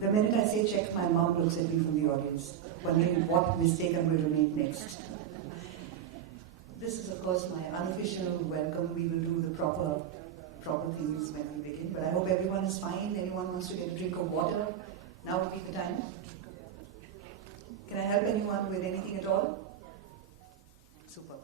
The minute I say check, my mom looks at me from the audience, wondering what mistake I'm going to make next. This is, of course, my unofficial welcome. We will do the proper things when we begin. But I hope everyone is fine. Anyone wants to get a drink of water? Now would be the time. Can I help anyone with anything at all? Super.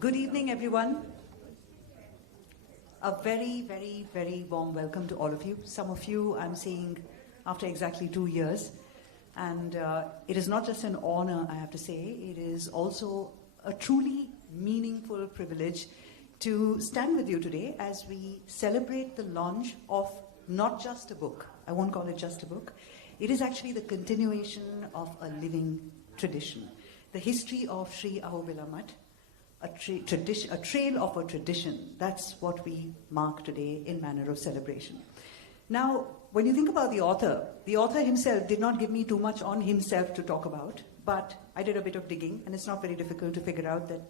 Good evening, everyone. A very, very, very warm welcome to all of you. Some of you I'm seeing after exactly 2 years. And it is not just an honor, I have to say, it is also a truly meaningful privilege to stand with you today as we celebrate the launch of not just a book. I won't call it just a book. It is actually the continuation of a living tradition. The history of Sri Ahobila Mutt, a trail of a tradition. That's what we mark today in manner of celebration. Now, when you think about the author himself did not give me too much on himself to talk about, but I did a bit of digging, and it's not very difficult to figure out that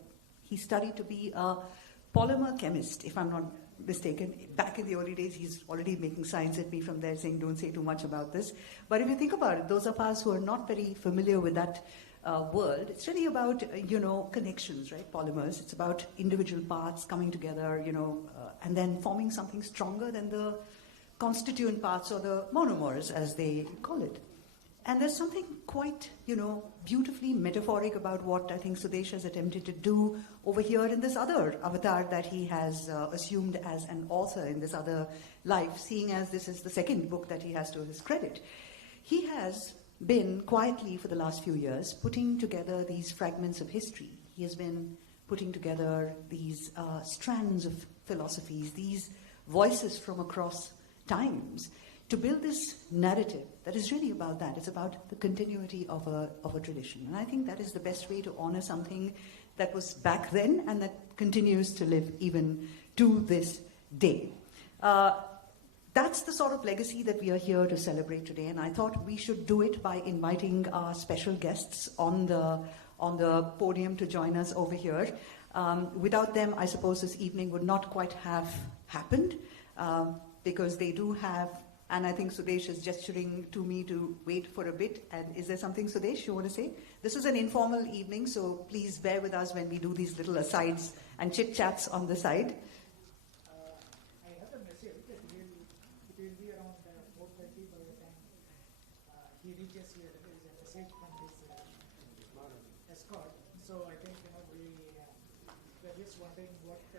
he studied to be a polymer chemist, if I'm not mistaken. Back in the early days, he's already making signs at me from there saying, don't say too much about this. But if you think about it, those of us who are not very familiar with that world, it's really about, connections, right? Polymers. It's about individual parts coming together, and then forming something stronger than the constituent parts, or the monomers, as they call it. And there's something quite, beautifully metaphoric about what I think Suresh has attempted to do over here in this other avatar that he has assumed as an author in this other life, seeing as this is the second book that he has to his credit. He has been quietly for the last few years putting together these fragments of history. He has been putting together these strands of philosophies, these voices from across times, to build this narrative that is really about that. It's about the continuity of a tradition. And I think that is the best way to honor something that was back then and that continues to live even to this day. That's the sort of legacy that we are here to celebrate today, and I thought we should do it by inviting our special guests on the podium to join us over here. Without them, I suppose this evening would not quite have happened, because they do have, and I think Suresh is gesturing to me to wait for a bit. And is there something, Suresh, you want to say? This is an informal evening, so please bear with us when we do these little asides and chit-chats on the side. I have a message that it will be around 4:30 by the time he reaches here. There is a message from his escort. So I think we're just wondering what to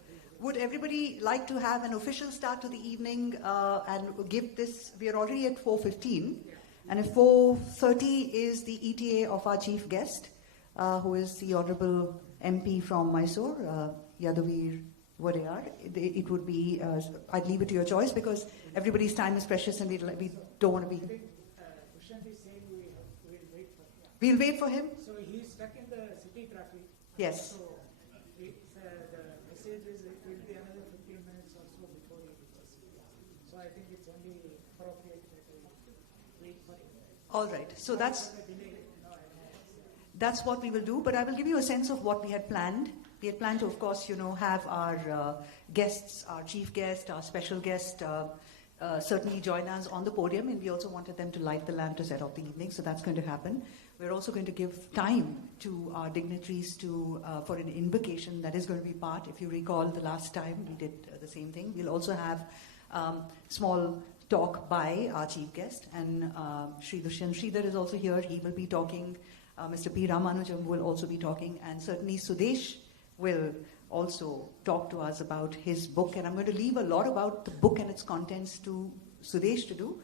do. Would everybody like to have an official start to the evening and give this? We are already at 4:15, and if 4:30 is the ETA of our chief guest, who is the Honourable MP from Mysore, Yadavir Wadeyar. It would be, I'd leave it to your choice because everybody's time is precious and we don't want to be. Prashant is saying we'll wait for him. We'll wait for him? So he's stuck in the city traffic. Yes. So the message is it will be another 15 minutes or so before he reaches. So I think it's only appropriate that we wait for him. All right. So that's what we will do, but I will give you a sense of what we had planned. We had planned to, of course, have our guests, our chief guest, our special guest, certainly join us on the podium, and we also wanted them to light the lamp to set off the evening, so that's going to happen. We're also going to give time to our dignitaries for an invocation that is going to be part. If you recall, the last time we did the same thing. We'll also have small talk by our chief guest, and Sridhar is also here. He will be talking. Mr. P. Ramanujam will also be talking, and certainly Suresh will also talk to us about his book. And I'm going to leave a lot about the book and its contents to Suresh to do.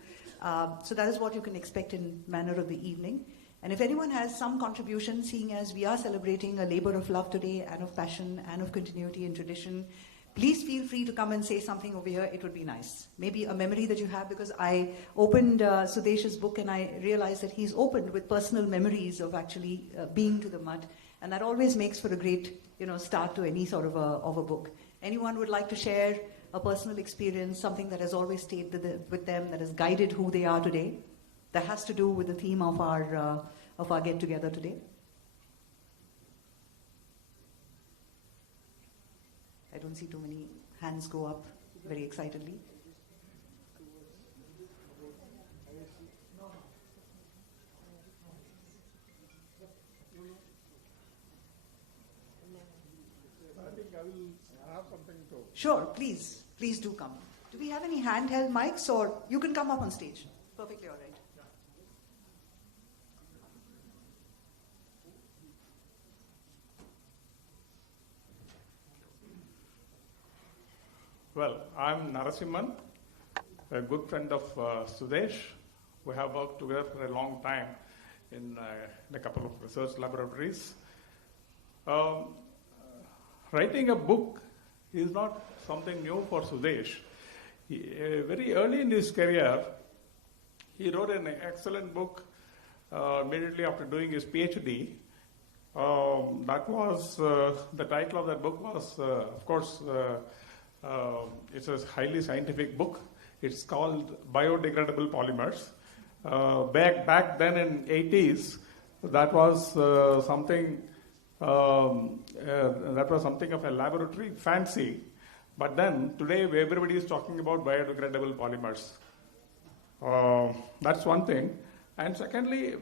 So that is what you can expect in manner of the evening. And if anyone has some contribution, seeing as we are celebrating a labor of love today, and of passion, and of continuity and tradition, please feel free to come and say something over here. It would be nice. Maybe a memory that you have, because I opened Sudesh's book and I realized that he's opened with personal memories of actually being to the Mutt. And that always makes for a great start to any sort of a book. Anyone would like to share a personal experience, something that has always stayed with them, that has guided who they are today, that has to do with the theme of our get-together today? I don't see too many hands go up very excitedly. I think I will have something to. Sure, please do come. Do we have any handheld mics, or you can come up on stage? Perfectly all right. Well, I'm Narasimhan, a good friend of Suresh. We have worked together for a long time in a couple of research laboratories. Writing a book is not something new for Suresh. Very early in his career, he wrote an excellent book immediately after doing his PhD. That was, the title of that book was, of course, it's a highly scientific book. It's called Biodegradable Polymers. Back then in 80s, that was something of a laboratory fancy. But then today everybody is talking about biodegradable polymers. That's one thing. And secondly,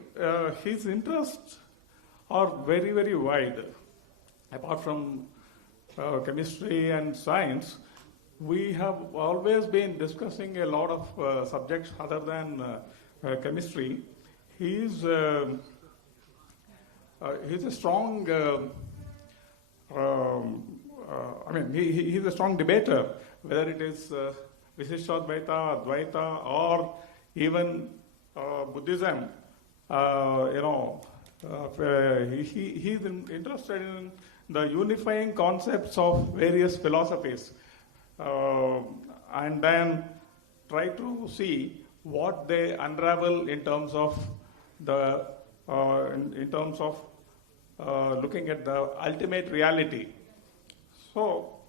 his interests are very, very wide. Apart from chemistry and science, we have always been discussing a lot of subjects other than chemistry. He's a strong, he's a strong debater, whether it is Visishtadvaita, Advaita, or even Buddhism. He's interested in the unifying concepts of various philosophies, and then try to see what they unravel in terms of looking at the ultimate reality. So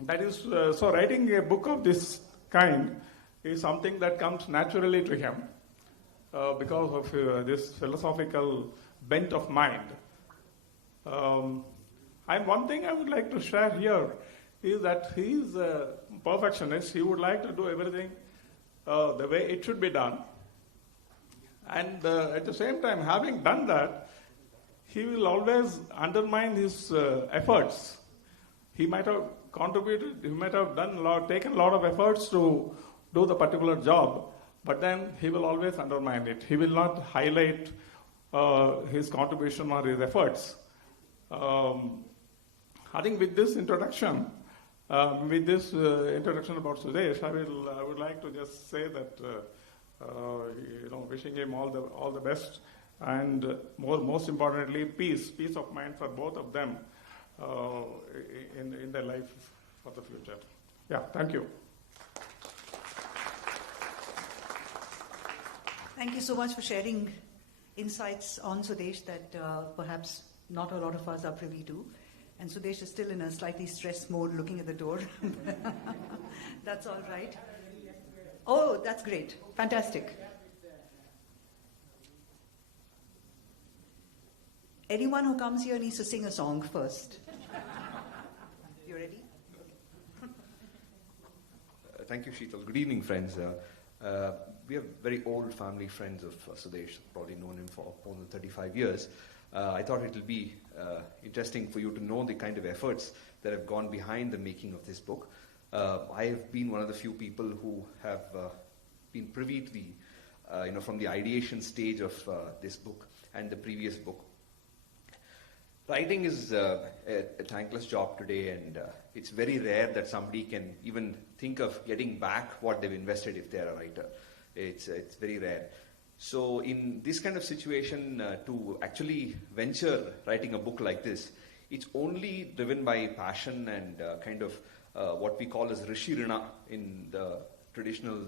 that is so writing a book of this kind is something that comes naturally to him because of this philosophical bent of mind. And one thing I would like to share here is that he is a perfectionist. He would like to do everything the way it should be done. And at the same time, having done that, he will always undermine his efforts. He might have contributed, he might have taken a lot of efforts to do the particular job, but then he will always undermine it. He will not highlight his contribution or his efforts. I think with this introduction, about Suresh, I would like to just say that wishing him all the best, and most importantly, peace of mind for both of them in their life for the future. Yeah, thank you. Thank you so much for sharing insights on Suresh that perhaps not a lot of us are privy to. And Suresh is still in a slightly stressed mode looking at the door. That's all right. Oh, that's great. Fantastic. Anyone who comes here needs to sing a song first. You ready? Thank you, Sheetal. Good evening, friends. We are very old family friends of Suresh, probably known him for more than 35 years. I thought it will be interesting for you to know the kind of efforts that have gone behind the making of this book. I have been one of the few people who have been privy to the, from the ideation stage of this book and the previous book. Writing is a thankless job today, and it's very rare that somebody can even think of getting back what they've invested if they're a writer. It's very rare. So in this kind of situation, to actually venture writing a book like this, it's only driven by passion and kind of what we call as Rishi Rina in the traditional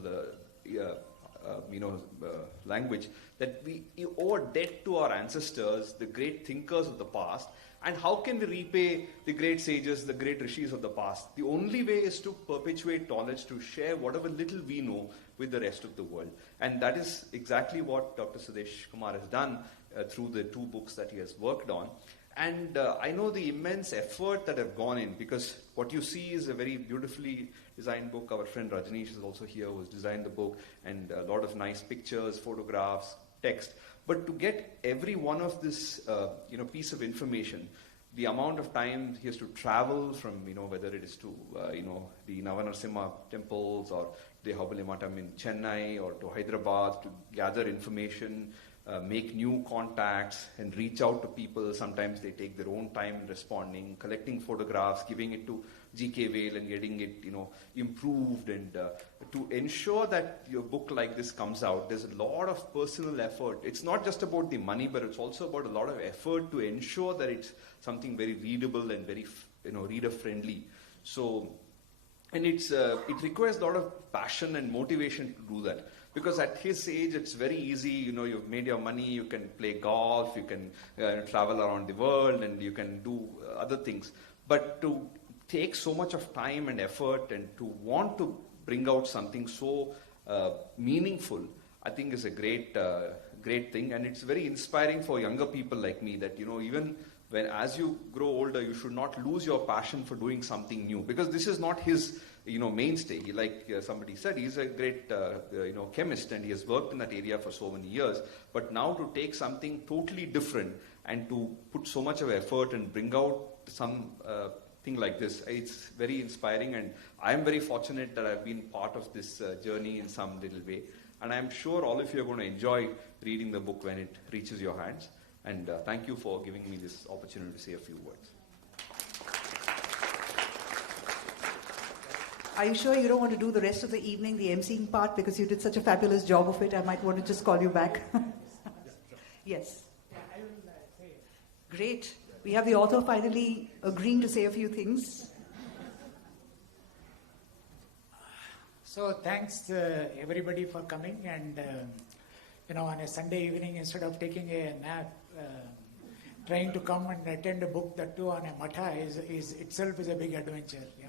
language, that we owe a debt to our ancestors, the great thinkers of the past. And how can we repay the great sages, the great rishis of the past? The only way is to perpetuate knowledge, to share whatever little we know with the rest of the world. And that is exactly what Dr. Suresh Kumar has done through the 2 books that he has worked on. And I know the immense effort that have gone in, because what you see is a very beautifully designed book. Our friend Rajneesh is also here, who has designed the book, and a lot of nice pictures, photographs, text. But to get every one of this, piece of information, the amount of time he has to travel from, whether it is to, the Navanarsimha temples or the Ahobila in Chennai or to Hyderabad to gather information, make new contacts and reach out to people. Sometimes they take their own time in responding, collecting photographs, giving it to GK Vale and getting it, improved. And to ensure that your book like this comes out, there's a lot of personal effort. It's not just about the money, but it's also about a lot of effort to ensure that it's something very readable and very, reader friendly. So, and it requires a lot of passion and motivation to do that. Because at his age, it's very easy, you've made your money, you can play golf, you can travel around the world, and you can do other things. But to take so much of time and effort and to want to bring out something so meaningful, I think is a great thing. And it's very inspiring for younger people like me that, even as you grow older, you should not lose your passion for doing something new. Because this is not his mainstay. Like somebody said, he's a great, chemist, and he has worked in that area for so many years. But now to take something totally different and to put so much of effort and bring out some thing like this, it's very inspiring. And I'm very fortunate that I've been part of this journey in some little way. And I'm sure all of you are going to enjoy reading the book when it reaches your hands. And thank you for giving me this opportunity to say a few words. Are you sure you don't want to do the rest of the evening, the emceeing part, because you did such a fabulous job of it? I might want to just call you back. Yes. Yeah, I will say it. Great. We have the author finally agreeing to say a few things. So thanks everybody for coming, and on a Sunday evening, instead of taking a nap, trying to come and attend a book, that too on a matha, is itself a big adventure. Yeah.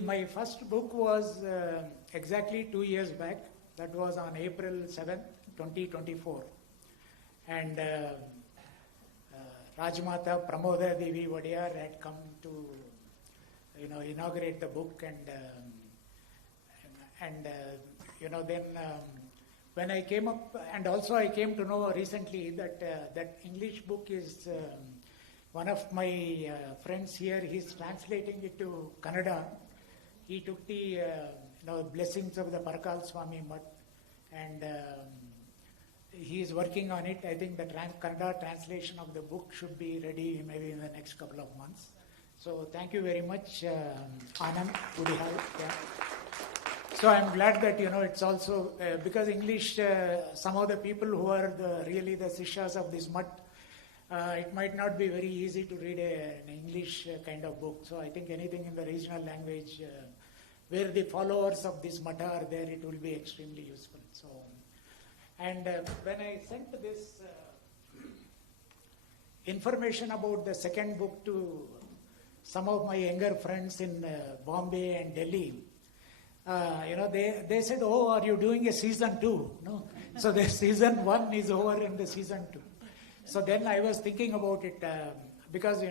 My first book was exactly 2 years back. That was on April 7th, 2024. And Rajmata Pramoda Devi Vadiyar had come to inaugurate the book, and then when I came up, and also I came to know recently that that English book is one of my friends here. He's translating it to Kannada. He took the blessings of the Parakal Swami Mutt, and he is working on it. I think the Kannada translation of the book should be ready maybe in the next couple of months. So thank you very much, Anand Udihal. Yeah. So I'm glad that it's also because English. Some of the people who are really the Sishas of this Mutt, it might not be very easy to read an English kind of book. So I think anything in the regional language where the followers of this Mutt are there, it will be extremely useful. So, and when I sent this information about the second book to some of my younger friends in Bombay and Delhi, they said, "Oh, are you doing a season 2?" No, so the season 1 is over in the season 2. So then I was thinking about it because the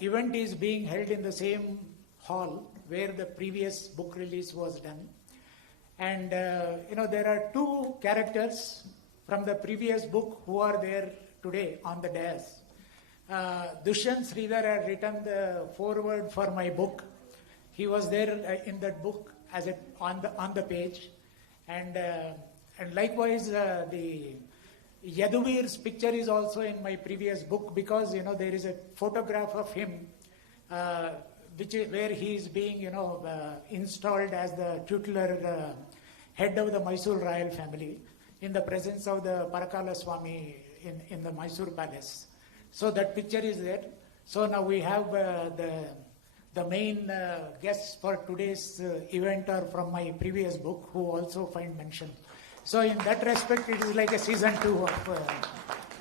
event is being held in the same hall where the previous book release was done, and there are 2 characters from the previous book who are there today on the dais. Dushyant Sridhar had written the foreword for my book. He was there in that book on the page. And likewise, the Yaduvir's picture is also in my previous book, because there is a photograph of him, where he is being installed as the tutelar head of the Mysore royal family in the presence of the Parakala Swami in the Mysore palace. So that picture is there. So now we have the main guests for today's event are from my previous book, who also find mention. So in that respect, it is like a season 2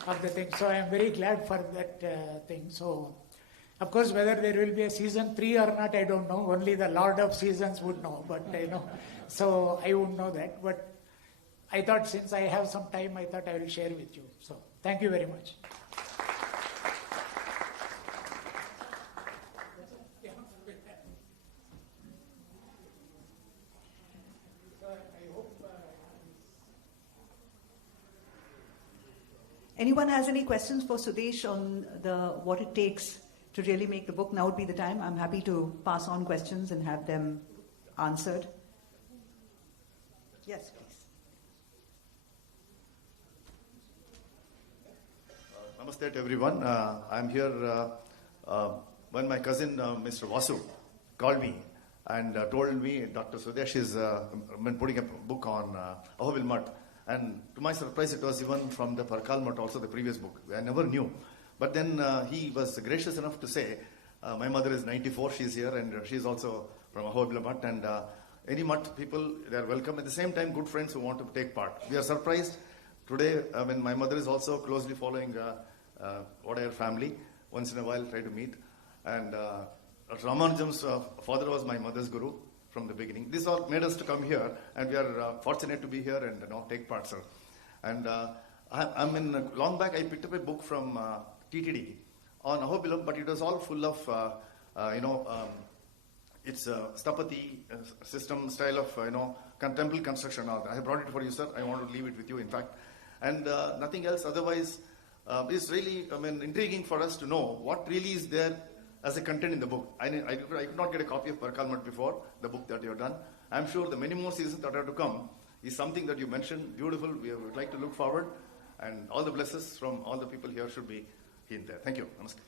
of the thing. So I am very glad for that thing. So, of course, whether there will be a season 3 or not, I don't know. Only the Lord of Seasons would know. But so I wouldn't know that. But I thought, since I have some time, I thought I will share with you. So thank you very much. Anyone has any questions for Sudesh on what it takes to really make the book? Now would be the time. I'm happy to pass on questions and have them answered. Yes, please. Namaste to everyone. I'm here when my cousin, Mr. Vasu, called me and told me Dr. Suresh is been putting a book on Ahobila Mutt. And to my surprise, it was even from the Parkal Mutt, also the previous book. I never knew. But then he was gracious enough to say, my mother is 94, she's here, and she's also from Ahobila Mutt. And any Mutt people, they are welcome. At the same time, good friends who want to take part. We are surprised today, when my mother is also closely following Odayar family. Once in a while, try to meet. And Ramanujam's father was my mother's guru from the beginning. This all made us to come here, and we are fortunate to be here and take part, sir. And I mean, long back I picked up a book from TTD on Ahobila, but it was all full of it's Stapati system style of temple construction. I have brought it for you, sir. I want to leave it with you, in fact, and nothing else. Otherwise, it's really intriguing for us to know what really is there as a content in the book. I could not get a copy of Parkal Mutt before the book that you have done. I'm sure the many more seasons that are to come is something that you mentioned. Beautiful. We would like to look forward, and all the blessings from all the people here should be in there. Thank you. Namaskar.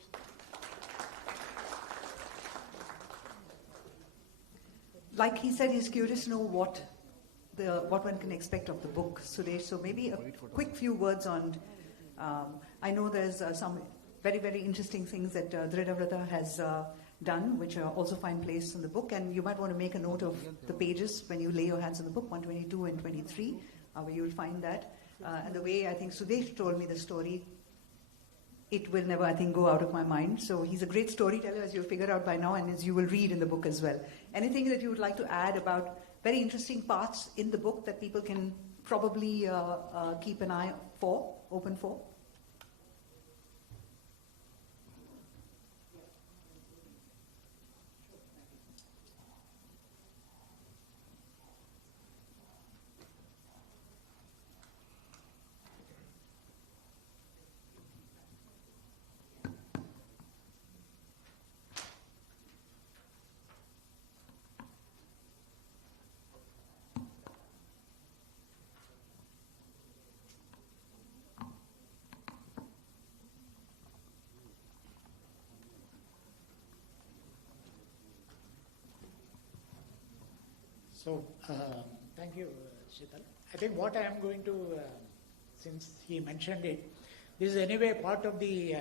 Like he said, he's curious to know what one can expect of the book, Suresh. So maybe a quick few words on. I know there's some very, very interesting things that Dridhavrata has done, which also find place in the book. And you might want to make a note of the pages when you lay your hands on the book, 122 and 23, where you will find that. And the way I think Suresh told me the story, it will never, I think, go out of my mind. So he's a great storyteller, as you'll figure out by now, and as you will read in the book as well. Anything that you would like to add about very interesting parts in the book that people can probably keep an eye for, open for? So, thank you, Sheetal. I think what I am going to, since he mentioned it, this is anyway part of the,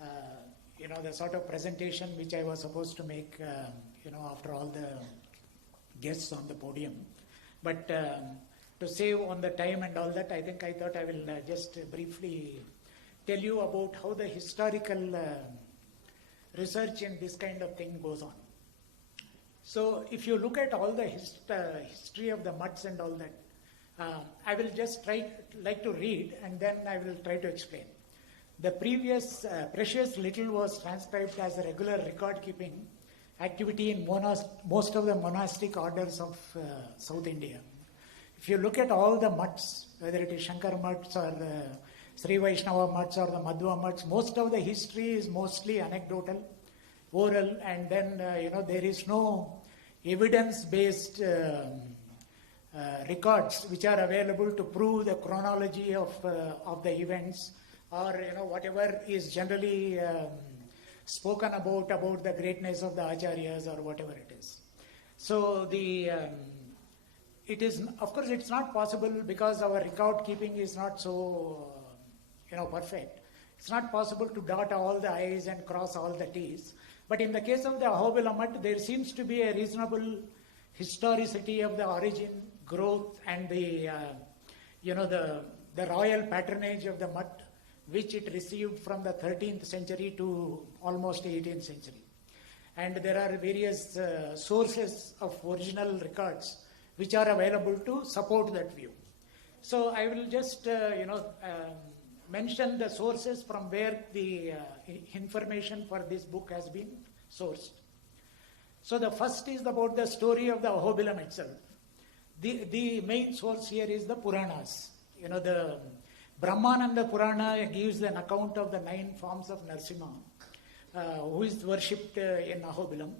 the sort of presentation which I was supposed to make, after all the guests on the podium. But to save on the time and all that, I thought I will just briefly tell you about how the historical research in this kind of thing goes on. So if you look at all the history of the Mutts and all that, I will just like to read, and then I will try to explain. The previous precious little was transcribed as a regular record-keeping activity in most of the monastic orders of South India. If you look at all the Mutts, whether it is Shankar Mutts or the Sri Vaishnava Mutts or the Madhva Mutts, most of the history is mostly anecdotal, oral, and then there is no evidence-based records which are available to prove the chronology of the events, or whatever is generally spoken about the greatness of the acharyas or whatever it is. So it is, of course, it's not possible because our record keeping is not so perfect. It's not possible to dot all the I's and cross all the T's. But in the case of the Ahobila Mutt, there seems to be a reasonable historicity of the origin, growth, and the royal patronage of the Mutt, which it received from the 13th century to almost 18th century. And there are various sources of original records which are available to support that view. So I will just mention the sources from where the information for this book has been sourced. So the first is about the story of the Ahobilam itself. The main source here is the Puranas. The Brahmananda Purana gives an account of the 9 forms of Narsimha, who is worshipped in Ahobilam.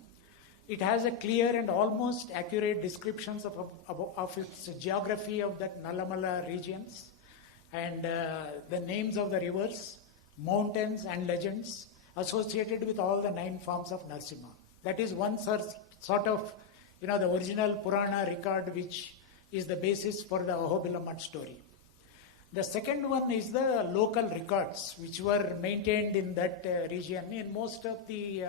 It has a clear and almost accurate descriptions of its geography of that Nalamala regions, and the names of the rivers, mountains and legends associated with all the 9 forms of Narsimha. That is one sort of, the original Purana record which is the basis for the Ahobila Mutt story. The second one is the local records which were maintained in that region. In most of the,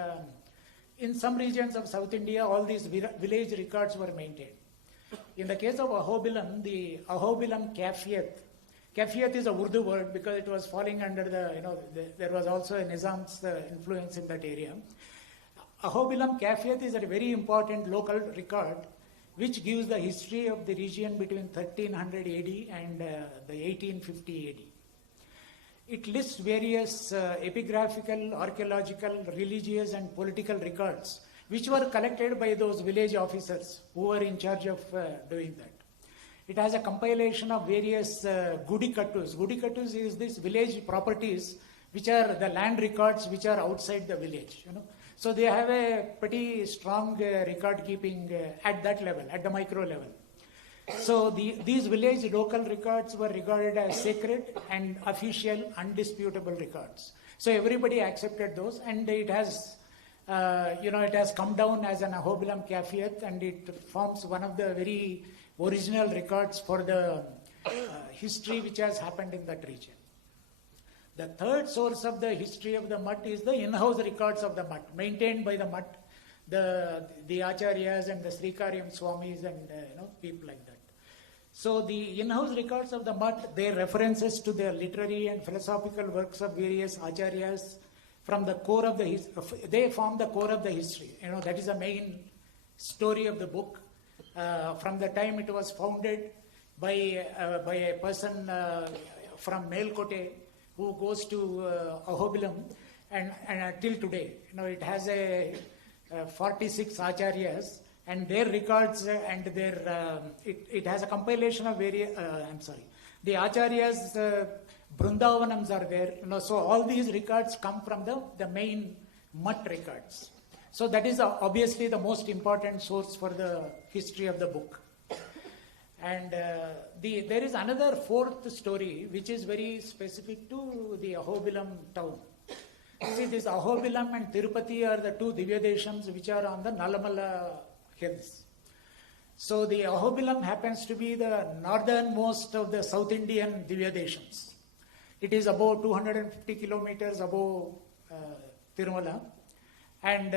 in some regions of South India, all these village records were maintained. In the case of Ahobilam, the Ahobilam Kafiyat is a Urdu word because it was falling under there was also a Nizam's influence in that area. Ahobilam Kafiyat is a very important local record which gives the history of the region between 1300 AD and the 1850 AD. It lists various epigraphical, archaeological, religious and political records which were collected by those village officers who were in charge of doing that. It has a compilation of various Gudikattus. Gudikattus is this village properties which are the land records which are outside the village. So they have a pretty strong record keeping at that level, at the micro level. So these village local records were regarded as sacred and official, undisputable records. So everybody accepted those, and it has, it has come down as an Ahobilam Kafiyat, and it forms one of the very original records for the history which has happened in that region. The third source of the history of the Mutt is the in-house records of the Mutt, maintained by the Mutt, the Acharyas and the Srikaryam Swamis and people like that. So the in-house records of the Mutt, their references to the literary and philosophical works of various Acharyas from the core of the they form the core of the history. That is the main story of the book. From the time it was founded by a person from Melkote, who goes to Ahobilam, and till today, it has 46 acharyas, and their records and their it has a compilation of various. The acharyas Brindavanams are there. So all these records come from the main Mutt records. So that is obviously the most important source for the history of the book. And there is another fourth story which is very specific to the Ahobilam town. See, this Ahobilam and Tirupati are the 2 Divyadeshams which are on the Nalamala hills. So the Ahobilam happens to be the northernmost of the South Indian Divyadeshams. It is about 250 kilometers above Tirumala. And,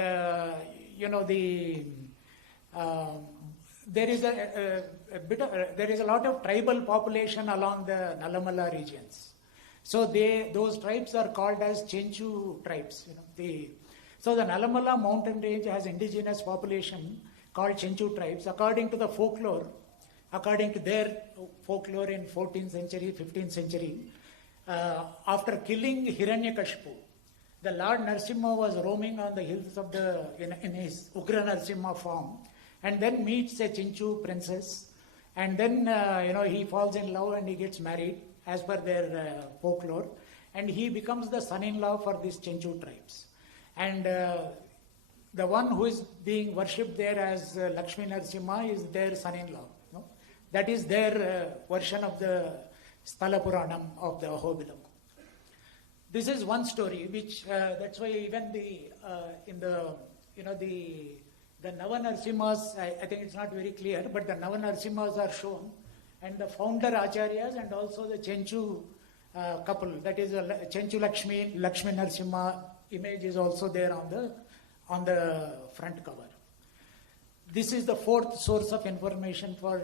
there is there is a lot of tribal population along the Nalamala regions. So those tribes are called as Chenchu tribes. So the Nalamala mountain range has indigenous population called Chenchu tribes. According to their folklore in 14th century, 15th century, after killing Hiranyakashipu, the Lord Narasimha was roaming on the hills of in his Ugra Narasimha form, and then meets a Chinchu princess, and then he falls in love and he gets married as per their folklore, and he becomes the son-in-law for these Chinchu tribes. And the one who is being worshipped there as Lakshmi Narasimha is their son-in-law. That is their version of the Sthala Puranam of the Ahobilam. This is one story, which that's why even the Nava Narasimhas, I think it's not very clear, but the Nava Narasimhas are shown, and the founder Acharyas and also the Chenchu couple, that is Chenchu Lakshmi Narasimha image is also there on the front cover. This is the fourth source of information for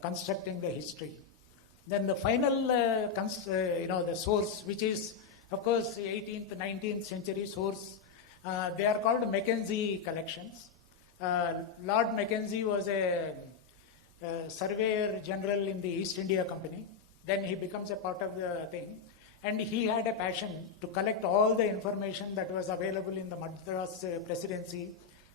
constructing the history. Then the final, the source, which is, of course, the 18th, 19th century source, they are called Mackenzie collections. Lord Mackenzie was a surveyor general in the East India Company. Then he becomes a part of the thing. And he had a passion to collect all the information that was available in the Madras presidency,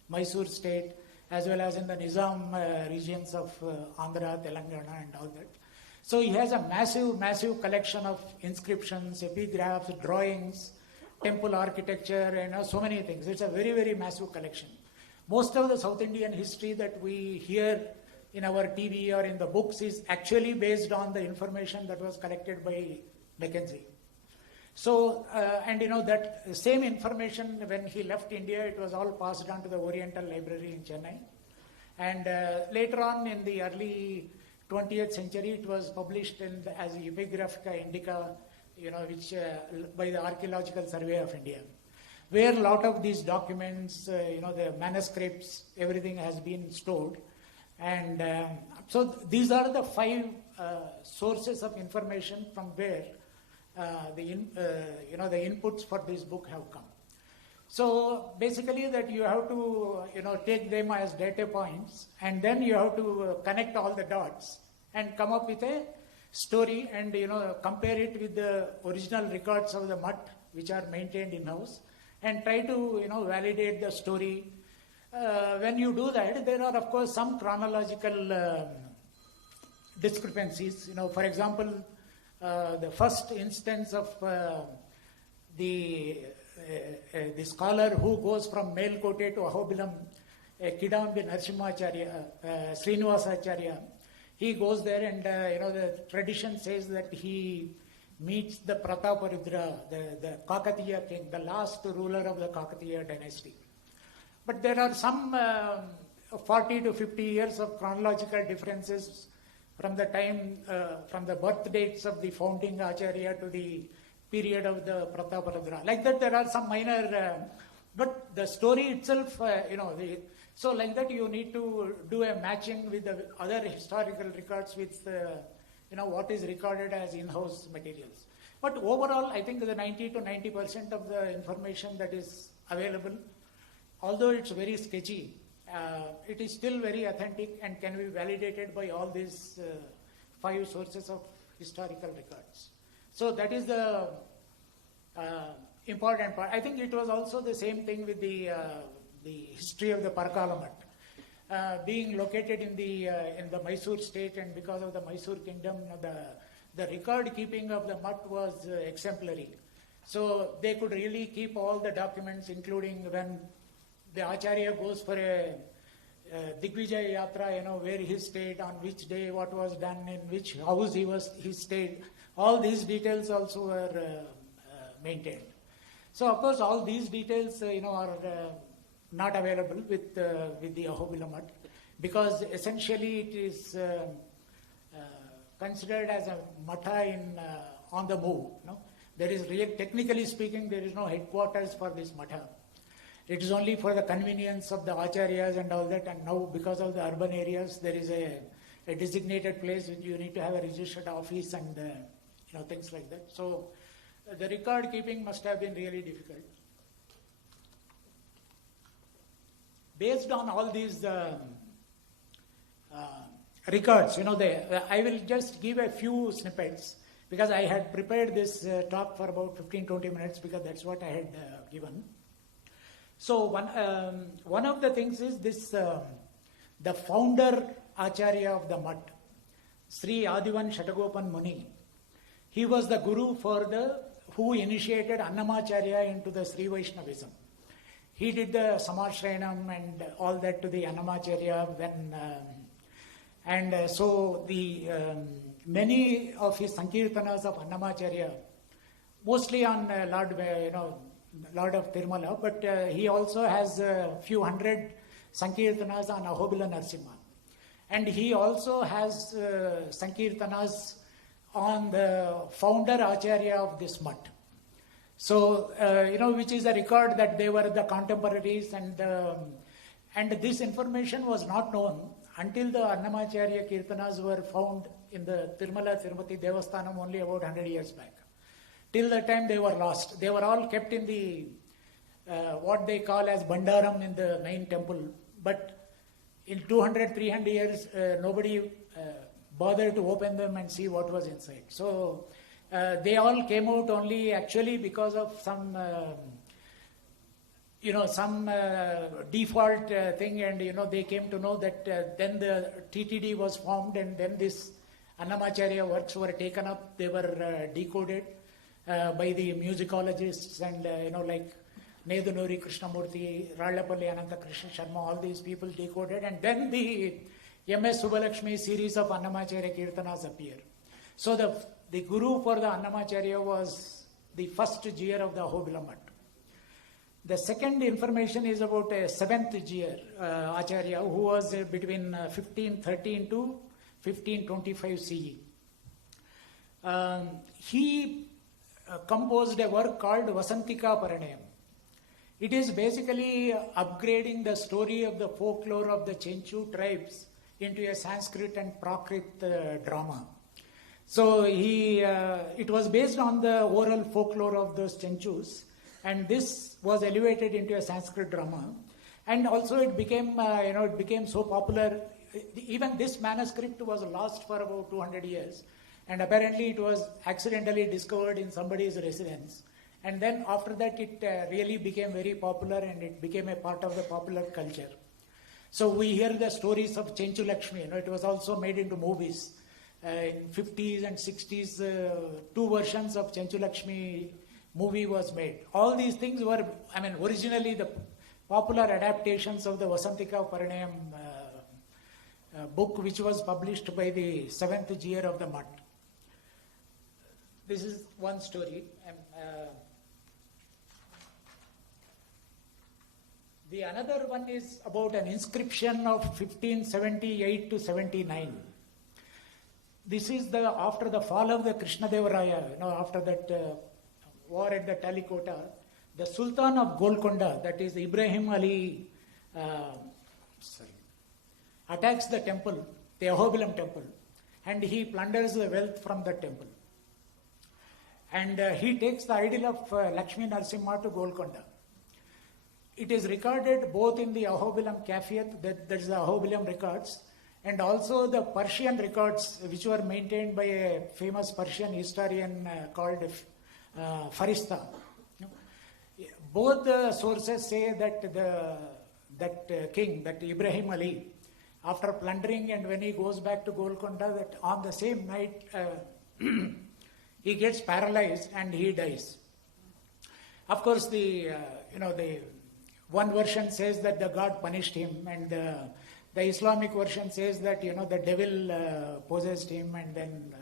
Mysore state, as well as in the Nizam regions of Andhra, Telangana and all that. So he has a massive collection of inscriptions, epigraphs, drawings, temple architecture, and so many things. It's a very, very massive collection. most of the South Indian history that we hear in our TV or in the books is actually based on the information that was collected by Mackenzie. So, and that same information, when he left India, it was all passed on to the Oriental Library in Chennai. And later on in the early 20th century, it was published as Epigraphica Indica, which by the Archaeological Survey of India, where a lot of these documents, the manuscripts, everything has been stored. And so these are the 5 sources of information from where the inputs for this book have come. So basically that you have to take them as data points, and then you have to connect all the dots and come up with a story and compare it with the original records of the Mutt, which are maintained in-house, and try to validate the story. When you do that, there are of course some chronological discrepancies. For example, the first instance of the scholar who goes from Melkote to Ahobilam, Kidambi Narasimhacharya, Srinivasacharya, he goes there and the tradition says that he meets the Prataparudra, the Kakatiya king, the last ruler of the Kakatiya dynasty. But there are some 40 to 50 years of chronological differences from the time, from the birth dates of the founding Acharya to the period of the Prataparudra. Like that, there are some minor, but the story itself, so like that you need to do a matching with the other historical records with, what is recorded as in-house materials. But overall, I think the 90 to 90% of the information that is available, although it's very sketchy, it is still very authentic and can be validated by all these 5 sources of historical records. So that is the important part. I think it was also the same thing with the history of the Parkala Mutt. Being located in the Mysore state, and because of the Mysore kingdom, the record keeping of the Mutt was exemplary. So they could really keep all the documents, including when the Acharya goes for a Digvijaya Yatra, where he stayed, on which day, what was done, in which house he stayed. All these details also were maintained. So of course all these details are not available with the Ahobila Mutt, because essentially it is considered as a Matha on the move. There is technically speaking, there is no headquarters for this Matha. It is only for the convenience of the Acharyas and all that, and now because of the urban areas, there is a designated place which you need to have a registered office and things like that. So the record keeping must have been really difficult. Based on all these records, I will just give a few snippets, because I had prepared this talk for about 15-20 minutes, because that's what I had given. So one of the things is this, the founder Acharya of the Mutt, Sri Adivan Shatagopan Muni. He was the guru who initiated Annamacharya into the Sri Vaishnavism. He did the Samashrayanam and all that to the Annamacharya when, so the many of his Sankirtanas of Annamacharya, mostly on Lord of Tirumala, but he also has a few hundred Sankirtanas on Ahobila Narasimha. And he also has Sankirtanas on the founder Acharya of this Mutt. So, which is a record that they were the contemporaries, and this information was not known until the Annamacharya Kirtanas were found in the Tirumala Tirupati Devasthanam only about 100 years back. Till that time they were lost. They were all kept in the, what they call as Bandaram in the main temple. But in 200, 300 years, nobody bothered to open them and see what was inside. So they all came out only actually because of some, some default thing, and they came to know that then the TTD was formed, and then this Annamacharya works were taken up. They were decoded by the musicologists, and Nedunuri Krishnamurti, Rallapalli Ananta Krishna Sharma, all these people decoded, and then the M.S. Subbalakshmi series of Annamacharya Kirtanas appear. So the guru for the Annamacharya was the first Jiyar of the Ahobila Mutt. The second information is about a seventh Jiyar, Acharya, who was between 1513 to 1525 CE. He composed a work called Vasantika Paranayam. It is basically upgrading the story of the folklore of the Chenchu tribes into a Sanskrit and Prakrit drama. So it was based on the oral folklore of those Chenchus, and this was elevated into a Sanskrit drama. And also it became, it became so popular. Even this manuscript was lost for about 200 years, and apparently it was accidentally discovered in somebody's residence. And then after that it really became very popular, and it became a part of the popular culture. So we hear the stories of Chenchu Lakshmi. It was also made into movies. In 50s and 60s, 2 versions of Chenchu Lakshmi movie was made. All these things were, originally the popular adaptations of the Vasantika Paranayam book, which was published by the 7th Jiyar of the Mutt. This is one story. The another one is about an inscription of 1578 to 79. This is after the fall of the Krishnadevaraya, after that war at the Talikota, the Sultan of Golconda, that is Ibrahim Ali, attacks the temple, the Ahobilam temple, and he plunders the wealth from the temple. And he takes the idol of Lakshmi Narasimha to Golconda. It is recorded both in the Ahobilam Kafiyat, that is the Ahobilam records, and also the Persian records, which were maintained by a famous Persian historian called Farista. Both the sources say that king, that Ibrahim Ali, after plundering and when he goes back to Golconda, that on the same night he gets paralyzed and he dies. Of course, the one version says that the god punished him, and the Islamic version says that the devil possessed him, and then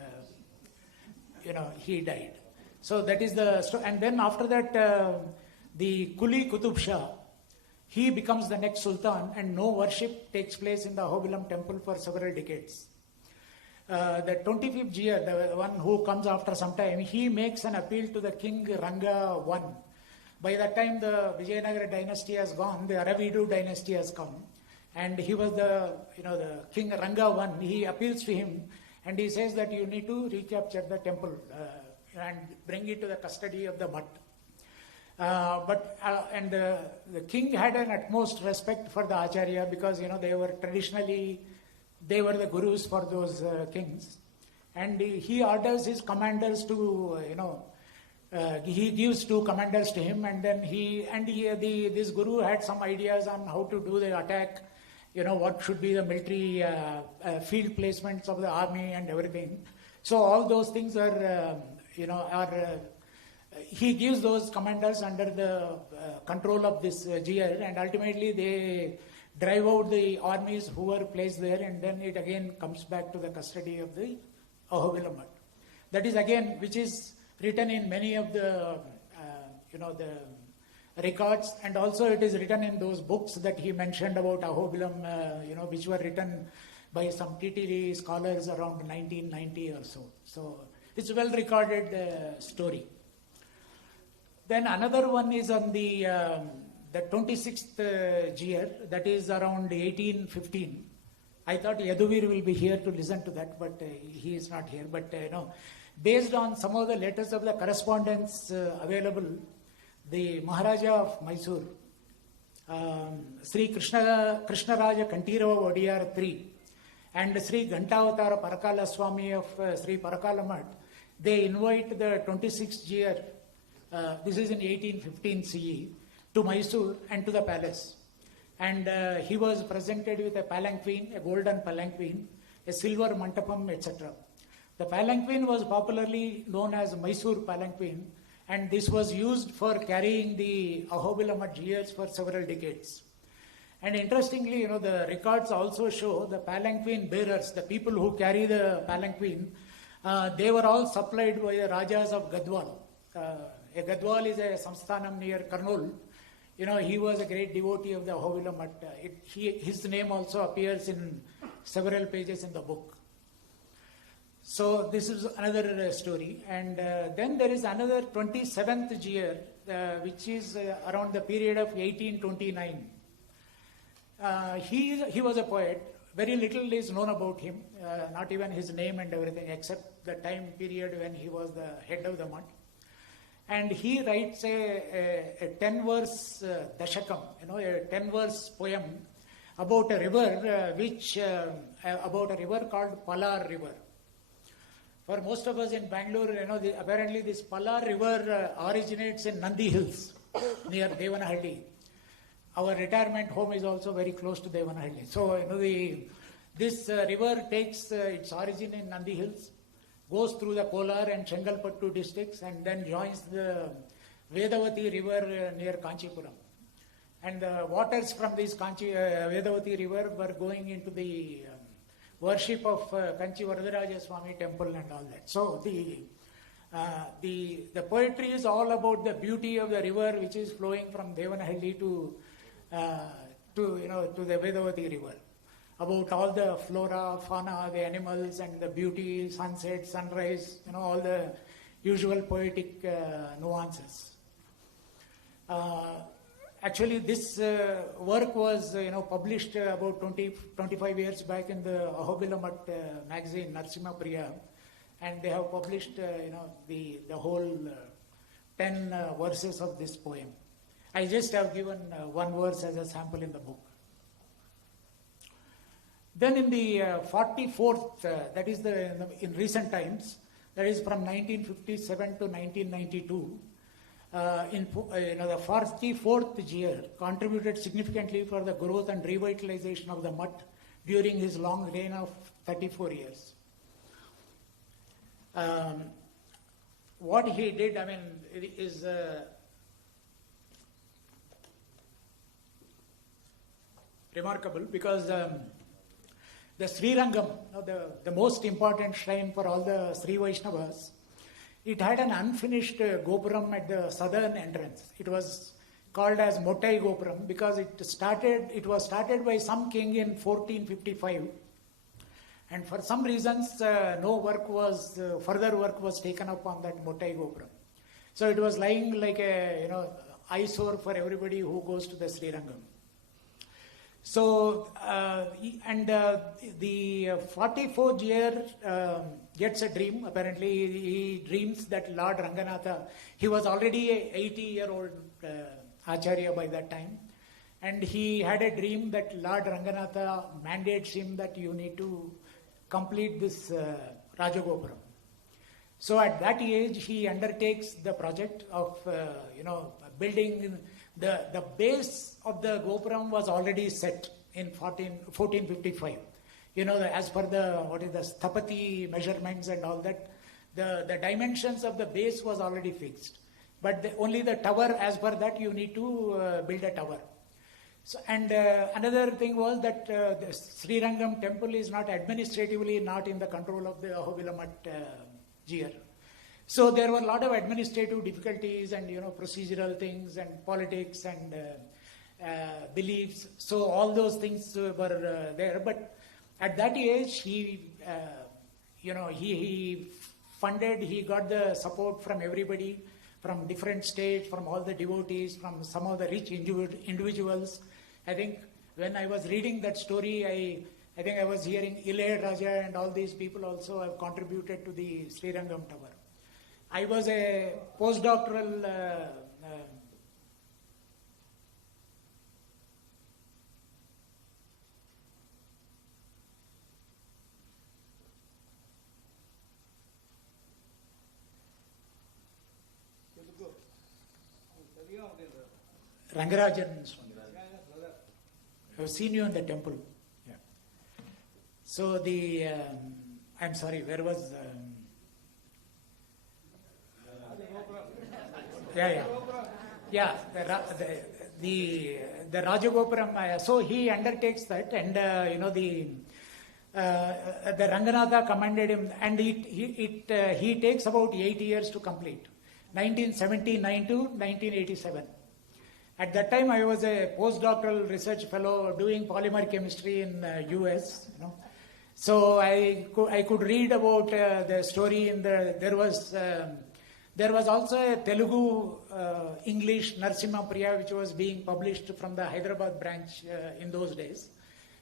he died. So that is and then after that the Kuli Qutub Shah, he becomes the next sultan, and no worship takes place in the Ahobilam temple for several decades. The 25th Jiyar, the one who comes after some time, he makes an appeal to the king Ranga I. By that time the Vijayanagara dynasty has gone, the Aravidu dynasty has come, and he was the king Ranga I. He appeals to him and he says that you need to recapture the temple and bring it to the custody of the Mutt. The king had an utmost respect for the Acharya, because they were traditionally the gurus for those kings, and he orders his commanders to he gives 2 commanders to him, and then this guru had some ideas on how to do the attack, what should be the military field placements of the army and everything. So all those things are he gives those commanders under the control of this Jiyar, and ultimately they drive out the armies who were placed there, and then it again comes back to the custody of the Ahobila Mutt. That is again, which is written in many of the the records, and also it is written in those books that he mentioned about Ahobilam, which were written by some TTD scholars around 1990 or so. So it's a well recorded story. Then another one is on the 26th Jiyar, that is around 1815. I thought Yaduvir will be here to listen to that, but he is not here. But based on some of the letters of the correspondence available, the Maharaja of Mysore, Sri Krishnaraja Kantirava Odiyar III, and Sri Ghantavatara Parakala Swami of Sri Parakala Mutt, they invite the 26th Jiyar, this is in 1815 CE, to Mysore and to the palace. And he was presented with a palanquin, a golden palanquin, a silver mantapam, etc. The palanquin was popularly known as Mysore palanquin, and this was used for carrying the Ahobila Mutt gears for several decades. And interestingly, the records also show the palanquin bearers, the people who carry the palanquin, they were all supplied by the Rajas of Gadwal. Gadwal is a samsthanam near Kurnool. He was a great devotee of the Ahobila Mutt. His name also appears in several pages in the book. So this is another story. And then there is another 27th year, which is around the period of 1829. He was a poet. Very little is known about him, not even his name and everything, except the time period when he was the head of the Mutt. And he writes a 10-verse dashakam, a 10-verse poem about a river, about a river called Palar River. For most of us in Bangalore, apparently this Palar River originates in Nandi Hills near Devanahalli. Our retirement home is also very close to Devanahalli. So, this river takes its origin in Nandi Hills, goes through the Kolar and Chengalpattu districts, and then joins the Vedavati River near Kanchipuram. And the waters from this Vedavati River were going into the worship of Kanchi Varadaraja Swami temple and all that. So the poetry is all about the beauty of the river which is flowing from Devanahalli to the Vedavati River. About all the flora, fauna, the animals and the beauty, sunset, sunrise, all the usual poetic nuances. Actually, this work was, published about 25 years back in the Ahobila Mutt magazine, Narsimha Priya, and they have published, the whole 10 verses of this poem. I just have given one verse as a sample in the book. Then in the 44th, that is in recent times, that is from 1957 to 1992, the 44th year contributed significantly for the growth and revitalization of the Mutt during his long reign of 34 years. What he did, is remarkable because the Srirangam, the most important shrine for all the Sri Vaishnavas, it had an unfinished Gopuram at the southern entrance. It was called as Mottai Gopuram because it was started by some king in 1455. And for some reasons, no further work was taken up on that Mottai Gopuram. So it was lying like a, eyesore for everybody who goes to the Srirangam. So, the 44th year gets a dream. Apparently, he dreams that Lord Ranganatha, he was already a 80-year-old Acharya by that time. And he had a dream that Lord Ranganatha mandates him that you need to complete this Rajagopuram. So at that age, he undertakes the project of, building. The base of the Gopuram was already set in 1455. As per the Sthapati measurements and all that, the dimensions of the base was already fixed. But only the tower, as per that, you need to build a tower. So, and another thing was that the Srirangam temple is not administratively not in the control of the Ahobila Mutt Jiyar. So there were a lot of administrative difficulties and procedural things and politics and beliefs. So all those things were there. But at that age, he funded. He got the support from everybody, from different states, from all the devotees, from some of the rich individuals. I think when I was reading that story, I think I was hearing Ilayya Raja and all these people also have contributed to the Srirangam Tower. I was a postdoctoral Rangarajan Swami. I have seen you in the temple. Yeah. So I'm sorry, where was... Yeah, the Rajagopuram, so he undertakes that, and the Ranganatha commended him, and he takes about 8 years to complete, 1979 to 1987. At that time, I was a postdoctoral research fellow doing polymer chemistry in US. So I could read about the story in there was also a Telugu English Narasimha Priya which was being published from the Hyderabad branch in those days.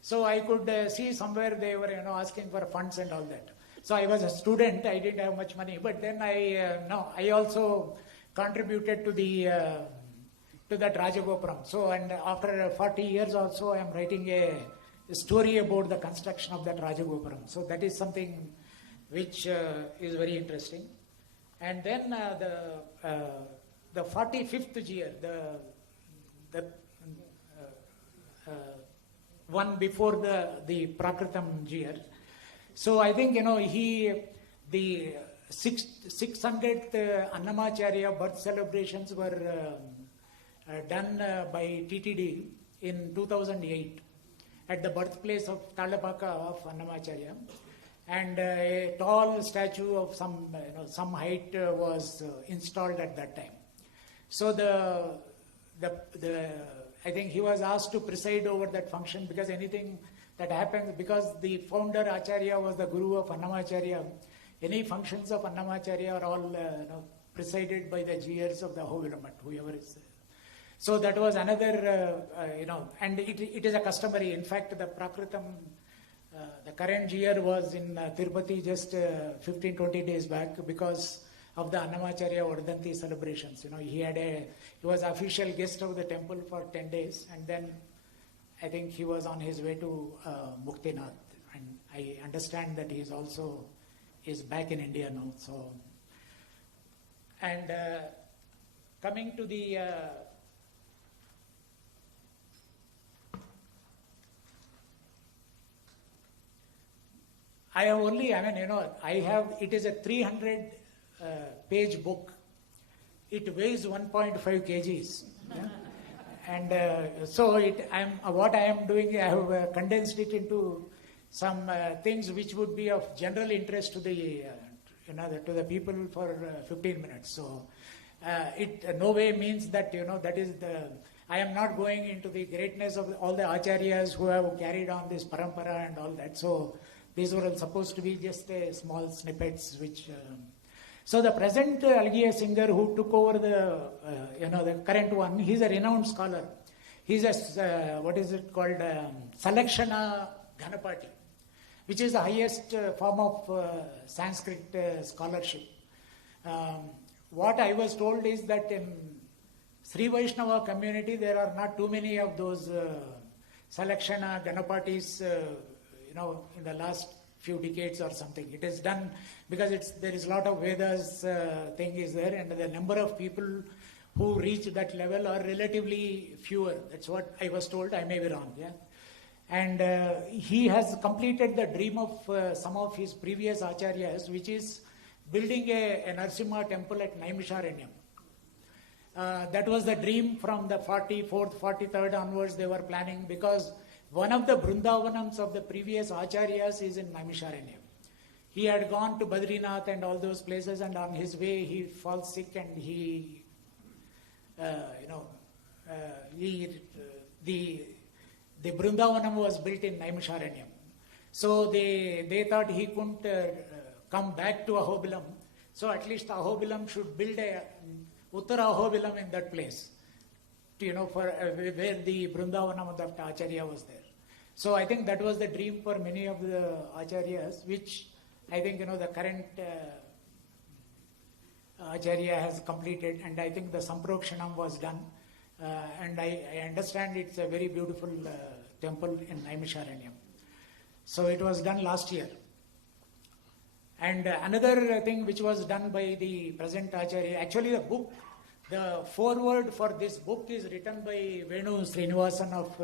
So I could see somewhere they were asking for funds and all that. So I was a student, I didn't have much money, but then I also contributed to that Rajagopuram. So, and after 40 years also, I am writing a story about the construction of that Rajagopuram. So that is something which is very interesting. And then the 45th year, the one before the Prakritam year. So I think the 600th Annamacharya birth celebrations were done by TTD in 2008 at the birthplace of Talapaka of Annamacharya, and a tall statue of some height was installed at that time. So I think he was asked to preside over that function, because anything that happens, because the founder Acharya was the guru of Annamacharya, any functions of Annamacharya are all presided by the GRs of the Ahobila Mutt, whoever is. So that was another, and it is a customary. In fact, the Prakritam, the current year was in Tirupati just 15-20 days back because of the Annamacharya Vardhanti celebrations. He was official guest of the temple for 10 days, and then I think he was on his way to Muktinath. And I understand that he is back in India now. So, and coming to the it is a 300 page book. It weighs 1.5 kgs. Yeah? And so what I am doing, I have condensed it into some things which would be of general interest to the people for 15 minutes. So it no way means that, I am not going into the greatness of all the acharyas who have carried on this parampara and all that. So these were supposed to be just small snippets which... So the present Algiya singer who took over the current one, he's a renowned scholar. He's a, Salakshana Ganapati, which is the highest form of Sanskrit scholarship. What I was told is that in Sri Vaishnava community, there are not too many of those Salakshana Ganapatis in the last few decades or something. It is done because there is a lot of Vedas thing is there, and the number of people who reach that level are relatively fewer. That's what I was told. I may be wrong. Yeah, and he has completed the dream of some of his previous acharyas, which is building a Narasimha temple at Naimisharanyam. That was the dream from the 44th, 43rd onwards they were planning, because one of the Brindavanams of the previous acharyas is in Naimisharanyam. He had gone to Badrinath and all those places, and on his way he falls sick, and the Brindavanam was built in Naimisharanyam. So they thought he couldn't come back to Ahobilam. So at least Ahobilam should build a Uttara Ahobilam in that place, for where the Brindavanam of the Acharya was there. So I think that was the dream for many of the Acharyas, which I think, the current Acharya has completed, and I think the Samprokshanam was done. And I understand it's a very beautiful temple in Naimisharanyam. So it was done last year. And another thing which was done by the present Acharya, actually the foreword for this book is written by Venu Srinivasan of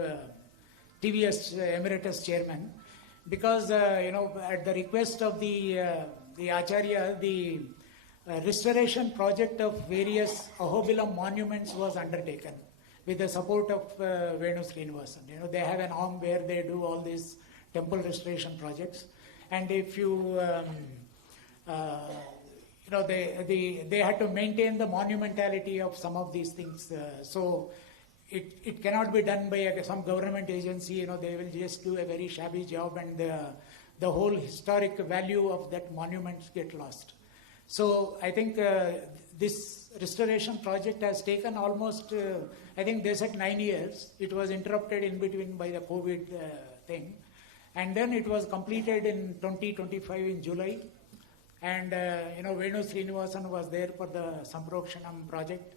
TVS Emeritus Chairman, because at the request of the Acharya, the a restoration project of various Ahobila monuments was undertaken with the support of Venu Srinivasan. You know, they have an arm where they do all these temple restoration projects. And if you, you know, they had to maintain the monumentality of some of these things. So it cannot be done by some government agency. You know, they will just do a very shabby job, and the whole historic value of that monument get lost. So I think this restoration project has taken almost, I think they said 9 years. It was interrupted in between by the COVID thing. And then it was completed in 2025 in July. And, you know, Venu Srinivasan was there for the Samprokshanam project.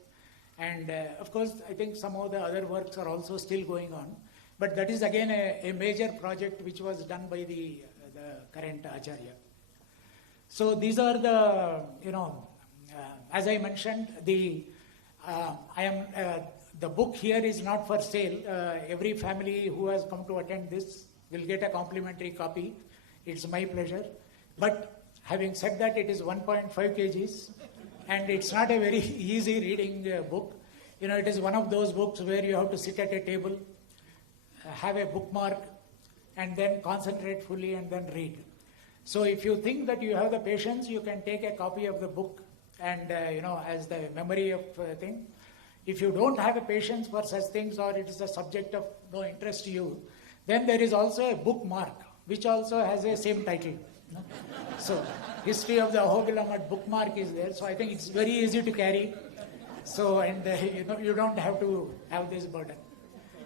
And, of course, I think some of the other works are also still going on. But that is again a major project which was done by the current Acharya. So these are the, you know, as I mentioned, the book here is not for sale. Every family who has come to attend this will get a complimentary copy. It's my pleasure. But having said that, it is 1.5 kgs, and it's not a very easy reading book. You know, it is one of those books where you have to sit at a table, have a bookmark, and then concentrate fully and then read. So if you think that you have the patience, you can take a copy of the book and, you know, as the memory of thing. If you don't have a patience for such things, or it is a subject of no interest to you, then there is also a bookmark, which also has the same title. So, History of the Ahobila Mutt bookmark is there. So I think it's very easy to carry. So, and you know, you don't have to have this burden.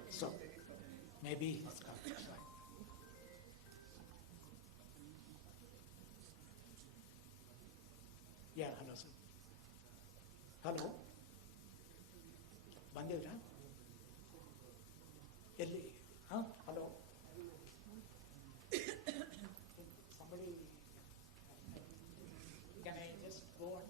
So, maybe it's come. Yeah, hello, sir. Hello? Bandhira? Huh? Hello? Somebody, can I just go on?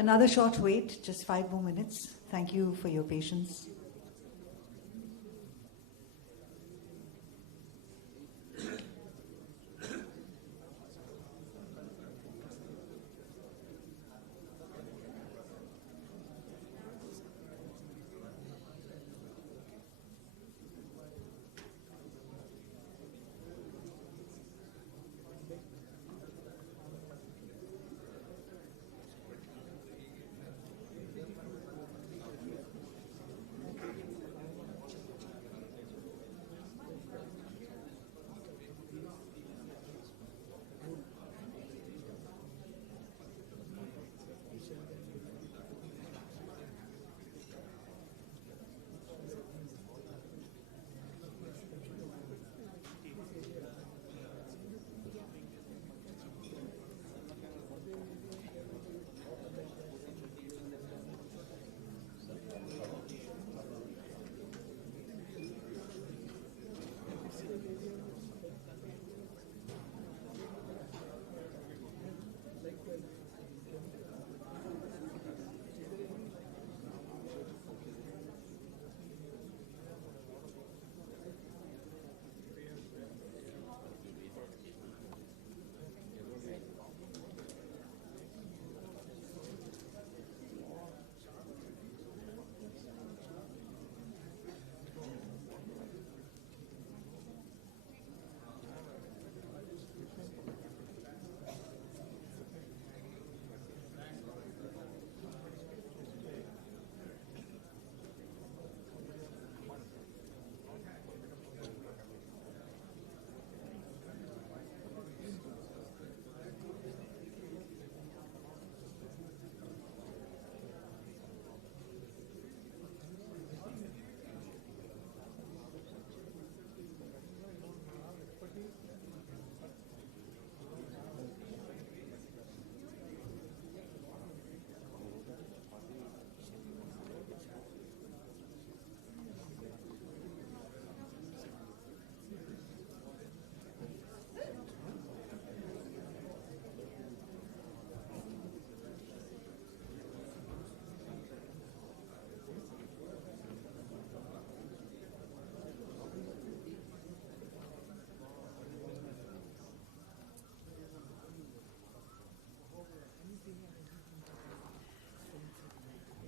Another short wait, just 5 more minutes. Thank you for your patience.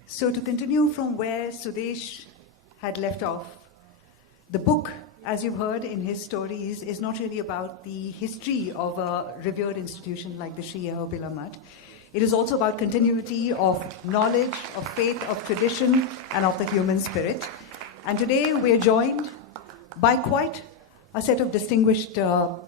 So to continue from where Suresh had left off, the book, as you've heard in his stories, is not really about the history of a revered institution like the Sri Ahobila Mutt. It is also about continuity of knowledge, of faith, of tradition, and of the human spirit. And today we're joined by quite a set of distinguished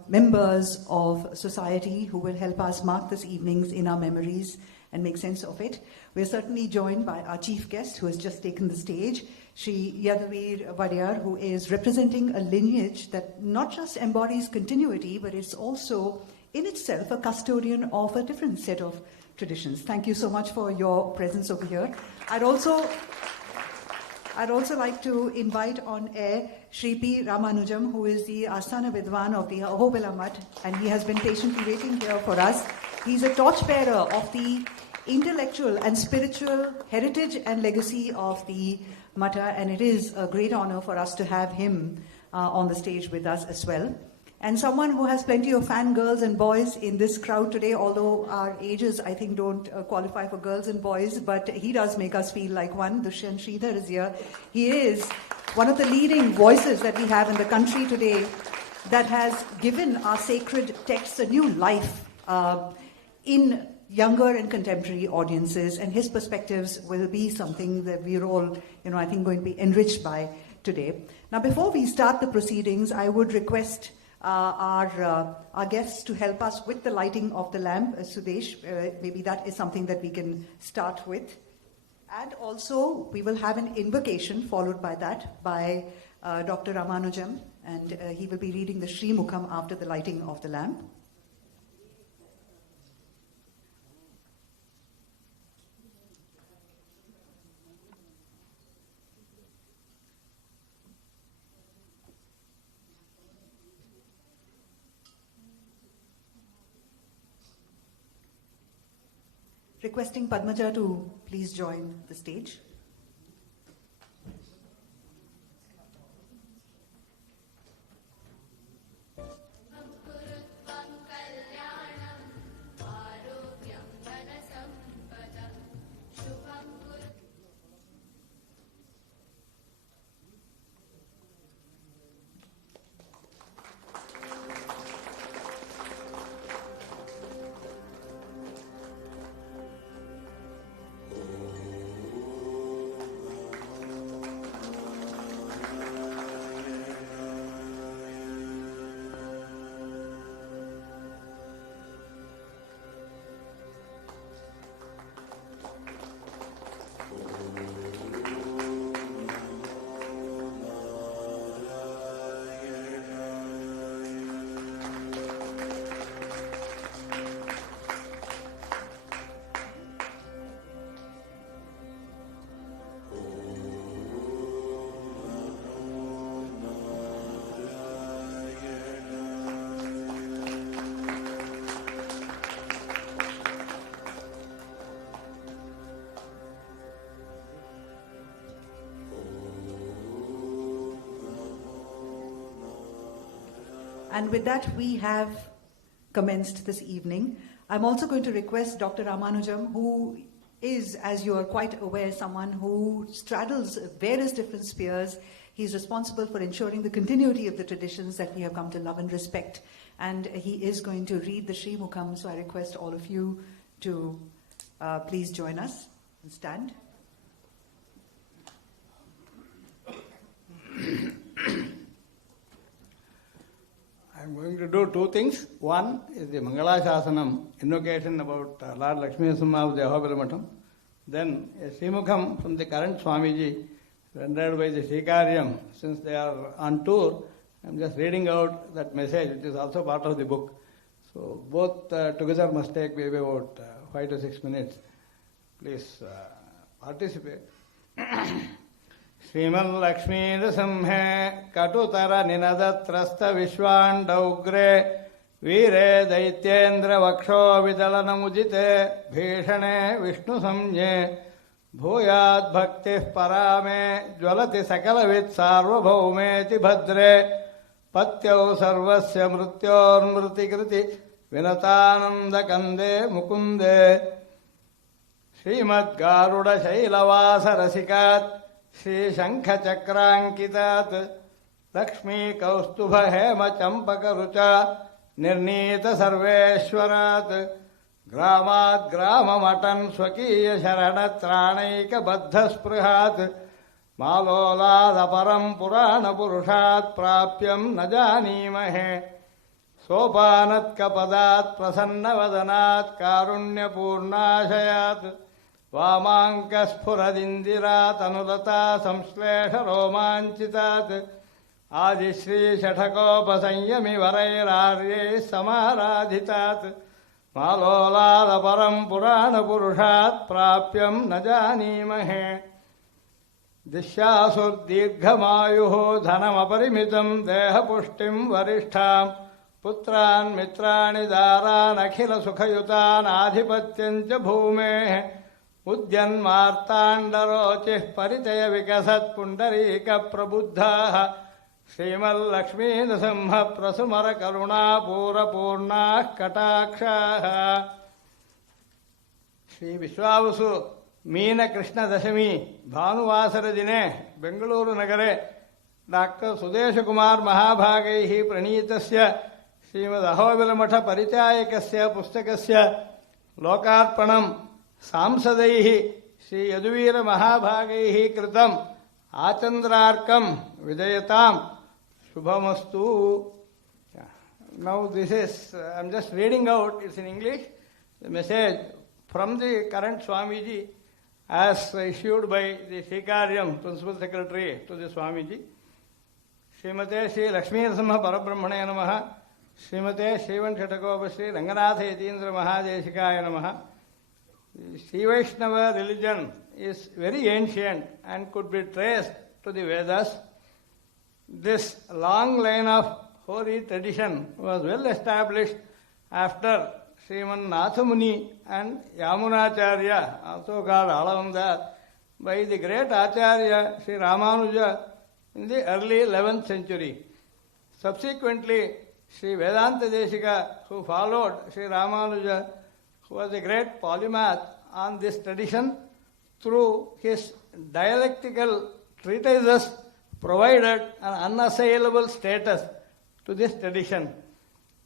members of society who will help us mark this evenings in our memories and make sense of it. We're certainly joined by our chief guest who has just taken the stage, Shri Yadavir Vadiyar, who is representing a lineage that not just embodies continuity, but it's also in itself a custodian of a different set of traditions. Thank you so much for your presence over here. I'd also like to invite on air Shri P. Ramanujam, who is the Asthana Vidwan of the Ahobila Mutt, and he has been patiently waiting here for us. He's a torchbearer of the intellectual and spiritual heritage and legacy of the Mata, and it is a great honor for us to have him on the stage with us as well. And someone who has plenty of fangirls and boys in this crowd today, although our ages, I think, don't qualify for girls and boys, but he does make us feel like one. Dushyant Sridhar is here. He is one of the leading voices that we have in the country today that has given our sacred texts a new life in younger and contemporary audiences, and his perspectives will be something that we're all, I think, going to be enriched by today. Now, before we start the proceedings, I would request our guests to help us with the lighting of the lamp. Sudesh, maybe that is something that we can start with. And also, we will have an invocation followed by that by Dr. Ramanujam, and he will be reading the Sri Mukham after the lighting of the lamp. Requesting Padmaja to please join the stage. And with that, we have commenced this evening. I'm also going to request Dr. Ramanujam, who is, as you are quite aware, someone who straddles various different spheres. He's responsible for ensuring the continuity of the traditions that we have come to love and respect. And he is going to read the Sri Mukham, so I request all of you to please join us and stand. I'm going to do two things. One is the Mangala Shasanam, invocation about Lord Lakshmi Narasimha of the Ahobila Matham. Then a Srimukham from the current Swamiji, rendered by the Srikaryam. Since they are on tour, I'm just reading out that message, which is also part of the book. So both together must take maybe about 5 to 6 minutes. Please participate. Sriman Lakshmi Narasimha Katutara Ninadatrasta Vishwandaugré Veere Daityendra Vaksho Vidalanamujite Bhishane Vishnu Samje Bhuyat Bhakti Parame Jwalati Sakalavit Sarvabhaumeti Bhadre Patyau Sarvasya Mrutyor Mrutikriti Vinatananda Kande Mukunde Srimad Garuda Shailavasa Rasikat Shri Shankha Chakrankitat Lakshmi Kaustubha Hema Champaka Rucha Nirnita Sarveshwarat Gramat Gramamatan Swakiya Sharanatranaika Baddha Sprihat Malolada Param Purana Purushat Prapyam Najanimahe Sopanat Kapadat Prasanna Vadanat Karunya Purnashayat Vamankasphuradindira Tanulata Samslesha Romanchitat Adishri Shatakopa Sanyami Varairarye Samaradhitat Malolada Param Purana Purushat Prapyam Najanimahe Dishyasur Dirghamayuho Dhanam Aparimitam Deha Pushtim Varishtham Putran Mitrani Daran Akhila Sukhayutan Adhipatyancha Bhume Udyan Martandarochih Paritaya Vikasat Pundarika Prabudhaha Srimal Lakshmi Narasimha Prasumara Karuna Pura Purnah Katakshaha Sri Vishwavasu Meena Krishna Dashami Bhanuvasara Dine Bengaluru Nagare Dr. Suresh Kumar Mahabhagaihi Pranitasya Srimad Ahobila Matha Parichayakasya Pustakasya Lokarpanam Samsadaihi Sri Yaduvira Mahabhagaihi Kritam Achandrarkam Vijayatam Shubhamastu. Now this is, I'm just reading out, it's in English, the message from the current Swamiji as issued by the Srikaryam, Principal Secretary to the Swamiji. Srimate Sri Lakshmi Narasimha Parabrahmane Namaha, Srimate Srivan Shatakopa Sri Ranganatha Yatindra Mahadeshikaya Namaha. The Sri Vaishnava religion is very ancient and could be traced to the Vedas. This long line of holy tradition was well established after Sriman Nathamuni and Yamunacharya, also called Alavandar, by the great Acharya Sri Ramanuja in the early 11th century. Subsequently, Sri Vedanta Deshika, who followed Sri Ramanuja, who was a great polymath on this tradition, through his dialectical treatises, provided an unassailable status to this tradition.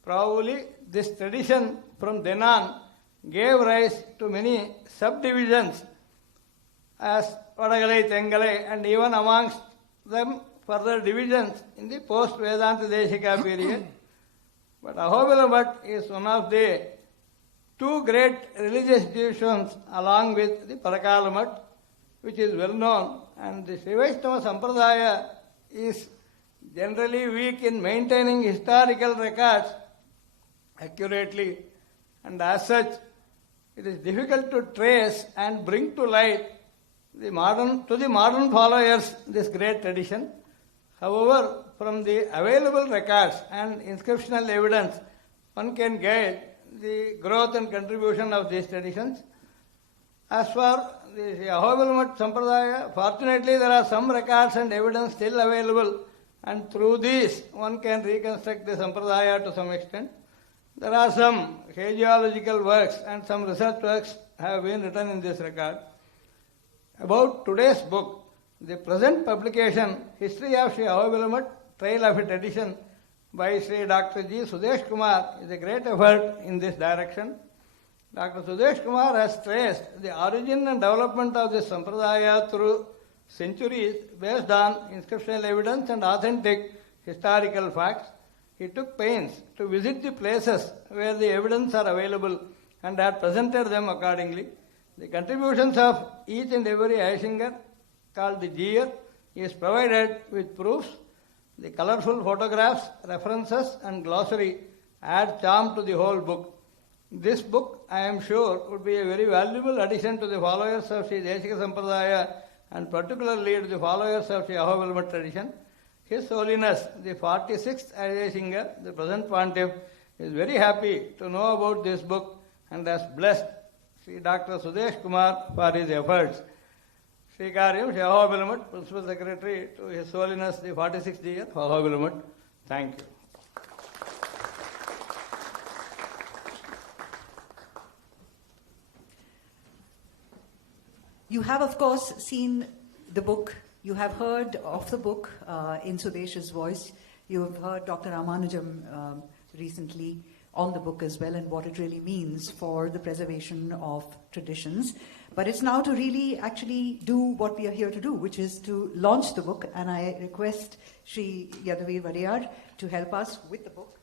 Probably this tradition from then on gave rise to many subdivisions as Vadagalai, Tengalai, and even amongst them further divisions in the post-Vedanta Deshika period. But Ahobila Mutt is one of the two great religious institutions along with the Parakala Mutt, which is well known, and the Sri Vaishnava Sampradaya is generally weak in maintaining historical records accurately, and as such it is difficult to trace and bring to light the modern followers this great tradition. However, from the available records and inscriptional evidence, one can gauge the growth and contribution of these traditions. As for the Ahobila Mutt Sampradaya, fortunately there are some records and evidence still available, and through these one can reconstruct the Sampradaya to some extent. There are some hagiological works and some research works have been written in this regard. About today's book, the present publication, History of Sri Ahobila Mutt, Trail of a Tradition, by Sri Dr. G. Suresh Kumar, is a great effort in this direction. Dr. Suresh Kumar has traced the origin and development of this Sampradaya through centuries based on inscriptional evidence and authentic historical facts. He took pains to visit the places where the evidence are available and had presented them accordingly. The contributions of each and every Aishinger, called the Jier, is provided with proofs. The colorful photographs, references and glossary add charm to the whole book. This book, I am sure, would be a very valuable addition to the followers of Sri Deshika Sampradaya and particularly to the followers of Sri Ahobila Mutt tradition. His Holiness, the 46th Aishinger, the present Pontiff, is very happy to know about this book and has blessed Sri Dr. Suresh Kumar for his efforts. Sri Karyam, Sri Ahobila Mutt, Principal Secretary to His Holiness, the 46th year of Ahobila Mutt. Thank you. You have, of course, seen the book. You have heard of the book in Sudesh's voice. You have heard Dr. Ramanujam recently on the book as well and what it really means for the preservation of traditions. But it's now to really actually do what we are here to do, which is to launch the book. And I request Sri Yadaveer Variyar to help us with the book.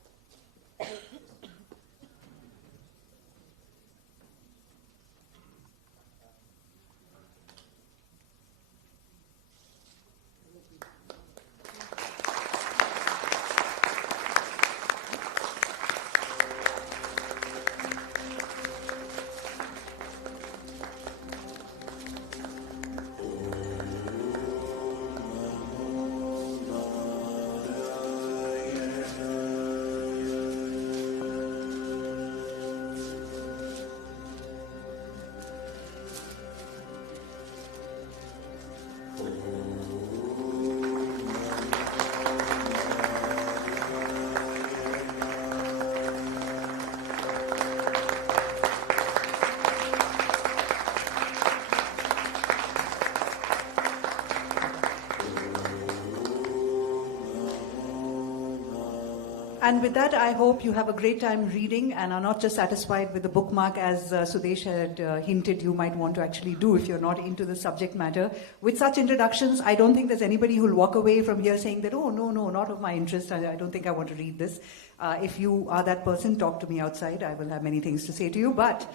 And with that, I hope you have a great time reading and are not just satisfied with the bookmark, as Sudesh had hinted you might want to actually do if you're not into the subject matter. With such introductions, I don't think there's anybody who'll walk away from here saying that, oh, no, not of my interest. I don't think I want to read this. If you are that person, talk to me outside. I will have many things to say to you. But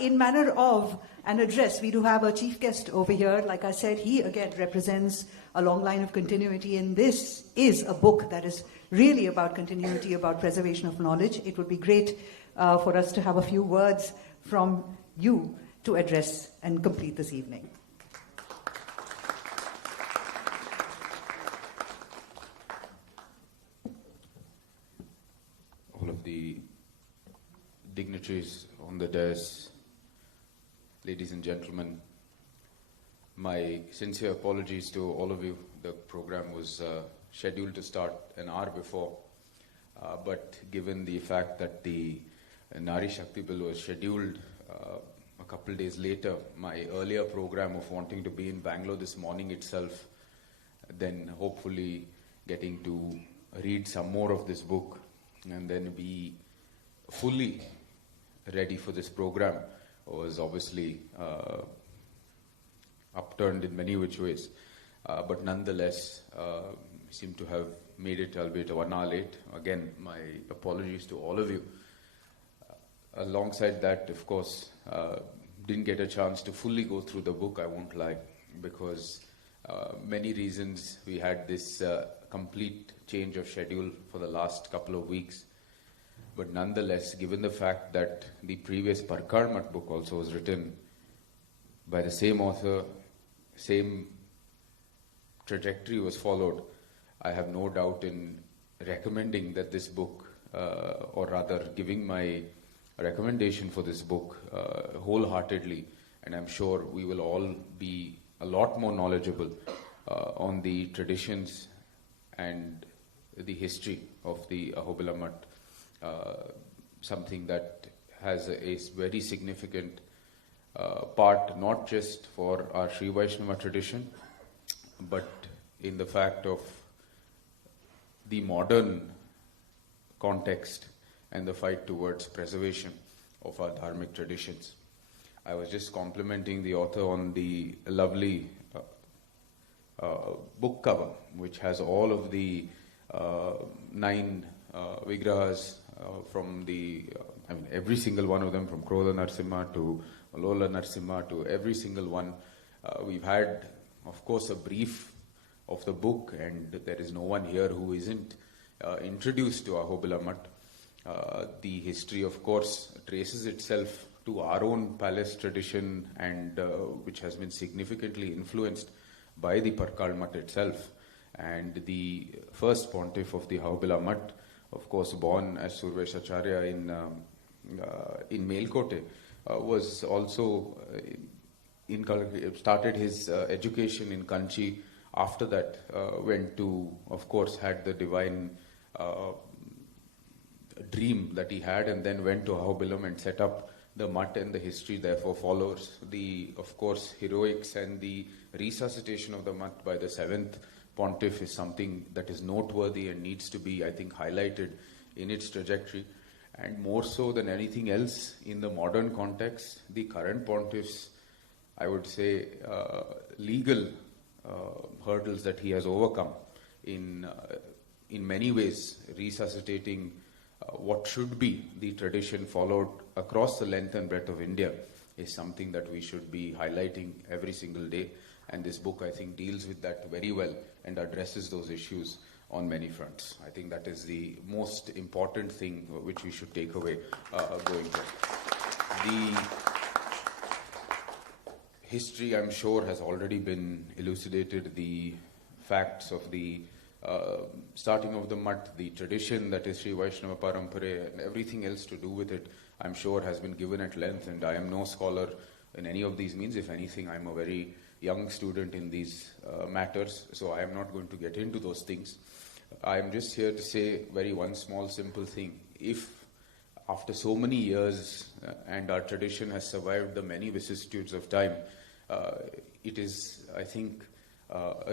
in manner of an address, we do have a chief guest over here. Like I said, he again represents a long line of continuity, and this is a book that is really about continuity, about preservation of knowledge. It would be great for us to have a few words from you to address and complete this evening. All of the dignitaries on the dais, ladies and gentlemen, my sincere apologies to all of you. The program was scheduled to start an hour before, but given the fact that the Nari Shakti Bill was scheduled a couple days later, my earlier program of wanting to be in Bangalore this morning itself, then hopefully getting to read some more of this book and then be fully ready for this program was obviously upturned in many which ways. But nonetheless, seem to have made it, albeit 1 hour late. Again, my apologies to all of you. Alongside that, of course, didn't get a chance to fully go through the book, I won't lie, because many reasons we had this complete change of schedule for the last couple of weeks. But nonetheless, given the fact that the previous Parkar Mutt book also was written by the same author, same trajectory was followed, I have no doubt in recommending that this book, or rather giving my recommendation for this book wholeheartedly, and I'm sure we will all be a lot more knowledgeable on the traditions and the history of the Ahobila Mutt, something that has a very significant part not just for our Sri Vaishnava tradition, but in the fact of the modern context and the fight towards preservation of our dharmic traditions. I was just complimenting the author on the lovely book cover, which has all of the 9 vigrahas from the, every single one of them, from Krodha Narsimha to Lola Narsimha to every single one. We've had, of course, a brief of the book, and there is no one here who isn't introduced to Ahobila Mutt. The history, of course, traces itself to our own palace tradition, and which has been significantly influenced by the Parkar Mutt itself. And the first pontiff of the Ahobila Mutt, of course, born as Suresh Acharya in Melkote, was also started his education in Kanchi. After that, went to, of course, had the divine dream that he had, and then went to Ahobilam and set up the Mutt, and the history therefore follows. The, of course, heroics and the resuscitation of the Mutt by the 7th pontiff is something that is noteworthy and needs to be, I think, highlighted in its trajectory. And more so than anything else, in the modern context, the current pontiff's, I would say, legal hurdles that he has overcome in many ways resuscitating what should be the tradition followed across the length and breadth of India is something that we should be highlighting every single day. And this book, I think, deals with that very well and addresses those issues on many fronts. I think that is the most important thing which we should take away going forward. The history, I'm sure, has already been elucidated. The facts of the starting of the Mutt, the tradition that is Sri Vaishnava Parampare, and everything else to do with it, I'm sure has been given at length, and I am no scholar in any of these means. If anything, I'm a very young student in these matters, so I am not going to get into those things. I am just here to say one small simple thing. If after so many years and our tradition has survived the many vicissitudes of time, it is, I think,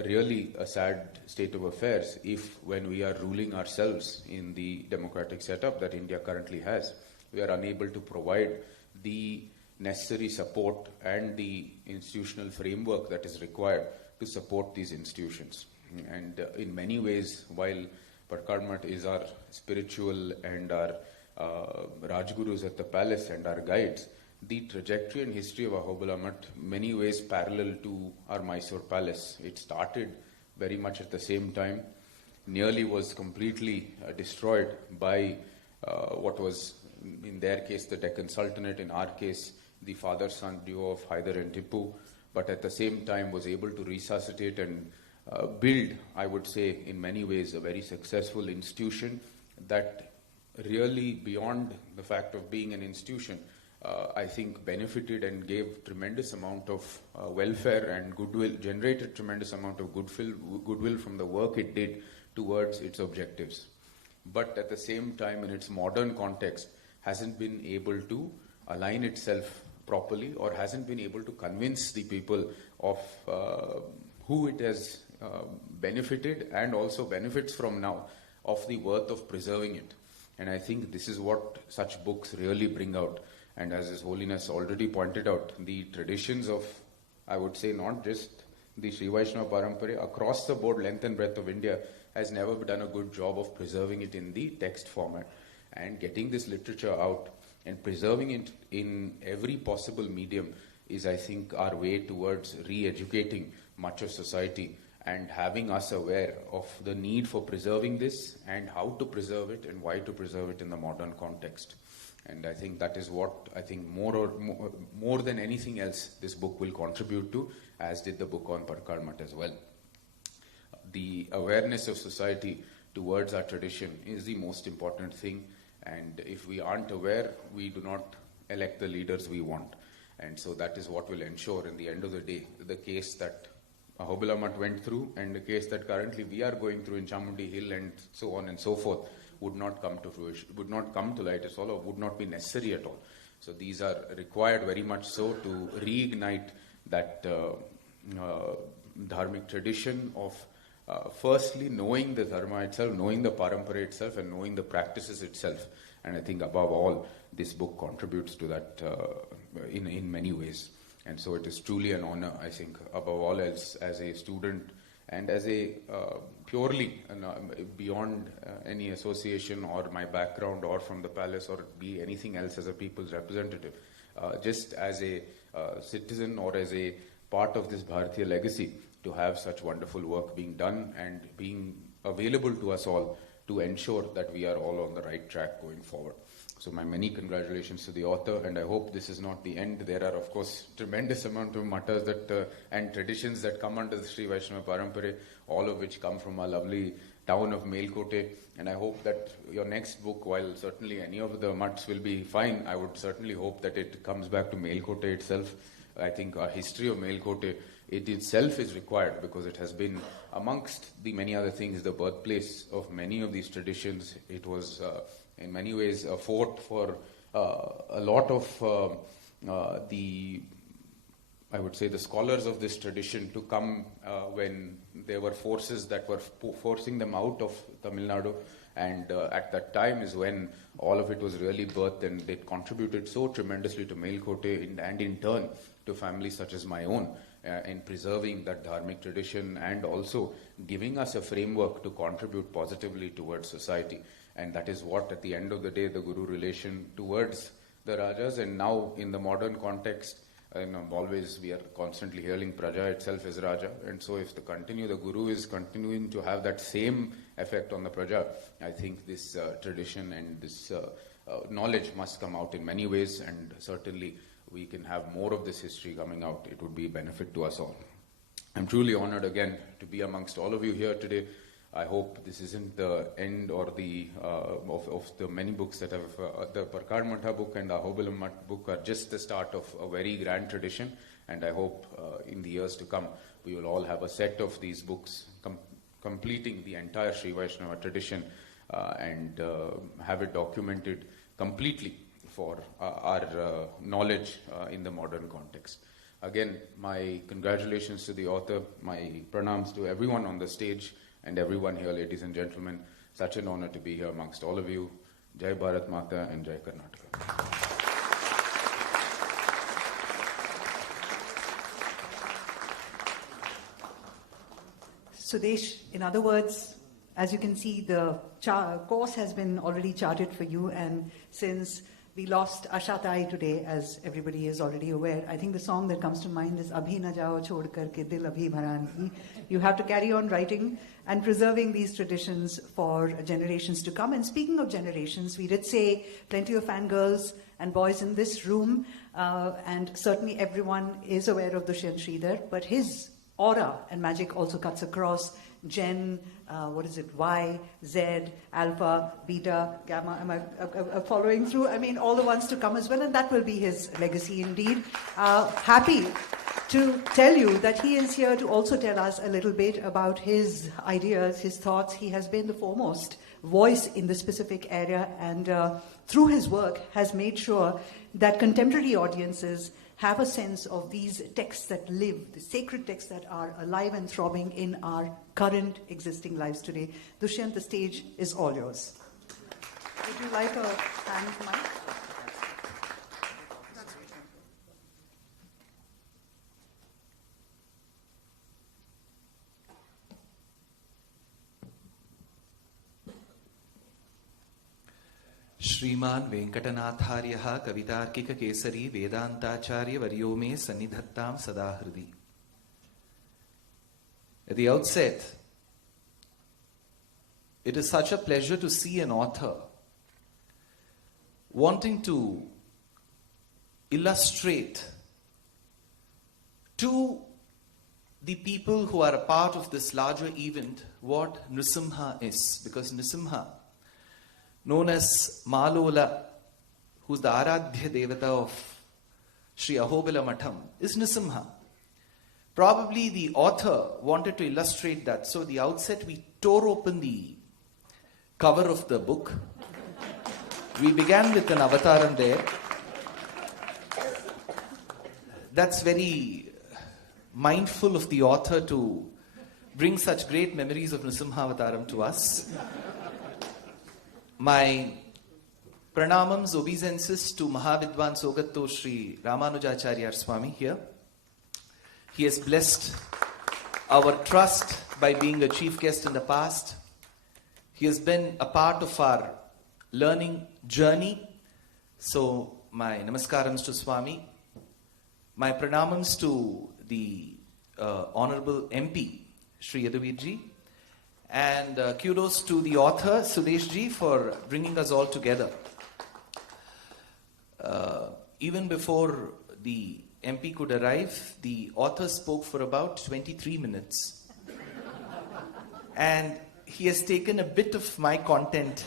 really a sad state of affairs if, when we are ruling ourselves in the democratic setup that India currently has, we are unable to provide the necessary support and the institutional framework that is required to support these institutions. And in many ways, while Parkar Mutt is our spiritual and our Rajgurus at the palace and our guides, the trajectory and history of Ahobila Mutt many ways parallel to our Mysore palace. It started very much at the same time, nearly was completely destroyed by what was, in their case, the Deccan Sultanate, in our case, the father-son duo of Hyder and Tipu, but at the same time was able to resuscitate and build, I would say, in many ways, a very successful institution that really, beyond the fact of being an institution, I think benefited and gave tremendous amount of welfare and goodwill, generated tremendous amount of goodwill from the work it did towards its objectives. But at the same time, in its modern context, hasn't been able to align itself properly, or hasn't been able to convince the people of who it has benefited and also benefits from now, of the worth of preserving it. And I think this is what such books really bring out. And as His Holiness already pointed out, the traditions of, I would say, not just the Sri Vaishnava Parampara, across the board, length and breadth of India, has never done a good job of preserving it in the text format and getting this literature out and preserving it in every possible medium is, I think, our way towards re-educating much of society and having us aware of the need for preserving this and how to preserve it and why to preserve it in the modern context. And I think that is what I think more than anything else this book will contribute to, as did the book on Parkar Mutt as well. The awareness of society towards our tradition is the most important thing, and if we aren't aware, we do not elect the leaders we want. And so that is what will ensure, in the end of the day, the case that Ahobila Mutt went through and the case that currently we are going through in Chamundi Hill and so on and so forth would not come to fruition, would not come to light at all, or would not be necessary at all. So these are required very much so to reignite that dharmic tradition of firstly knowing the dharma itself, knowing the parampara itself, and knowing the practices itself. And I think above all, this book contributes to that in many ways. And so it is truly an honor, I think, above all else, as a student and as a purely beyond any association or my background or from the palace or be anything else as a people's representative, just as a citizen or as a part of this Bharatiya legacy, to have such wonderful work being done and being available to us all to ensure that we are all on the right track going forward. So my many congratulations to the author, and I hope this is not the end. There are, of course, tremendous amount of mattas that and traditions that come under the Sri Vaishnava Parampara, all of which come from our lovely town of Melkote. And I hope that your next book, while certainly any of the mutts will be fine, I would certainly hope that it comes back to Melkote itself. I think our history of Melkote, it itself is required, because it has been, amongst the many other things, the birthplace of many of these traditions. It was in many ways a fort for a lot of I would say, the scholars of this tradition to come when there were forces that were forcing them out of Tamil Nadu. And at that time is when all of it was really birthed, and it contributed so tremendously to Melkote and in turn to families such as my own in preserving that dharmic tradition and also giving us a framework to contribute positively towards society. And that is what, at the end of the day, the Guru relation towards the Rajas, and now in the modern context, always we are constantly hearing Praja itself as Raja. And so if the Guru is continuing to have that same effect on the Praja, I think this tradition and this knowledge must come out in many ways, and certainly we can have more of this history coming out. It would be a benefit to us all. I'm truly honored again to be amongst all of you here today. I hope this isn't the end or the of the many books that have the Parkar Mutt book and the Ahobila Mutt book are just the start of a very grand tradition, and I hope in the years to come we will all have a set of these books completing the entire Sri Vaishnava tradition and have it documented completely for our knowledge in the modern context. Again, my congratulations to the author, my pranams to everyone on the stage and everyone here, ladies and gentlemen. Such an honor to be here amongst all of you. Jai Bharat Mata and Jai Karnataka. Suresh, in other words, as you can see, the course has been already charted for you, and since we lost Ashatai today, as everybody is already aware, I think the song that comes to mind is Abhi na jao chhod kar ke dil abhi bhara nahi. You have to carry on writing and preserving these traditions for generations to come. And speaking of generations, we did say plenty of fangirls and boys in this room, and certainly everyone is aware of Dushyant Sridhar, but his aura and magic also cuts across Gen, Y, Z, Alpha, Beta, Gamma. Am I following through? I mean, all the ones to come as well, and that will be his legacy indeed. Happy to tell you that he is here to also tell us a little bit about his ideas, his thoughts. He has been the foremost voice in the specific area, and through his work has made sure that contemporary audiences have a sense of these texts that live, the sacred texts that are alive and throbbing in our current existing lives today. Dushyant, the stage is all yours. Would you like a hand mic? श्रीमान वेंकटनाथार्यः कवितार्किक केसरी वेदांताचार्य वर्यो मे सन्निधत्तां सदा हृदि. At the outset, it is such a pleasure to see an author wanting to illustrate to the people who are a part of this larger event what Nrisimha is. Because Nrisimha, known as Malola, who's the Aradhya Devata of Sri Ahobila Matham, is Nrisimha. Probably the author wanted to illustrate that. So at the outset, we tore open the cover of the book. We began with an avataram there. That's very mindful of the author to bring such great memories of Nrisimha avataram to us. My pranamams, obeisances to Mahavidwan Sogatto Sri Ramanujacharya Swami here. He has blessed our trust by being a chief guest in the past. He has been a part of our learning journey. So my namaskarams to Swami. My pranamams to the Honorable MP, Sri Yadavirji. And kudos to the author, Sudeshji, for bringing us all together. Even before the MP could arrive, the author spoke for about 23 minutes. And he has taken a bit of my content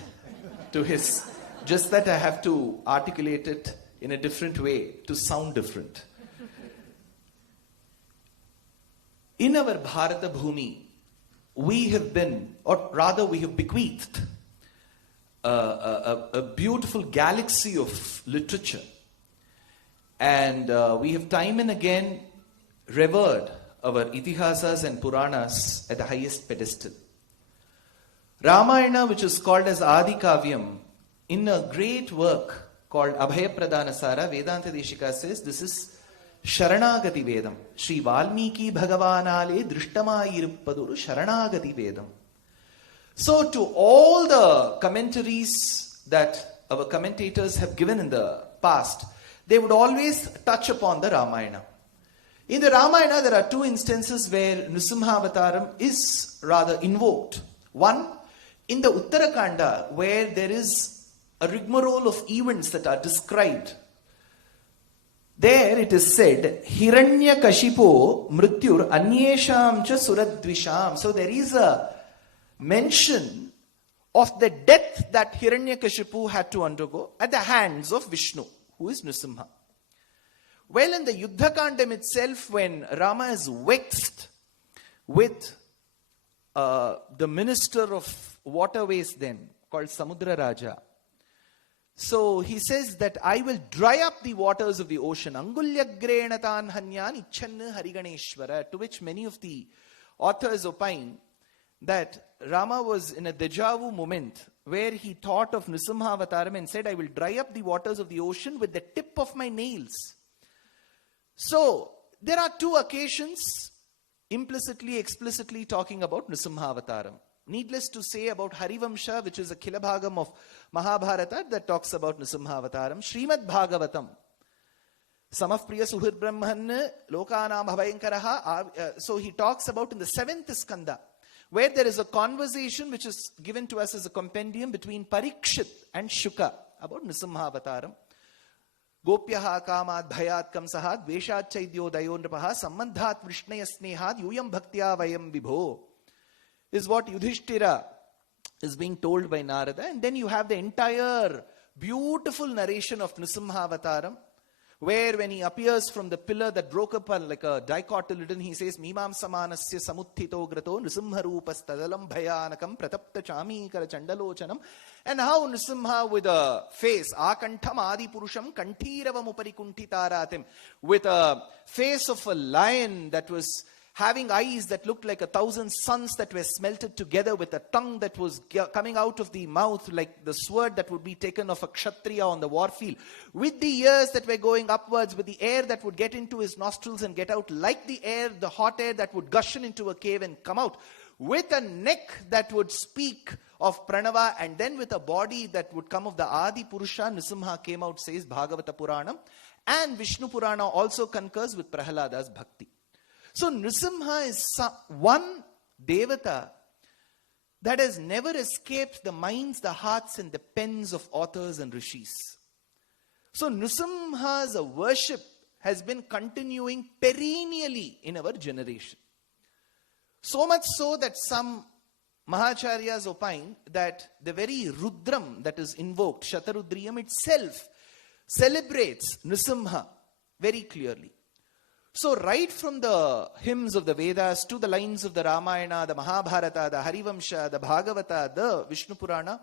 to his, just that I have to articulate it in a different way to sound different. In our Bharata Bhumi, we have been, or rather we have bequeathed a beautiful galaxy of literature. And we have time and again revered our itihasas and puranas at the highest pedestal. Ramayana, which is called as Adi Kavyam, in a great work called Abhaya Pradhanasara, Vedanta Deshika says this is Sharanagati Vedam. Sri Valmiki Bhagavanale Drishtamayiruppaduru Sharanagati Vedam. So to all the commentaries that our commentators have given in the past, they would always touch upon the Ramayana. In the Ramayana, there are two instances where Nrisimha Avataram is rather invoked. One, in the Uttarakanda, where there is a rigmarole of events that are described. There it is said, Hiranya Kashipo Mrityur Anyesham cha Suradvisham. So there is a mention of the death that Hiranyakashipu had to undergo at the hands of Vishnu, who is Nrisimha. Well, in the Yuddhakandam itself, when Rama is vexed with the minister of waterways then, called Samudra Raja, so he says that I will dry up the waters of the ocean. Angulyagrena hanyan icchanna hariganeshwara. To which many of the authors opine that Rama was in a deja vu moment where he thought of Nrisimha Avataram and said, I will dry up the waters of the ocean with the tip of my nails. So, there are two occasions implicitly, explicitly talking about Nrisimha Avataram. Needless to say about Harivamsha, which is a Kilabhagam of Mahabharata that talks about Nrisimha Avataram. Srimad Bhagavatam. Samafpriya Suhir Brahman Lokanam Bhavayankaraha. So he talks about in the 7th skanda, where there is a conversation which is given to us as a compendium between Parikshit and Shuka about Nrisimha Avataram. Gopyaha kamad bhayat kamsahat veshat chaidyo dayon rapaha sambandhat vishnaya snehad yuyam bhaktya vayam vibho. is what Yudhishthira is being told by Narada. And then you have the entire beautiful narration of Nrsimhavataram, where when he appears from the pillar that broke up like a dicotyledon, he says, Mimam samanasya samuthito grato nrisimharupas tadalam bhayanakam pratapta chamikara chandalochanam. And how Nrisimha with a face, akantham adi purusham kanthiravam upari kuntitaratim, with a face of a lion that was having eyes that looked like 1,000 suns that were smelted together, with a tongue that was coming out of the mouth like the sword that would be taken of a kshatriya on the war field, with the ears that were going upwards, with the air that would get into his nostrils and get out, like the air, the hot air that would gush into a cave and come out, with a neck that would speak of Pranava, and then with a body that would come of the Adi Purusha. Nrisimha came out, says Bhagavata Puranam, and Vishnu Purana also concurs with Prahalada's Bhakti. So Nrisimha is one Devata that has never escaped the minds, the hearts and the pens of authors and rishis. So Nrisimha's worship has been continuing perennially in our generation. So much so that some Mahacharyas opine that the very Rudram that is invoked, Shatarudriyam itself, celebrates Nrisimha very clearly. So right from the hymns of the Vedas to the lines of the Ramayana, the Mahabharata, the Harivamsha, the Bhagavata, the Vishnu Purana,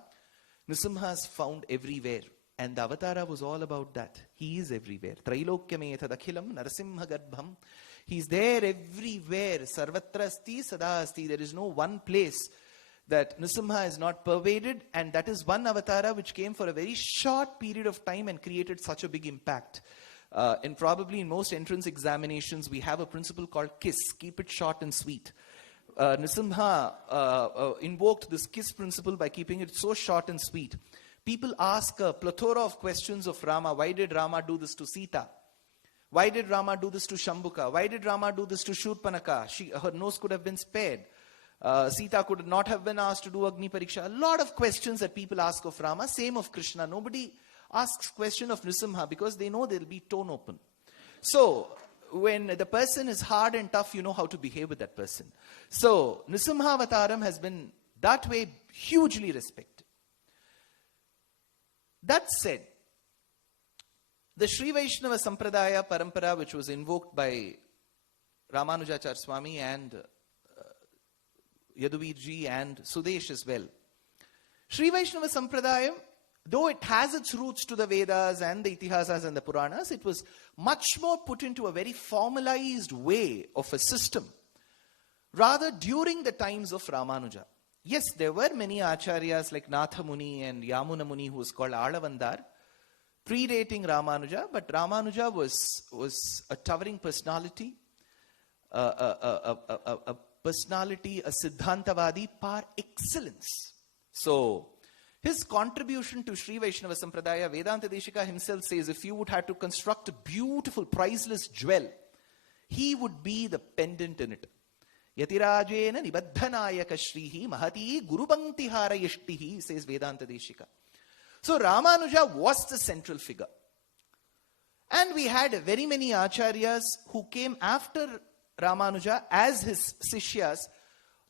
Nrisimha is found everywhere. And the Avatara was all about that. He is everywhere. Trailokyame tadakhilam narasimha garbham. He's there everywhere. Sarvatra asti sada asti. There is no one place that Nrisimha is not pervaded. And that is one Avatara which came for a very short period of time and created such a big impact. And probably in most entrance examinations, we have a principle called KISS, keep it short and sweet. Nrisimha invoked this KISS principle by keeping it so short and sweet. People ask a plethora of questions of Rama. Why did Rama do this to Sita? Why did Rama do this to Shambhuka? Why did Rama do this to Shurpanaka? Her nose could have been spared. Sita could not have been asked to do Agni Pariksha. A lot of questions that people ask of Rama, same of Krishna. Nobody asks question of Nrisimha because they know they'll be torn open. So, when the person is hard and tough, you know how to behave with that person. So, Nrisimhavataram has been that way hugely respected. That said, the Sri Vaishnava Sampradaya Parampara, which was invoked by Ramanujacharya Swami and Yaduvirji and Suresh as well. Sri Vaishnava Sampradaya, though it has its roots to the Vedas and the Itihasas and the Puranas, it was much more put into a very formalized way of a system, rather during the times of Ramanuja. Yes, there were many acharyas like Natha Muni and Yamuna Muni, who was called Alavandar, predating Ramanuja, but Ramanuja was a towering personality, a personality, a Siddhantavadi par excellence. So, his contribution to Sri Vaishnava Sampradaya, Vedanta Deshika himself says, if you would have to construct a beautiful, priceless jewel, he would be the pendant in it. Yatirajena nibaddhanayaka shrihi mahati gurubangti harayashtihi, says Vedanta Deshika. So Ramanuja was the central figure. And we had very many acharyas who came after Ramanuja as his sishyas.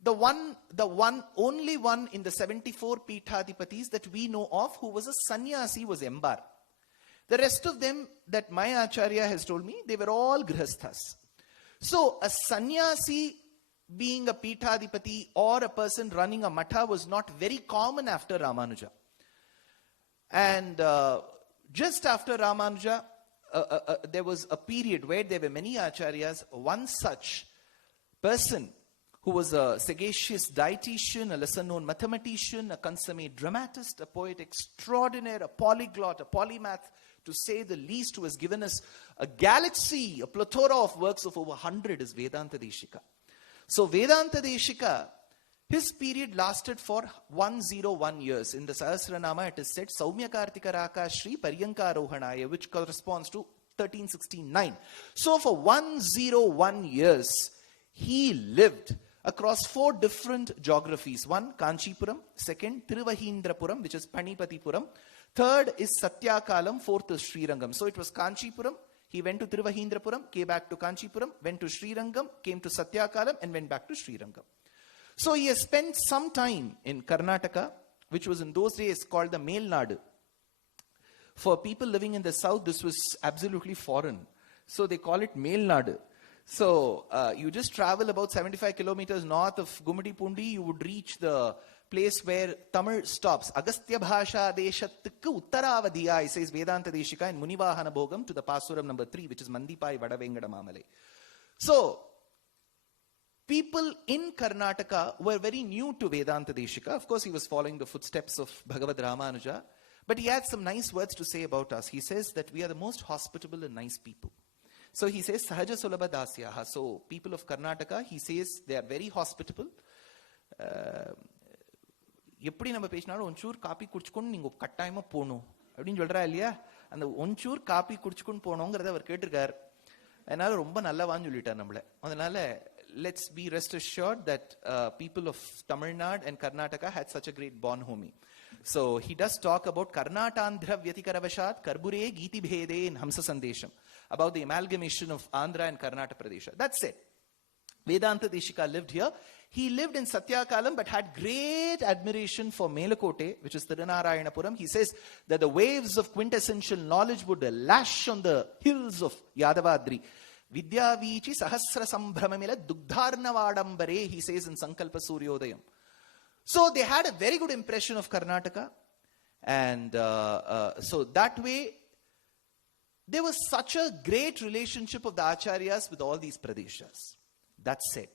The only one in the 74 Peethadipatis that we know of who was a sannyasi was Embar. The rest of them that my acharya has told me, they were all grihasthas. So a sannyasi being a Peethadipati or a person running a matha was not very common after Ramanuja. And just after Ramanuja, there was a period where there were many acharyas. One such person who was a sagacious dietitian, a lesser-known mathematician, a consummate dramatist, a poet extraordinaire, a polyglot, a polymath, to say the least, who has given us a galaxy, a plethora of works of over 100, is Vedanta Deshika. So Vedanta Deshika, his period lasted for 101 years. In the Sahasranama it is said, Saumya Kartika Raka Shri Paryanka Rohanaya, which corresponds to 1369. So for 101 years, he lived across 4 different geographies. One, Kanchipuram. Second, Tiruvahindrapuram, which is Panipatipuram. Third is Satyakalam. Fourth is Srirangam. So it was Kanchipuram. He went to Tiruvahindrapuram, came back to Kanchipuram, went to Srirangam, came to Satyakalam, and went back to Srirangam. So he has spent some time in Karnataka, which was in those days called the Melnadu. For people living in the south, this was absolutely foreign. So they call it Melnadu. So you just travel about 75 kilometers north of Gumadipundi, you would reach the place where Tamil stops. Agastya Bhasha Deshatukku Uttaravadiya, says Vedanta Deshika in Munivahana Bhogam to the Pasuram number 3, which is Mandipai Vadavengada Mamale. So, people in Karnataka were very new to Vedanta Deshika. Of course, he was following the footsteps of Bhagavad Ramanuja. But he had some nice words to say about us. He says that we are the most hospitable and nice people. So he says, Sahaja Sulabha Dasyaha. So people of Karnataka, he says, they are very hospitable. எப்படி நம்ம பேசினாலும் ஒன்சூர் copy குடிச்சுக்கொண்டு நீங்க கட்டாயமா போகணும் அப்படின்னு சொல்றா இல்லையா? அந்த ஒன்சூர் காப்பி குடிச்சுக்கொண்டு போனோங்கிறத அவர் கேட்டிருக்கார். அதனால ரொம்ப நல்லவான்னு சொல்லிட்டார் நம்மள. அதனால let's be rest assured that people of Tamil Nadu and Karnataka had such a great bonhomie. So he does talk about Karnatandhra Vyatikaravashat Karbure Geeti Bhede in Hamsa Sandesham, about the amalgamation of Andhra and Karnataka Pradesh. That's it. Vedanta Deshika lived here. He lived in Satyakalam but had great admiration for Melakote, which is Tirunarayanapuram. He says that the waves of quintessential knowledge would lash on the hills of Yadavadri. Vidya Vichi Sahasra Sambhramamila Dugdharnavadambare, he says in Sankalpa Suryodayam. So they had a very good impression of Karnataka. And so that way, there was such a great relationship of the Acharyas with all these Pradeshas. That said,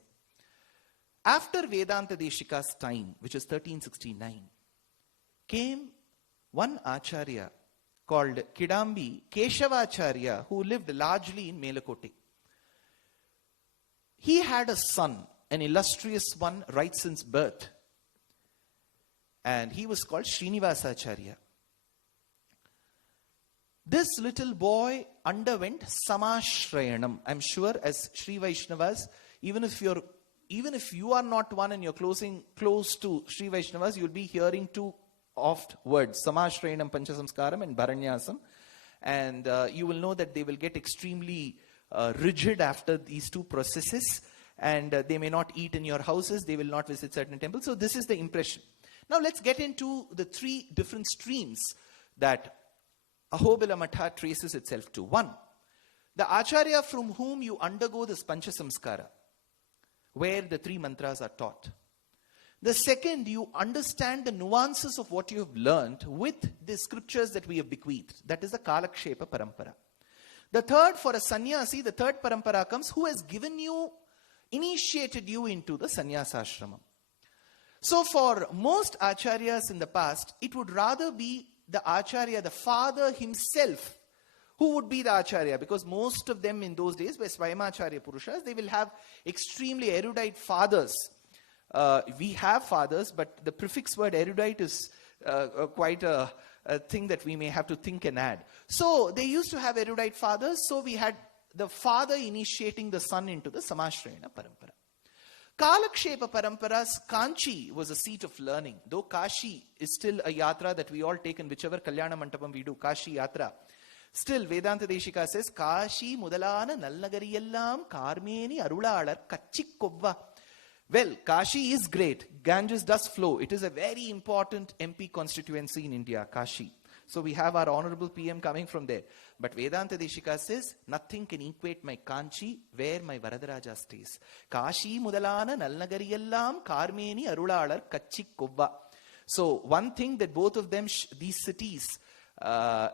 after Vedanta Deshika's time, which is 1369, came one Acharya called Kidambi Keshavacharya, who lived largely in Melakote. He had a son, an illustrious one right since birth, and he was called Srinivasacharya. This little boy underwent Samashrayanam. I'm sure as Sri Vaishnavas, even if you are not one and you're close to Sri Vaishnavas, you'll be hearing two oft words, Samashrayanam Panchasamskaram and Bharanyasam. And you will know that they will get extremely rigid after these two processes. And they may not eat in your houses, they will not visit certain temples. So this is the impression. Now let's get into the three different streams that Ahobila Matha traces itself to. One, the Acharya from whom you undergo this Panchasamskara, where the three mantras are taught. The second, you understand the nuances of what you have learned with the scriptures that we have bequeathed. That is the Kalakshepa Parampara. The third, for a sannyasi, the third parampara comes, who has initiated you into the sannyasashramam. So for most acharyas in the past, it would rather be the acharya, the father himself, who would be the acharya, because most of them in those days were Swayamacharya Purushas. They will have extremely erudite fathers. We have fathers, but the prefix word erudite is quite a thing that we may have to think and add. So they used to have erudite fathers, so we had the father initiating the son into the Samashrayana Parampara. Kalakshepa Paramparas, Kanchi was a seat of learning. Though Kashi is still a yatra that we all take in whichever Kalyana Mandapam we do, Kashi yatra. Still, Vedanta Deshika says, Kashi Mudalana Nalnagariyallam Karmeni Arulalar Kachikkovva. Well, Kashi is great. Ganges does flow. It is a very important MP constituency in India, Kashi. So we have our honorable PM coming from there. But Vedanta Deshika says, nothing can equate my Kanchi where my Varadaraja stays. Kashi Mudalana Nalnagariyallam Karmeni Arulalar Kachikkovva. So one thing that both of them, these cities,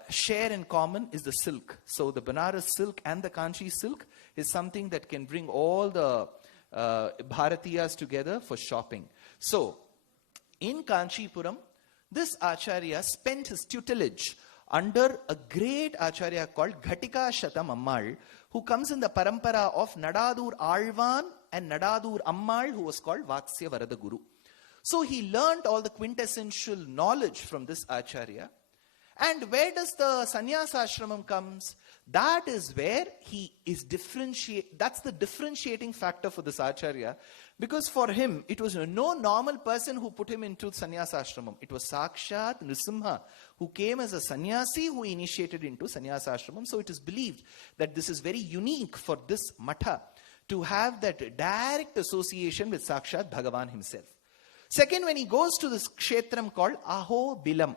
share in common is the silk. So the Banaras silk and the Kanchi silk is something that can bring all the Bharatiyas together for shopping. So in Kanchipuram, this Acharya spent his tutelage under a great Acharya called Ghatika Shatam Ammal, who comes in the parampara of Nadadur Alvan and Nadadur Ammal, who was called Vatsya Varadaguru. So he learned all the quintessential knowledge from this Acharya. And where does the sannyasa ashramam comes? That is where he is that's the differentiating factor for this acharya. Because for him, it was no normal person who put him into sannyasa ashramam. It was Sakshat Nrisimha, who came as a sannyasi, who initiated into sannyasa ashramam. So it is believed that this is very unique for this matha to have that direct association with Sakshat Bhagavan himself. Second, when he goes to this kshetram called Ahobilam.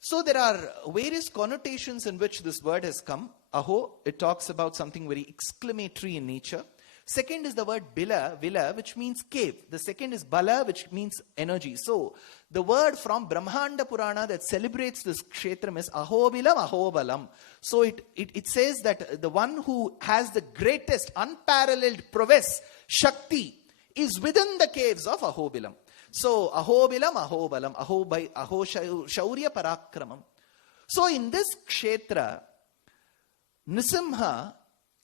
So there are various connotations in which this word has come. Aho, it talks about something very exclamatory in nature. Second is the word vila, which means cave. The second is bala, which means energy. So the word from Brahmanda Purana that celebrates this kshetram is Ahobilam, Ahobalam. So it says that the one who has the greatest unparalleled prowess, Shakti, is within the caves of Ahobilam. So Ahobilam, Ahobalam, Aho Shaurya Parakramam. So in this kshetra, Nisimha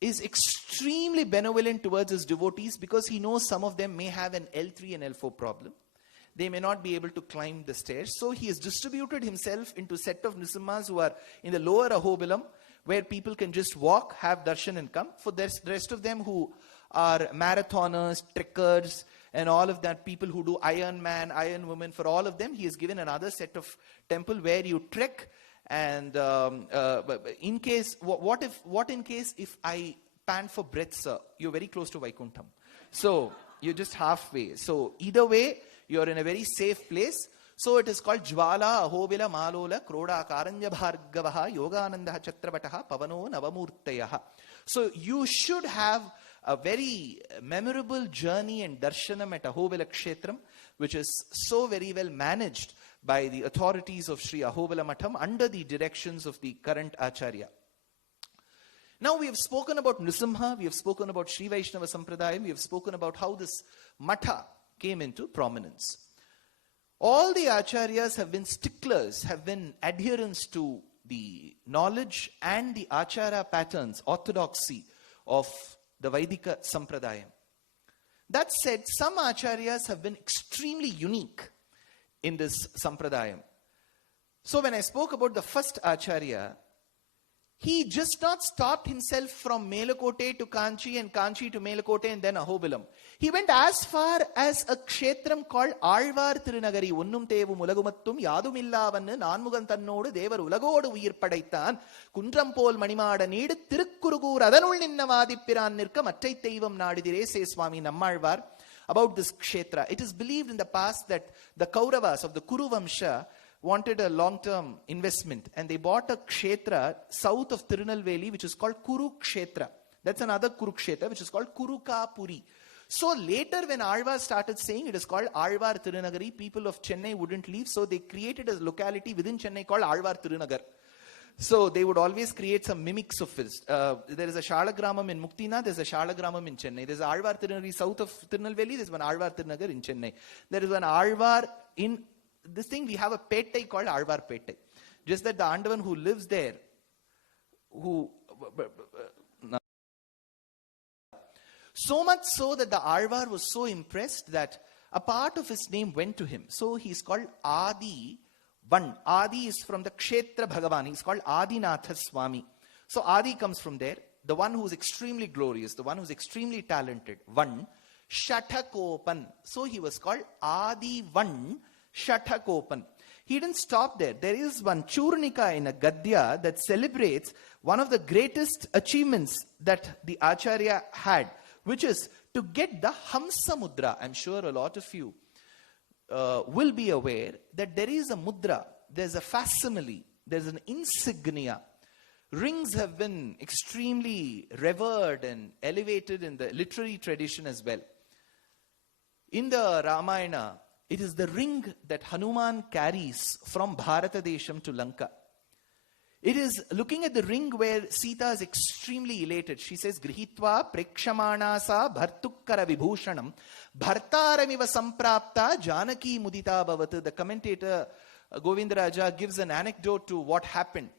is extremely benevolent towards his devotees because he knows some of them may have an L3 and L4 problem. They may not be able to climb the stairs. So he has distributed himself into a set of Nisimhas who are in the lower Ahobilam, where people can just walk, have darshan and come. For the rest of them who are marathoners, trekkers, and all of that, people who do Iron Man, Iron Woman, for all of them, he has given another set of temple where you trek. And in case, what in case if I pant for breath, sir? You're very close to Vaikuntham. So you're just halfway. So either way, you're in a very safe place. So it is called Jwala, Ahobila, Malola, Kroda, Karanja Bhargavaha, Yogananda Chatrapataha, Pavano, Navamurtayaha. So you should have a very memorable journey and darshanam at Ahobila Kshetram, which is so very well managed by the authorities of Sri Ahobila Matham under the directions of the current Acharya. Now we have spoken about Nisimha, we have spoken about Sri Vaishnava Sampradayam, we have spoken about how this Matha came into prominence. All the Acharyas have been sticklers, have been adherents to the knowledge and the Achara patterns, orthodoxy of the Vaidika Sampradayam. That said, some Acharyas have been extremely unique in this Sampradayam. So when I spoke about the first Acharya, he just not stopped himself from Melakote to Kanchi and Kanchi to Melakote and then Ahobilam. He went as far as a kshetram called Alvar Tirunagari. Unnum Tevu Mulagumattum Yadumillavannu Nanmugan Tannodu Devar Ulagodu Uyir Padaithan Kundram Pol Manimada Need Tirukkurugur Adanul Ninnavadipiran Nirka Mattai Teivam Nadidire, says Swami Nammalvar about this kshetra. It is believed in the past that the Kauravas of the Kuru Vamsha wanted a long-term investment and they bought a kshetra south of Tirunelveli which is called Kuru Kshetra. That's another Kurukshetra which is called Kurukapuri. So later when Alvar started saying it is called Alvar Tirunagari, people of Chennai wouldn't leave, so they created a locality within Chennai called Alvar Tirunagar. So they would always create some mimics of this. There is a Shalagramam in Muktina, there's a Shalagramam in Chennai. There's an Alvar Tirunagari south of Tirunelveli, there's one Alvar Tirunagar in Chennai. There is one Alvar in this thing, we have a Pettai called Alvar Pettai. Just that the Andavan who lives there, so much so that the Alvar was so impressed that a part of his name went to him. So he's called Adi Van. Adi is from the Kshetra Bhagavan. He's called Adinatha Swami. So Adi comes from there. The one who's extremely glorious, the one who's extremely talented. Van. Shatakopan. So he was called Adi Van Shatakopan. He didn't stop there. There is one Churnika in a Gadya that celebrates one of the greatest achievements that the Acharya had, which is to get the Hamsa Mudra. I'm sure a lot of you will be aware that there is a mudra, there's a facsimile, there's an insignia. Rings have been extremely revered and elevated in the literary tradition as well. In the Ramayana, it is the ring that Hanuman carries from Bharatadesham to Lanka. It is looking at the ring where Sita is extremely elated. She says, Grihitva prekshamanasa bhartukkara vibhushanam bhartaramiva samprapta janaki mudita bhavat. The commentator Govindaraja gives an anecdote to what happened.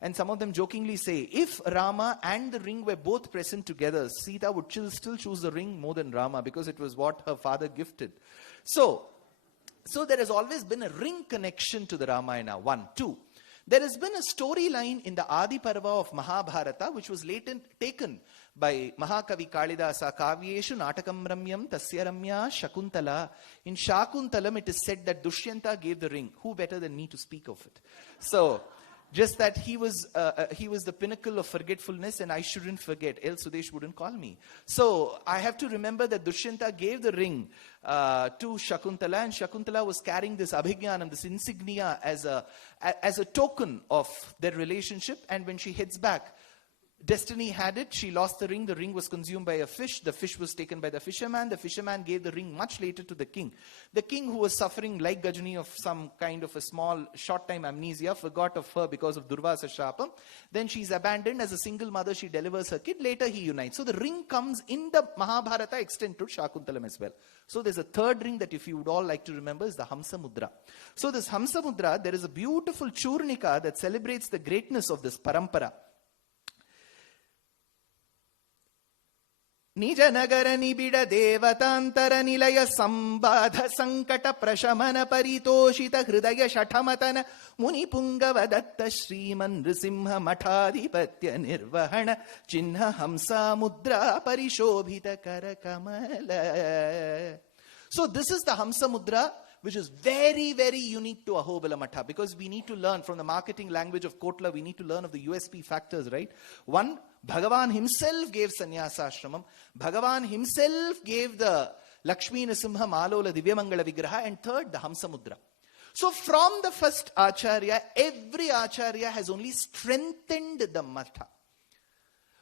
And some of them jokingly say, if Rama and the ring were both present together, Sita would still choose the ring more than Rama because it was what her father gifted. So there has always been a ring connection to the Ramayana. 1, 2. There has been a storyline in the Adi Parva of Mahabharata which was later taken by Mahakavi Kalidasa. Kavyeshu Natakam Ramyam Tasya Ramya Shakuntala. In Shakuntalam it is said that Dushyanta gave the ring. Who better than me to speak of it? So Just that he was the pinnacle of forgetfulness, and I shouldn't forget, else Sudesh wouldn't call me. So I have to remember that Dushyanta gave the ring to Shakuntala, and Shakuntala was carrying this abhijnanam, this insignia, as a token of their relationship. And when she heads back, destiny had it, she lost the ring was consumed by a fish, the fish was taken by the fisherman gave the ring much later to the king. The king, who was suffering like Gajani of some kind of a small short time amnesia, forgot of her because of Durvasa Shapam. Then she's abandoned. As a single mother, she delivers her kid. Later he unites. So the ring comes in the Mahabharata extend to Shakuntalam as well. So there's a third ring that if you would all like to remember is the Hamsa Mudra. So this Hamsa Mudra, there is a beautiful Churnika that celebrates the greatness of this parampara. ನಿಜ ನಗರ ನಿಬಿಡ ದೇವತಾಂತರ ನಿಲಯ ಸಂಬಾಧ ಸಂಕಟ ಪ್ರಶಮನ ಪರಿತೋಷಿತ ಹೃದಯ ಶಠಮತನ ಮುನಿ ಪುಂಗವ ದತ್ತ ಶ್ರೀಮನ್ ನೃಸಿಂಹ ಮಠಾಧಿಪತ್ಯ ನಿರ್ವಹಣ ಚಿಹ್ನ ಹಂಸಾ ಮುದ್ರಾ ಪರಿಶೋಭಿತ ಕರ ಕಮಲ. So this is the Hamsa Mudra, which is very, very unique to Ahobila Matha, because we need to learn from the marketing language of Kotla, we need to learn of the USP factors, right? One, Bhagavan himself gave sannyasa ashramam. Bhagavan himself gave the Lakshmi Nrsimha Malola Divyamangala Vigraha. And third, the Hamsa Mudra. So from the first Acharya, every Acharya has only strengthened the Matha.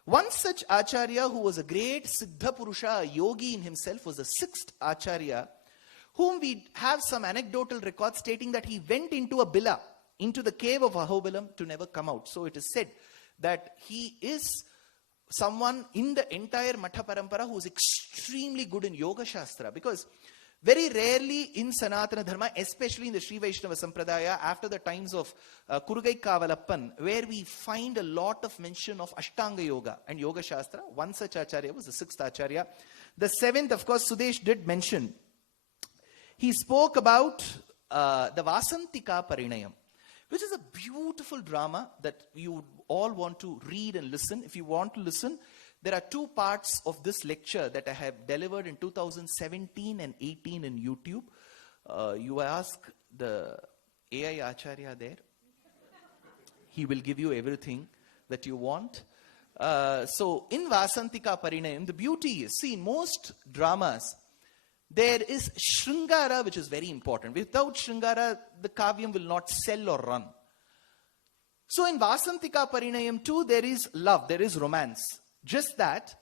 One such Acharya who was a great Siddha Purusha, a yogi in himself, was the sixth Acharya, whom we have some anecdotal records stating that he went into a bila, into the cave of Ahobilam, to never come out. So it is said that he is someone in the entire Matha Parampara who is extremely good in Yoga Shastra, because very rarely in Sanatana Dharma, especially in the Sri Vaishnava Sampradaya, after the times of Kurugai Kavalappan, where we find a lot of mention of Ashtanga Yoga and Yoga Shastra. One such Acharya was the sixth Acharya. The seventh, of course, Sudesh did mention. He spoke about the Vasantika Parinayam, which is a beautiful drama that you all want to read and listen. If you want to listen, there are two parts of this lecture that I have delivered in 2017 and 18 in YouTube. You ask the AI Acharya there. He will give you everything that you want. So in Vasantika Parinayam, the beauty is, see, in most dramas, there is Shringara, which is very important. Without Shringara, the Kavyam will not sell or run. So in Vasantika Parinayam too, there is love, there is romance. Just that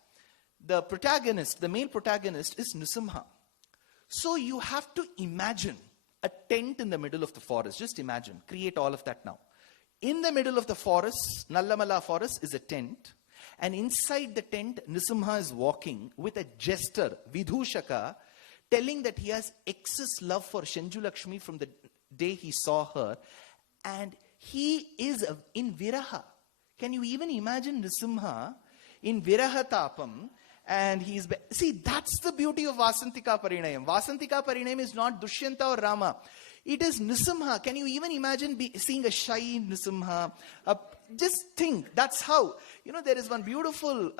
the protagonist, the male protagonist, is Nrsimha. So you have to imagine a tent in the middle of the forest. Just imagine, create all of that now. In the middle of the forest, Nallamala forest, is a tent. And inside the tent, Nrsimha is walking with a jester, Vidhushaka, telling that he has excess love for Shenju Lakshmi from the day he saw her. And he is in Viraha. Can you even imagine Nrsimha in Viraha Tapam? And he's... See, that's the beauty of Vasantika Parinayam. Vasantika Parinayam is not Dushyanta or Rama. It is Nrsimha. Can you even imagine seeing a shy Nrsimha? Just think, that's how. You know, there is one beautiful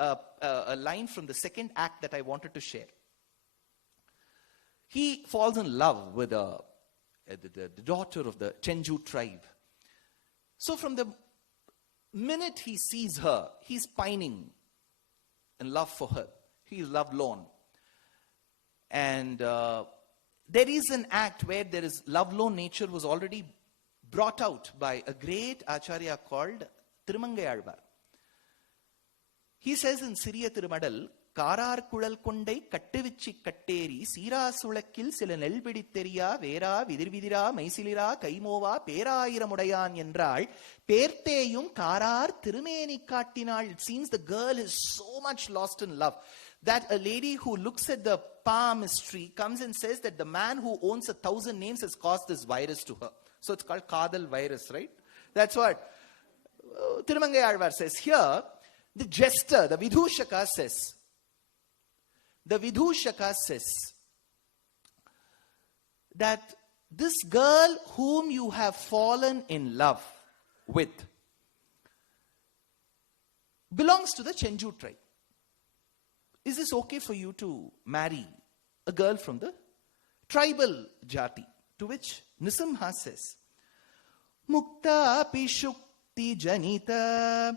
line from the second act that I wanted to share. He falls in love with the daughter of the Chenju tribe. So from the minute he sees her, he's pining in love for her. He is lovelorn. And there is an act where there is lovelorn nature was already brought out by a great Acharya called Tirumangayalvar. He says in Siriya Tirumadal, Karar Kudal Kundai Kattivichi Katteri, Sira Sulakil Sila Nelbiditeria, Vera, Vidirvidira, Maisilira, Kaimova, Pera Iramudayan Yendral, Perteyum, Karar, Tirumeni Kattinal. It seems the girl is so much lost in love that a lady who looks at the palmistry comes and says that the man who owns 1,000 names has caused this virus to her. So it's called Kadal virus, right? That's what Tirumangayalvar says. Here, the jester, the Vidhushaka says, that this girl whom you have fallen in love with belongs to the Chenju tribe. Is this okay for you to marry a girl from the tribal jati? To which Nrsimha says, Mukta pishu Bhakti Janita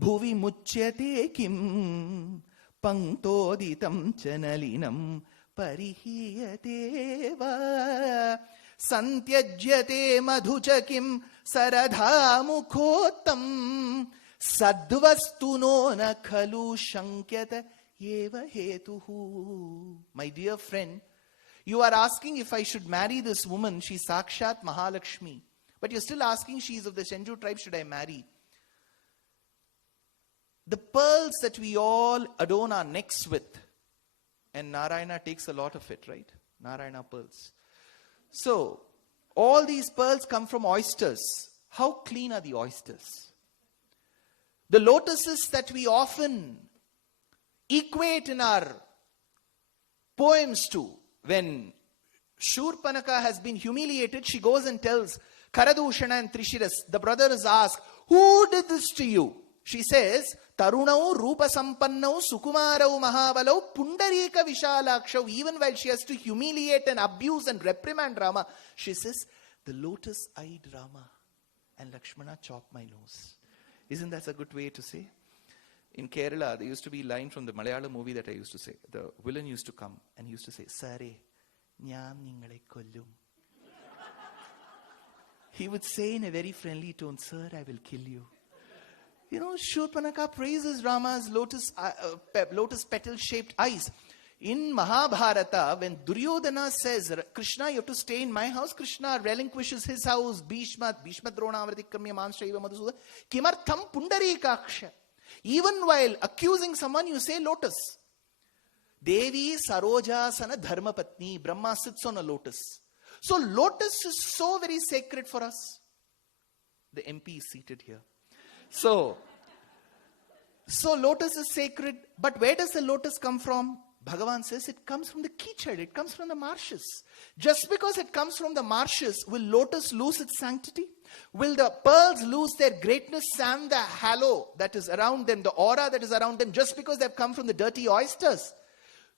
Bhuvi Muchyate Kim Pankoditam Chanalinam Parihiyate Va Santyajyate Madhuchakim Saradha Mukhotam Sadvastuno na khalu shankyata eva hetuhu. My dear friend, you are asking if I should marry this woman. She's Sakshat Mahalakshmi. But you're still asking, she is of the Shenju tribe, should I marry? The pearls that we all adorn our necks with, and Narayana takes a lot of it, right? Narayana pearls. So, all these pearls come from oysters. How clean are the oysters? The lotuses that we often equate in our poems to, when Shurpanaka has been humiliated, she goes and tells Karadushana and Trishiras, the brothers ask, who did this to you? She says, Tarunau Rupa Sampannau Sukumarau Mahavalau Pundarika Vishalakshau. Even while she has to humiliate and abuse and reprimand Rama, she says, the lotus-eyed Rama and Lakshmana chop my nose. Isn't that a good way to say? In Kerala, there used to be a line from the Malayalam movie that I used to say. The villain used to come and he used to say, Sare, nyan ningale kollum. He would say in a very friendly tone, Sir, I will kill you. You know, Shurpanaka praises Rama's lotus petal-shaped eyes. In Mahabharata, when Duryodhana says, Krishna, you have to stay in my house, Krishna relinquishes his house, Bhishma Drona Avratikramya Manshaiva Madhusuda, Kimartham Pundarikaksha. Even while accusing someone, you say lotus. Devi Saroja Sana Dharma Patni, Brahma sits on a lotus. So lotus is so very sacred for us. The MP is seated here. So lotus is sacred, but where does the lotus come from? Bhagavan says it comes from the Kichad, it comes from the marshes. Just because it comes from the marshes, will lotus lose its sanctity? Will the pearls lose their greatness and the halo that is around them, the aura that is around them, just because they have come from the dirty oysters?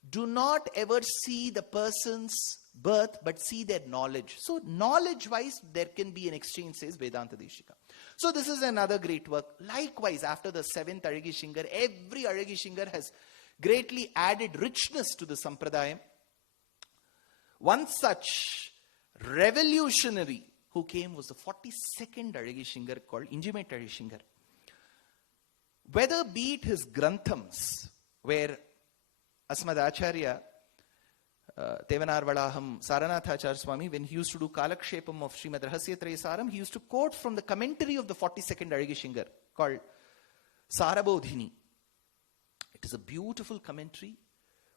Do not ever see the person's birth, but see their knowledge. So knowledge-wise, there can be an exchange, says Vedanta Deshika. So this is another great work. Likewise, after the 7th Aragishingar, every Aragishingar has greatly added richness to the Sampradayam. One such revolutionary who came was the 42nd Aragishingar called Injimate Aragishingar. Whether be it his Granthams, where Asmadacharya, Tevanarvalaham, Saranathacharya Swami, when he used to do Kalakshepam of Srimad Rahasya Trayasaram, he used to quote from the commentary of the 42nd Aragishingar called Sarabodhini. It is a beautiful commentary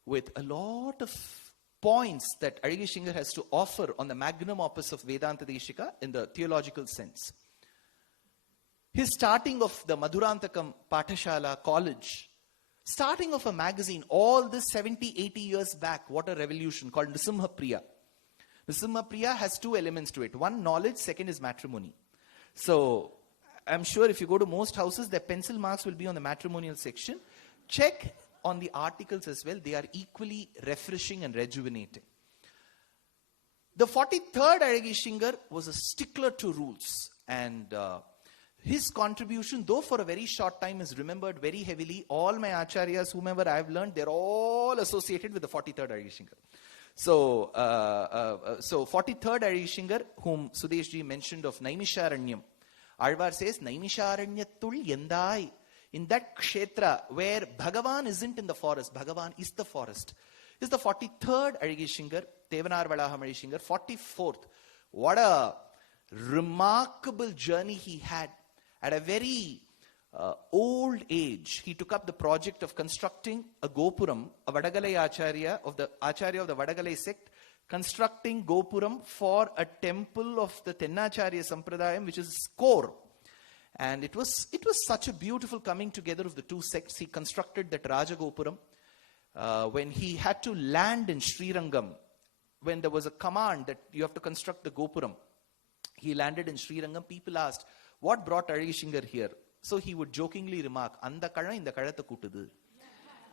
with a lot of points that Aragishingar has to offer on the magnum opus of Vedanta Deshika in the theological sense. His starting of the Madhurantakam Pathashala college, starting of a magazine, all this 70, 80 years back, what a revolution, called Nisimha Priya. Nisimha Priya has two elements to it. One, knowledge, second is matrimony. So, I'm sure if you go to most houses, their pencil marks will be on the matrimonial section. Check on the articles as well. They are equally refreshing and rejuvenating. The 43rd Aragishingar was a stickler to rules. And his contribution, though for a very short time, is remembered very heavily. All my acharyas, whomever I have learned, they're all associated with the 43rd Aragishingar. So 43rd Aragishingar, whom Sudeshji mentioned of Naimisharanyam, Alvar says, Naimisharanyatul Yendai. In that kshetra where Bhagavan isn't in the forest, Bhagavan is the forest, is the 43rd Aragishingar, Tevanarvalaham Aragishingar, 44th. What a remarkable journey he had. At a very old age, he took up the project of constructing a Gopuram, a Vadagalai Acharya of the Vadagalai sect, constructing Gopuram for a temple of the Tennacharya Sampradayam, which is core. And it was such a beautiful coming together of the two sects. He constructed that Raja Gopuram. When he had to land in Srirangam, when there was a command that you have to construct the Gopuram, he landed in Srirangam. People asked, what brought Aragishingar here? So he would jokingly remark, Anda kala inda kalatha kutudu.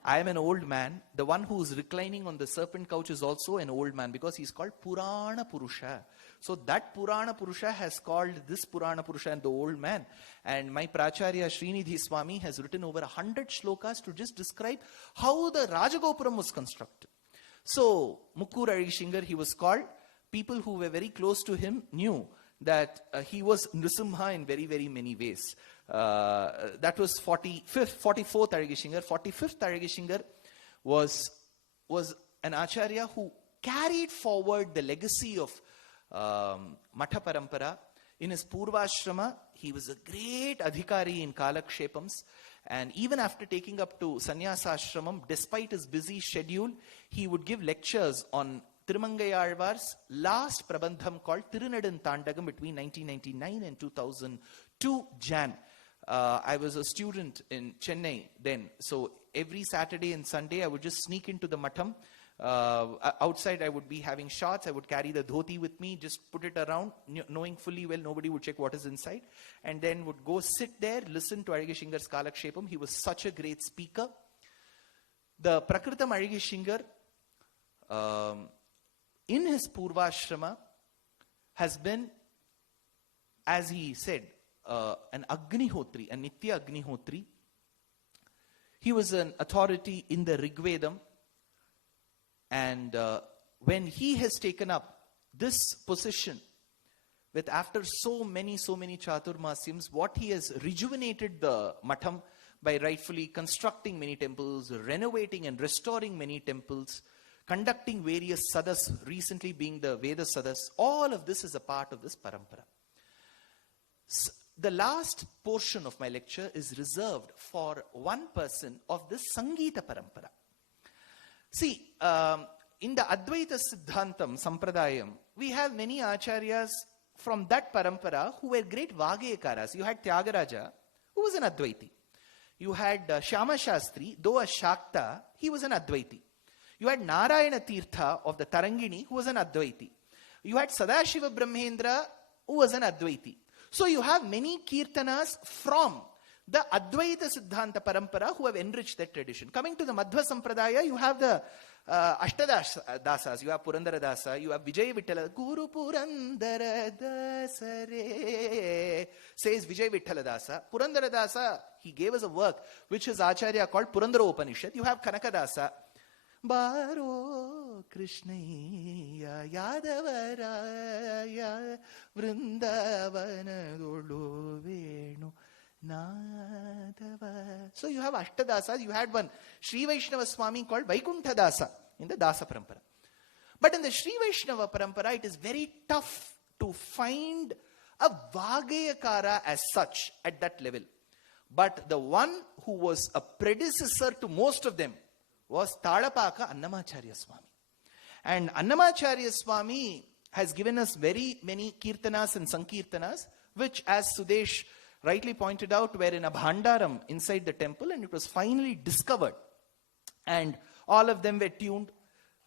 I am an old man. The one who is reclining on the serpent couch is also an old man because he's called Purana Purusha. So that Purana Purusha has called this Purana Purusha and the old man. And my Pracharya Srinidhi Swami has written over 100 shlokas to just describe how the Rajagopuram was constructed. So Mukkur Arishingar, he was called. People who were very close to him knew that he was Nrisimha in very, very many ways. That was 44th Arigishingar. 45th Arigishingar was an Acharya who carried forward the legacy of Matha Parampara. In his Purvashrama, he was a great adhikari in Kalakshepams. And even after taking up to Sannyasashramam, despite his busy schedule, he would give lectures on Tirumangayalvar's last prabandham called Tirunedun Tandagam between 1999 and 2002 Jan. I was a student in Chennai then. So every Saturday and Sunday, I would just sneak into the Matham. Outside, I would be having shots. I would carry the dhoti with me, just put it around, knowing fully well nobody would check what is inside. And then would go sit there, listen to Arigishingar's Kalakshepam. He was such a great speaker. The Prakritam Arigishingar, in his Purvashrama, has been, as he said, an Agnihotri, a Nitya Agnihotri. He was an authority in the Rigvedam. And when he has taken up this position, with after so many Chaturmasyams, what he has rejuvenated the Matham by rightfully constructing many temples, renovating and restoring many temples, conducting various sadhas, recently being the Veda sadhas. All of this is a part of this parampara. The last portion of my lecture is reserved for one person of this Sangeeta parampara. See, in the Advaita Siddhantam, Sampradayam, we have many acharyas from that parampara who were great Vagayakaras. You had Tyagaraja, who was an Advaiti. You had Shyama Shastri, though a Shakta, he was an Advaiti. You had Narayana Tirtha of the Tarangini, who was an Advaiti. You had Sadashiva Brahmendra, who was an Advaiti. So you have many Kirtanas from the Advaita Siddhanta Parampara who have enriched that tradition. Coming to the Madhva Sampradaya, you have the Ashtadasas. You have Purandara Dasa, you have Vijay Vittala. Guru Purandara Dasa re, says Vijay Vittala Dasa. Purandara Dasa, he gave us a work which his Acharya called Purandara Upanishad. You have Kanaka Dasa. Baro Krishnaya Yadavaraya Vrindavana Dolu Venu Nadava. So you have Ashtadasas. You had one Sri Vaishnava Swami called Vaikuntha Dasa in the Dasa Parampara. But in the Sri Vaishnava Parampara, it is very tough to find a Vagayakara as such at that level. But the one who was a predecessor to most of them was Talapaka Annamacharya Swami. And Annamacharya Swami has given us very many Kirtanas and Sankirtanas, which, as Sudesh rightly pointed out, were in a bhandaram inside the temple, and it was finally discovered. And all of them were tuned.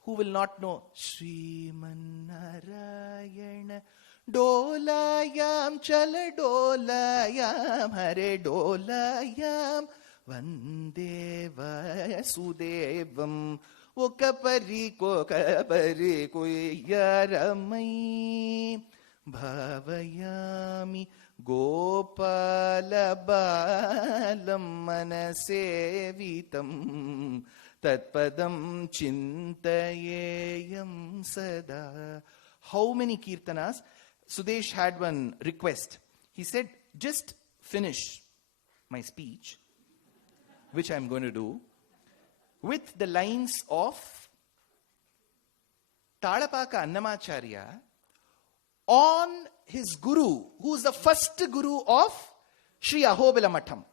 Who will not know? Sriman Narayana Dolayam Chala Dolayam Hare Dolayam Vande Vasudevam Okapari Kokapari Kuyaramai Bhavayami Gopala Balam Manasevitam Tatpadam Chintayeyam Sada. How many Kirtanas? Sudesh had one request. He said, just finish my speech, which I'm going to do, with the lines of Talapaka Annamacharya on his guru, who is the first guru of Sri Ahobila Matham.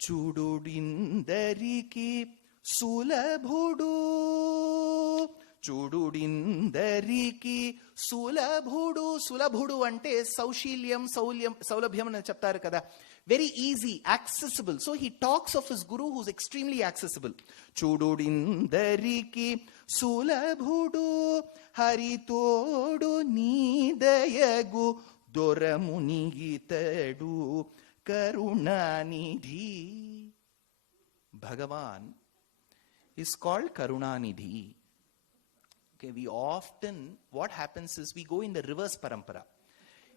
Chududindariki Sulabhudu. Chududindariki Sulabhudu. Sulabhudu ante Saushiliam, Saulabhyam అని చెప్తారు కదా. very easy, accessible. So he talks of his guru who's extremely accessible. Chududindariki sulabhudu haritodu nidayagu doramunigitadu karunanidhi. Bhagavan is called Karunanidhi. Okay, we often, what happens is we go in the reverse parampara.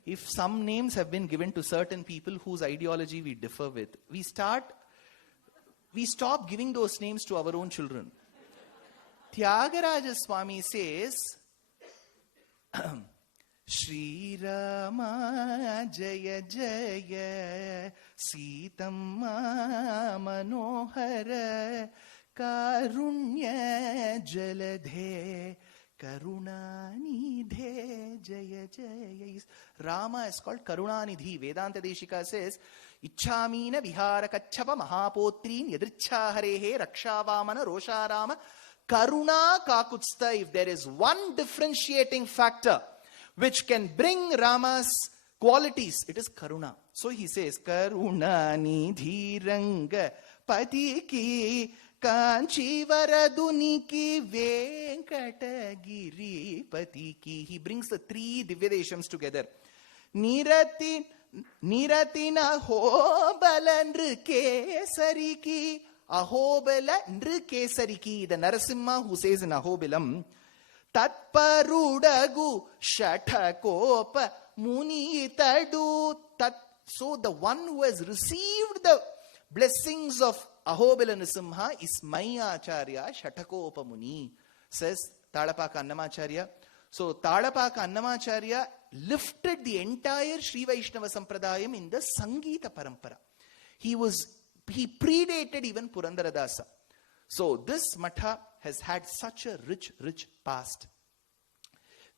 If some names have been given to certain people whose ideology we differ with, we stop giving those names to our own children. Tyagaraja Swami says, Shri Rama Jaya Jaya Sitamma Manohara Karunya Jaladhe Karunanidhe Jaya Jaya. Rama is called Karunanidhi. Vedanta Deshika says, Ichhamina Vihara Kachapa Mahapotrin Yadrichaharehe Rakshavaamana Rosharama Karuna Kakutsta. If there is one differentiating factor which can bring Rama's qualities, it is Karuna. So he says, Karunanidhi Ranga Patiki Kanchivaraduniki Venkatagiri Patiki. He brings the three Divyadeshams together. Niratina Ahobila Nrikesariki. Ahobila Nrikesariki. The Narasimha who says in Ahobilam, Tatparudagu Shatakopa Munitadu Tat. So the one who has received the blessings of Ahobila Nrisimha is my Acharya Shatakopa Muni, says Tadapaka Annamacharya. So Tadapaka Annamacharya lifted the entire Sri Vaishnava Sampradayam in the Sangeeta Parampara. He predated even Purandaradasa. So this Matha has had such a rich past.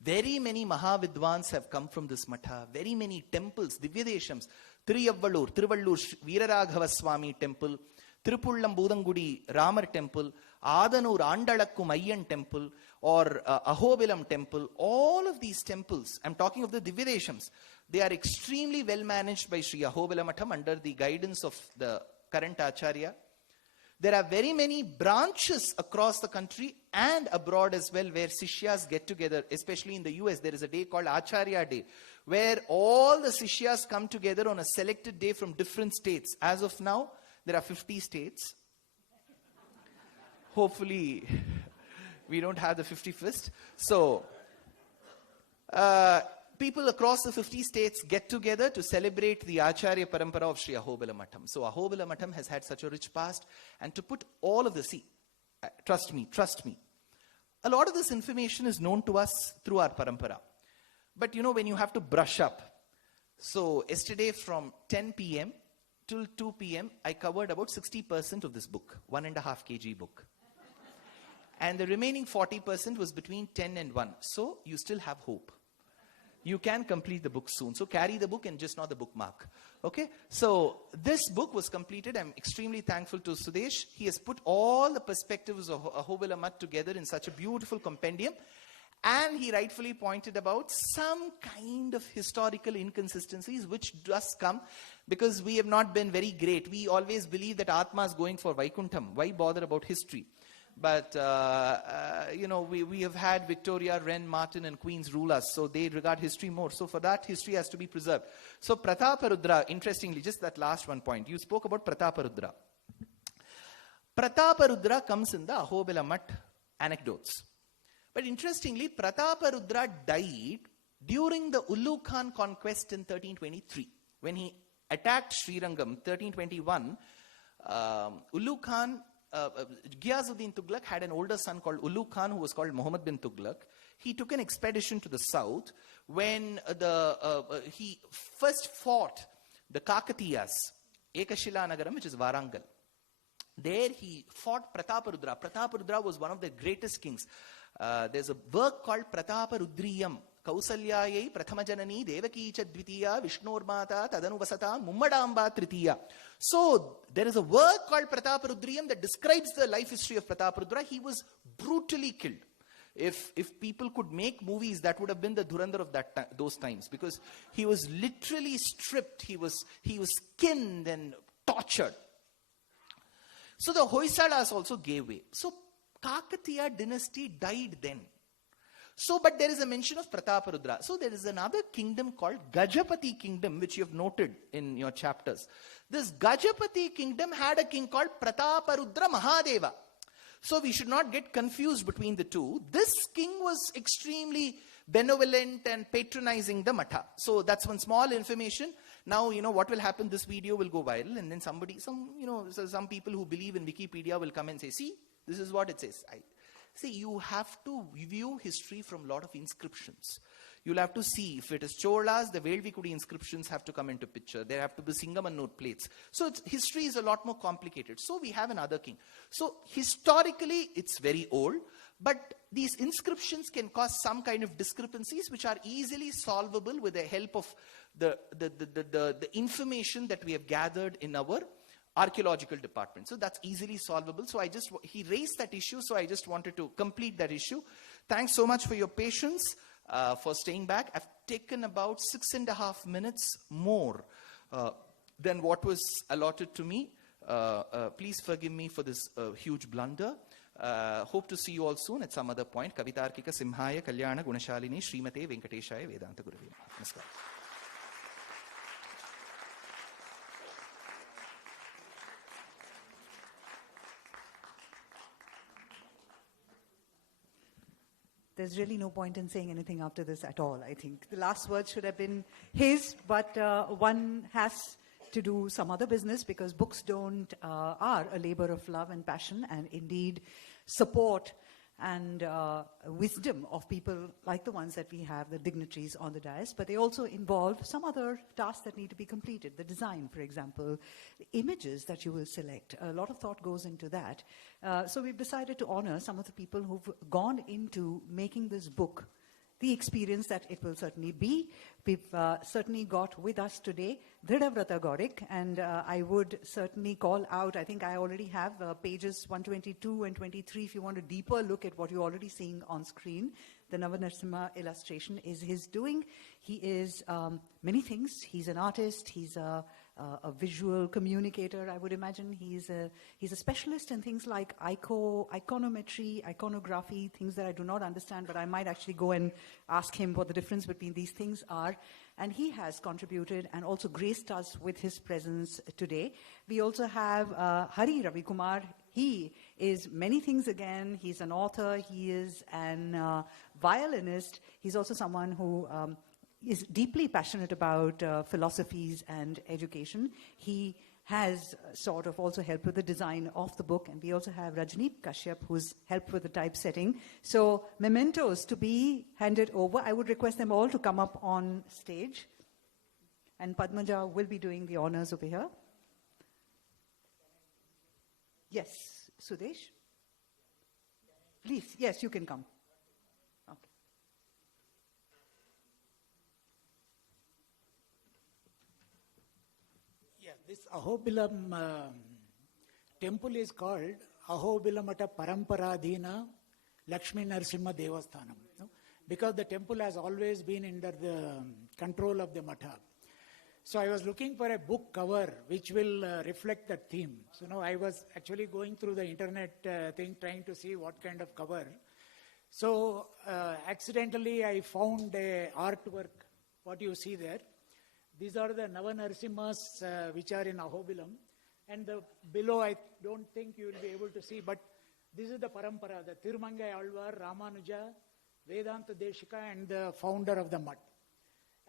Very many Mahavidwans have come from this Matha. Very many temples, Divyadeshams, Tiruvallur Veeraraghava Swami temple, Tirupullam Budangudi Ramar temple, Adanur Andalakkum Ayyan temple, or Ahobilam temple. All of these temples, I'm talking of the Divyadeshams, they are extremely well managed by Sri Ahobila Matham under the guidance of the current Acharya. There are very many branches across the country and abroad as well where Sishyas get together, especially in the US. There is a day called Acharya Day, where all the Sishyas come together on a selected day from different states. As of now, there are 50 states. Hopefully, we don't have the 51st. So, people across the 50 states get together to celebrate the Acharya Parampara of Sri Ahobila Matham. So Ahobila Matham has had such a rich past. And to put all of this, trust me, a lot of this information is known to us through our Parampara. But when you have to brush up. So yesterday from 10 p.m. till 2 p.m., I covered about 60% of this book, 1.5 kg book. And the remaining 40% was between 10 and 1. So you still have hope. You can complete the book soon. So carry the book and just not the bookmark. Okay? So this book was completed. I'm extremely thankful to Suresh. He has put all the perspectives of Ahobila Mutt together in such a beautiful compendium. And he rightfully pointed about some kind of historical inconsistencies which does come because we have not been very great. We always believe that Atma is going for Vaikuntham. Why bother about history? But, we have had Victoria, Wren, Martin and Queens rule us. So they regard history more. So for that, history has to be preserved. So Prataparudra, interestingly, just that last one point. You spoke about Prataparudra. Prataparudra comes in the Ahobila Mutt anecdotes. But interestingly, Prataparudra died during the Ullu Khan conquest in 1323. When he attacked Srirangam, 1321, Ullu Khan... Ghiyazuddin Tughlaq had an older son called Ullu Khan who was called Muhammad bin Tughlaq. He took an expedition to the south when he first fought the Kakatiyas, Ekashila Nagaram, which is Warangal. There he fought Prataparudra. Prataparudra was one of the greatest kings. There's a work called Prataparudriyam. Kausalyayai Prathamajanani Devaki Chadvitiya Vishnurmata Tadanuvasata Mummadamba Tritiya. So there is a work called Prataparudriyam that describes the life history of Prataparudra. He was brutally killed. If people could make movies, that would have been the Dhurandhar of those times, because he was literally stripped, he was skinned and tortured. So the Hoysalas also gave way. So Kakatiya dynasty died then. So, but there is a mention of Prataparudra. So there is another kingdom called Gajapati kingdom, which you have noted in your chapters. This Gajapati kingdom had a king called Prataparudra Mahadeva. So we should not get confused between the two. This king was extremely benevolent and patronizing the Matha. So that's one small information. Now, what will happen, this video will go viral, and then some people who believe in Wikipedia will come and say, see, this is what it says. See, you have to view history from a lot of inscriptions. You'll have to see, if it is Cholas, the Velvikudi inscriptions have to come into picture. There have to be Singamannur plates. So history is a lot more complicated. So we have another king. So historically, it's very old. But these inscriptions can cause some kind of discrepancies which are easily solvable with the help of the information that we have gathered in our archaeological department. So that's easily solvable. So he raised that issue, so I just wanted to complete that issue. Thanks so much for your patience, for staying back. I've taken about 6.5 minutes more than what was allotted to me. Please forgive me for this huge blunder. Hope to see you all soon at some other point. Kavitarkika Simhaya Kalyana Gunashalini Srimate Venkateshaya Vedanta Gurave. Namaskar. There's really no point in saying anything after this at all, I think. The last word should have been his, but one has to do some other business, because books are a labor of love and passion, and indeed support and wisdom of people like the ones that we have, the dignitaries on the dais, but they also involve some other tasks that need to be completed. The design, for example, the images that you will select. A lot of thought goes into that. So we've decided to honor some of the people who've gone into making this book the experience that it will certainly be. We've certainly got with us today Dridhavrata Gaurik, and I would certainly call out, I think I already have pages 122 and 23 if you want a deeper look at what you're already seeing on screen. The Navanarasimha illustration is his doing. He is many things. He's an artist, he's a visual communicator, I would imagine. He's a specialist in things like iconometry, iconography, things that I do not understand, but I might actually go and ask him what the difference between these things are. And he has contributed and also graced us with his presence today. We also have Hari Ravi Kumar. He is many things again. He's an author. He is an violinist. He's also someone who is deeply passionate about philosophies and education. He has sort of also helped with the design of the book. And we also have Rajneep Kashyap, who's helped with the typesetting. So mementos to be handed over. I would request them all to come up on stage. And Padmaja will be doing the honors over here. Yes, Sudesh? Please, yes, you can come. Okay. Yeah, this Ahobila temple is called Ahobila Mata Paramparadhina Lakshmi Narasimha Devasthanam. No? Because the temple has always been under the control of the Matha. So I was looking for a book cover which will reflect that theme. So now I was actually going through the internet thing, trying to see what kind of cover. So accidentally I found a artwork, what you see there. These are the Navanarasimhas which are in Ahobilam. And below I don't think you will be able to see, but this is the parampara, the Tirumangai Alvar, Ramanuja, Vedanta Deshika, and the founder of the Mutt.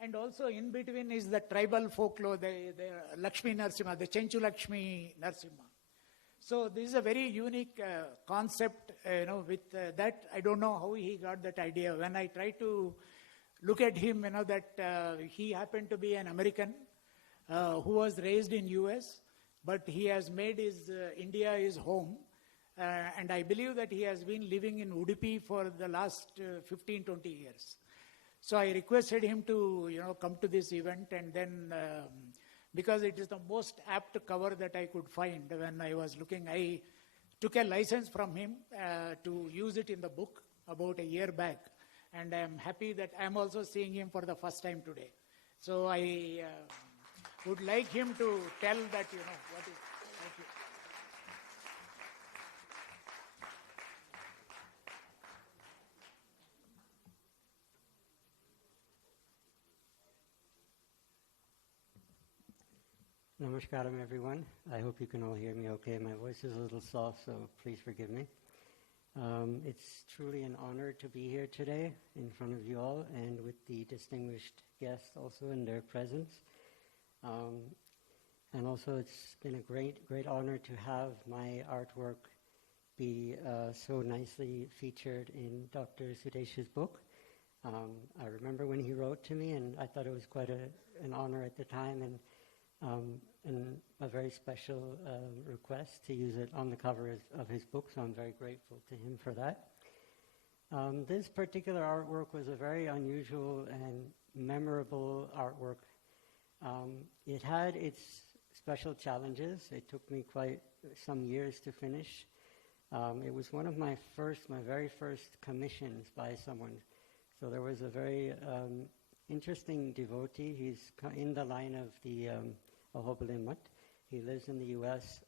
And also in between is the tribal folklore, the Lakshmi Narasimha, the Chenchu Lakshmi Narasimha. So this is a very unique concept, with that, I don't know how he got that idea. When I tried to look at him, that he happened to be an American who was raised in US, but he has made his India his home. And I believe that he has been living in Udupi for the last 15-20 years. So I requested him to, come to this event, and then because it is the most apt cover that I could find when I was looking, I took a license from him to use it in the book. about a year back, and I am happy that I am also seeing him for the first time today. So I would like him to tell that, what is. Thank you. Namaskaram, everyone. I hope you can all hear me okay. My voice is a little soft, so please forgive me. It's truly an honor to be here today in front of you all and with the distinguished guests also in their presence. And also it's been a great honor to have my artwork be so nicely featured in Dr. Sudesh's book. I remember when he wrote to me, and I thought it was quite an honor at the time, and a very special request to use it on the cover of his book, so I'm very grateful to him for that. This particular artwork was a very unusual and memorable artwork. It had its special challenges. It took me quite some years to finish. It was one of my very first commissions by someone. So there was a very interesting devotee. He's in the line of the Ahobila Mutt. He lives in the U.S.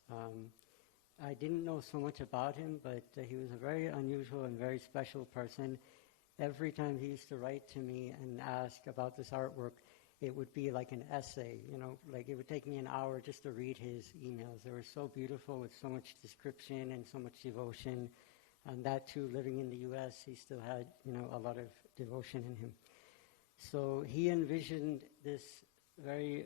I didn't know so much about him, but he was a very unusual and very special person. Every time he used to write to me and ask about this artwork, it would be like an essay, like it would take me an hour just to read his emails. They were so beautiful with so much description and so much devotion. And that too, living in the U.S., he still had, a lot of devotion in him. So he envisioned this very,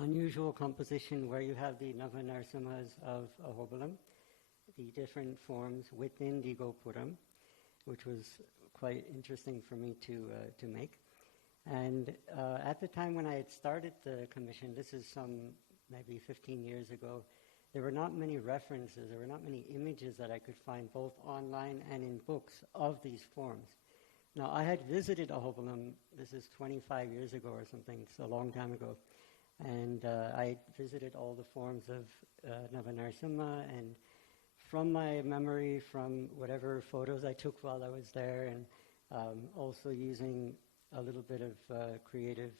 unusual composition where you have the Navanarsimhas of Ahobilam, the different forms within the Gopuram, which was quite interesting for me to make. And at the time when I had started the commission, this is some maybe 15 years ago, there were not many references, there were not many images that I could find both online and in books of these forms. Now, I had visited Ahobilam, this is 25 years ago or something, it's a long time ago, and I visited all the forms of Navanarsimha, and from my memory, from whatever photos I took while I was there, and also using a little bit of creative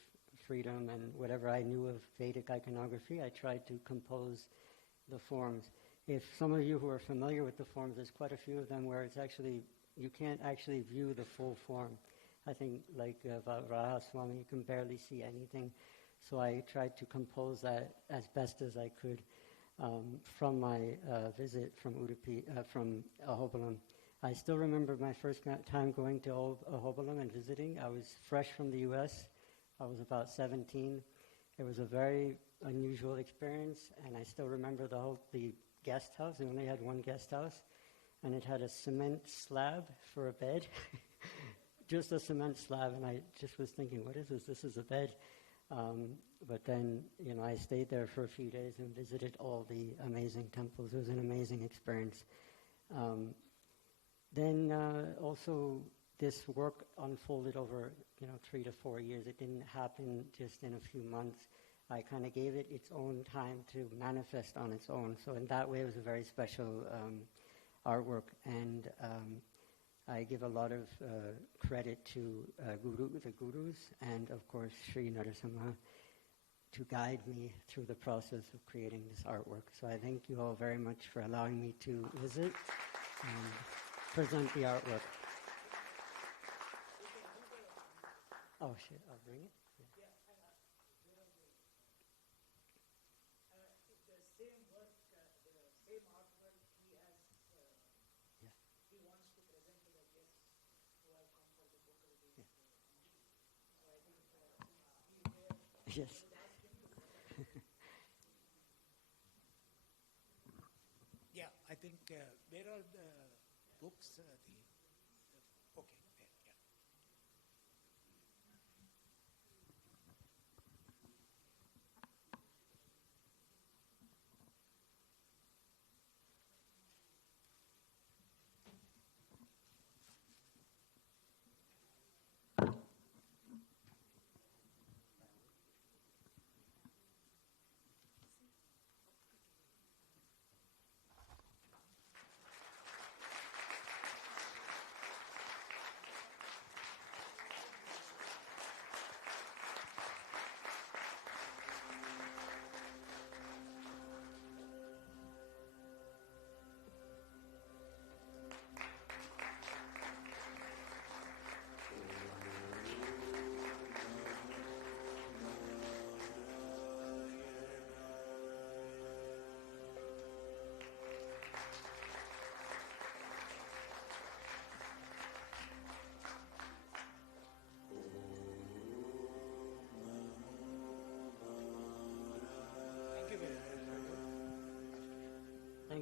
freedom and whatever I knew of Vedic iconography, I tried to compose the forms. If some of you who are familiar with the forms, there's quite a few of them where it's actually, you can't actually view the full form. I think like Varaha you can barely see anything. So I tried to compose that as best as I could from my visit from Udupi, from Ahobilam. I still remember my first time going to Ahobilam and visiting. I was fresh from the U.S. I was about 17. It was a very unusual experience, and I still remember the guest house. They only had one guest house, and it had a cement slab for a bed, just a cement slab, and I just was thinking, what is this? This is a bed. But then, I stayed there for a few days and visited all the amazing temples. It was an amazing experience. Then also this work unfolded over, 3 to 4 years. It didn't happen just in a few months. I kind of gave it its own time to manifest on its own. So in that way, it was a very special artwork. And I give a lot of credit to the gurus, and of course Sri Narasimha, to guide me through the process of creating this artwork. So I thank you all very much for allowing me to visit and present the artwork. Oh shit, I'll bring it. Yeah. The same work, the same artwork he has, he wants to present to the guests who have come for the book release. So I think he's there. Yes. Yeah, I think where are the books? Okay, there, yeah.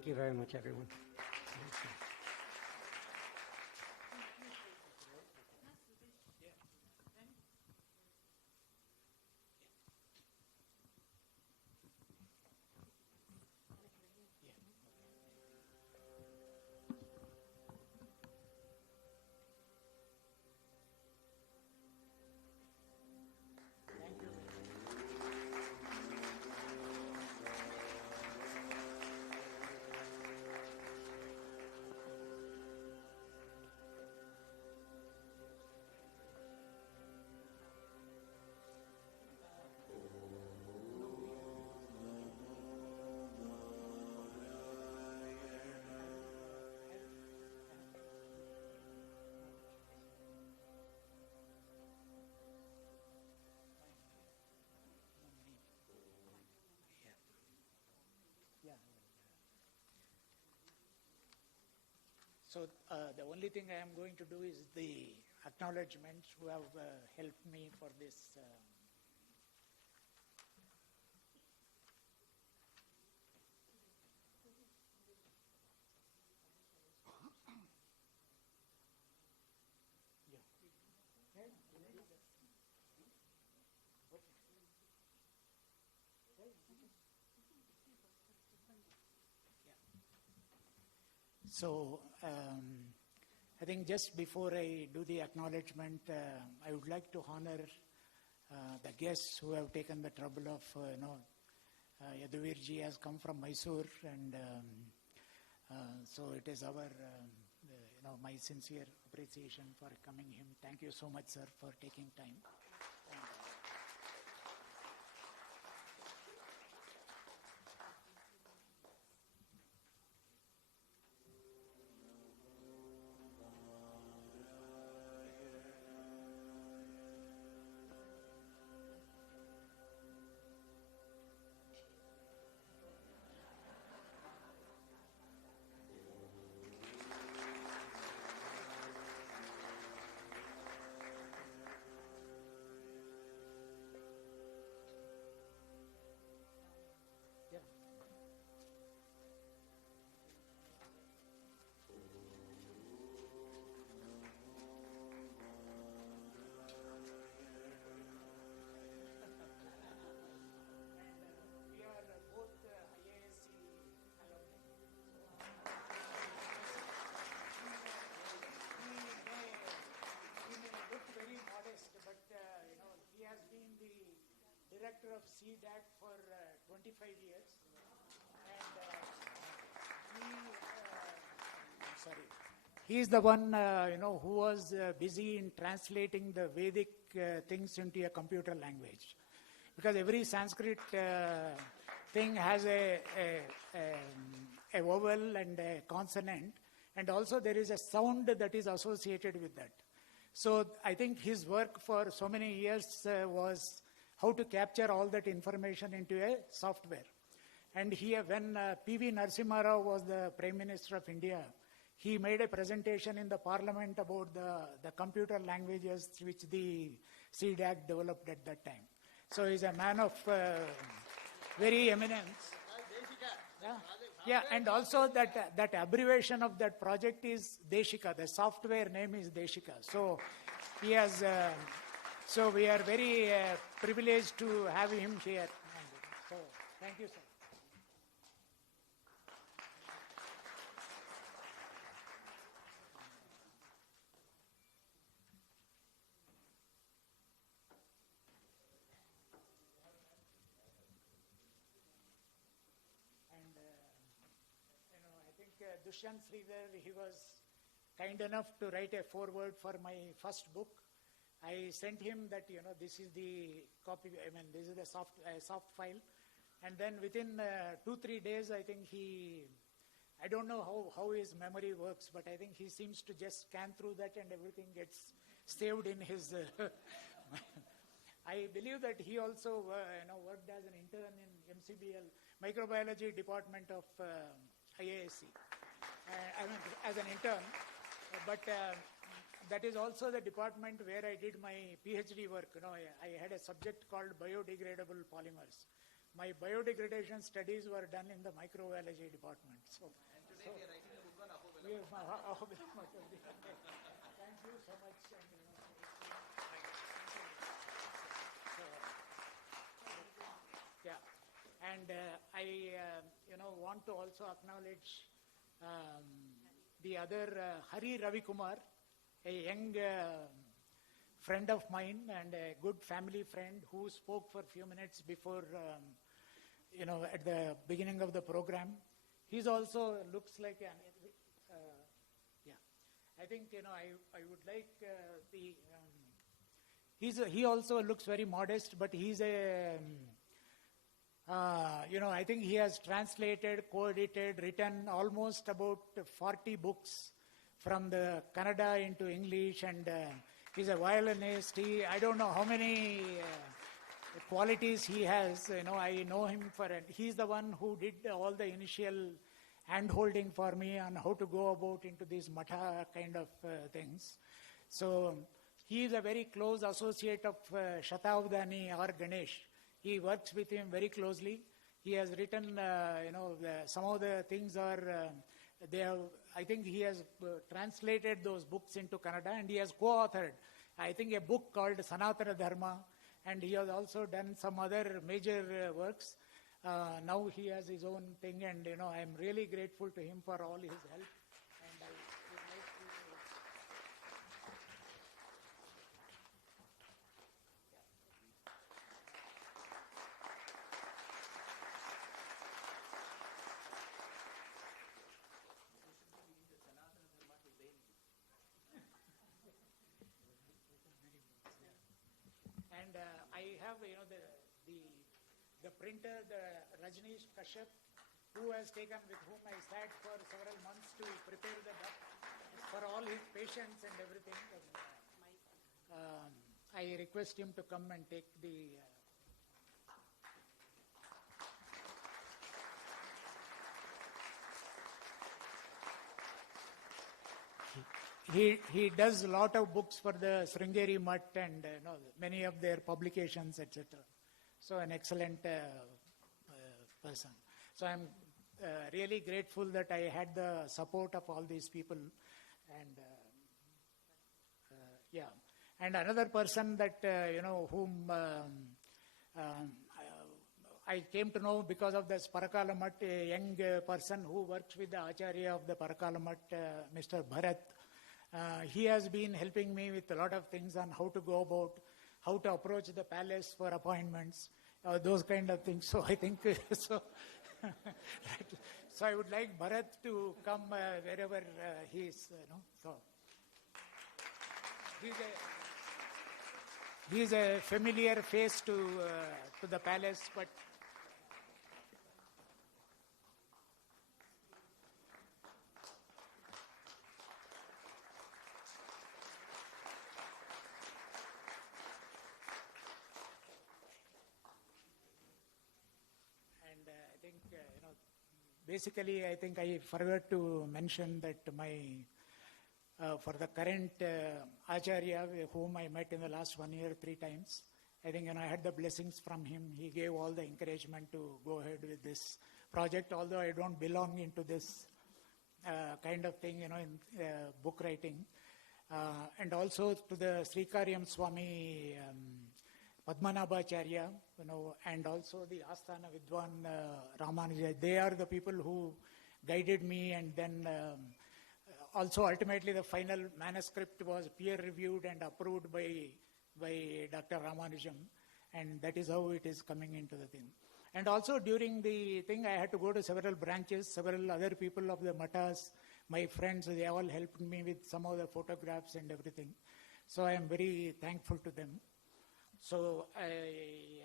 Thank you very much, everyone. Thank you. So the only thing I am going to do is the acknowledgments who have helped me for this. So I think just before I do the acknowledgement, I would like to honor the guests who have taken the trouble of, Yaduvirji has come from Mysore, and so it is our, my sincere appreciation for coming him. Thank you so much, sir, for taking time. Director of CDAC for 25 years, and he is the one who was busy in translating the Vedic things into a computer language, because every Sanskrit thing has a vowel and a consonant, and also there is a sound that is associated with that. So I think his work for so many years was how to capture all that information into a software. And here, when P.V. Narasimha Rao was the Prime Minister of India, he made a presentation in the Parliament about the computer languages which the CDAC developed at that time. So he's a man of very eminence. Yeah, and also that abbreviation of that project is Deshika. The software name is Deshika. So he has... So we are very privileged to have him here. So thank you, sir. And I think Dushyant Sridhar, he was kind enough to write a foreword for my first book. I sent him that, this is the copy, this is the soft file. And then within 2-3 days, I think I don't know how his memory works, but I think he seems to just scan through that and everything gets saved in his... I believe that he also worked as an intern in MCBL, Microbiology Department of IASC, as an intern. But that is also the department where I did my PhD work. I had a subject called biodegradable polymers. my biodegradation studies were done in the microbiology department. So, And today we are writing a book on Ahobila. we have Ahobila. Thank you so much. And, I want to also acknowledge the other Hari Ravi Kumar, a young friend of mine and a good family friend who spoke for a few minutes before, at the beginning of the program. He's also looks like an, I think, I would like he also looks very modest, but he's a, I think he has translated, co-edited, written almost about 40 books from the Kannada into English, and he's a violinist. I don't know how many qualities he has. I know him he's the one who did all the initial hand-holding for me on how to go about into these matha kind of things. So he is a very close associate of Shatabdani or Ganesh. He works with him very closely. He has written, some of the things are, I think he has translated those books into Kannada, and he has co-authored, I think, a book called Sanatana Dharma, and he has also done some other major works. Now he has his own thing, and I am really grateful to him for all his help. And I would like to. And I have, the printer, the Rajneesh Kashyap, who has taken, with whom I sat for several months to prepare the book, for all his patience and everything. I request him to come and take the. He does a lot of books for the Sringeri Mutt and many of their publications, etc. So an excellent person. So I'm really grateful that I had the support of all these people. And and another person that, whom I came to know because of this Parakala Mutt, a young person who works with the Acharya of the Parakala Mutt, Mr. Bharat. He has been helping me with a lot of things on how to go about, how to approach the palace for appointments, those kind of things. So I think, so I would like Bharat to come wherever he is. So he's a familiar face to the palace, but I think, basically, I think I forgot to mention that my, for the current Acharya, whom I met in the last 1 year 3 times, I think, I had the blessings from him. He gave all the encouragement to go ahead with this project, although I don't belong into this kind of thing, in book writing. And also to the Srikaryam Swami Padmanabhacharya, and also the Asthana Vidwan Ramanuja. They are the people who guided me, and then also ultimately the final manuscript was peer reviewed and approved by Dr. Ramanujam, and that is how it is coming into the thing. And also during the thing, I had to go to several branches, several other people of the matas, my friends, they all helped me with some of the photographs and everything. So I am very thankful to them. So I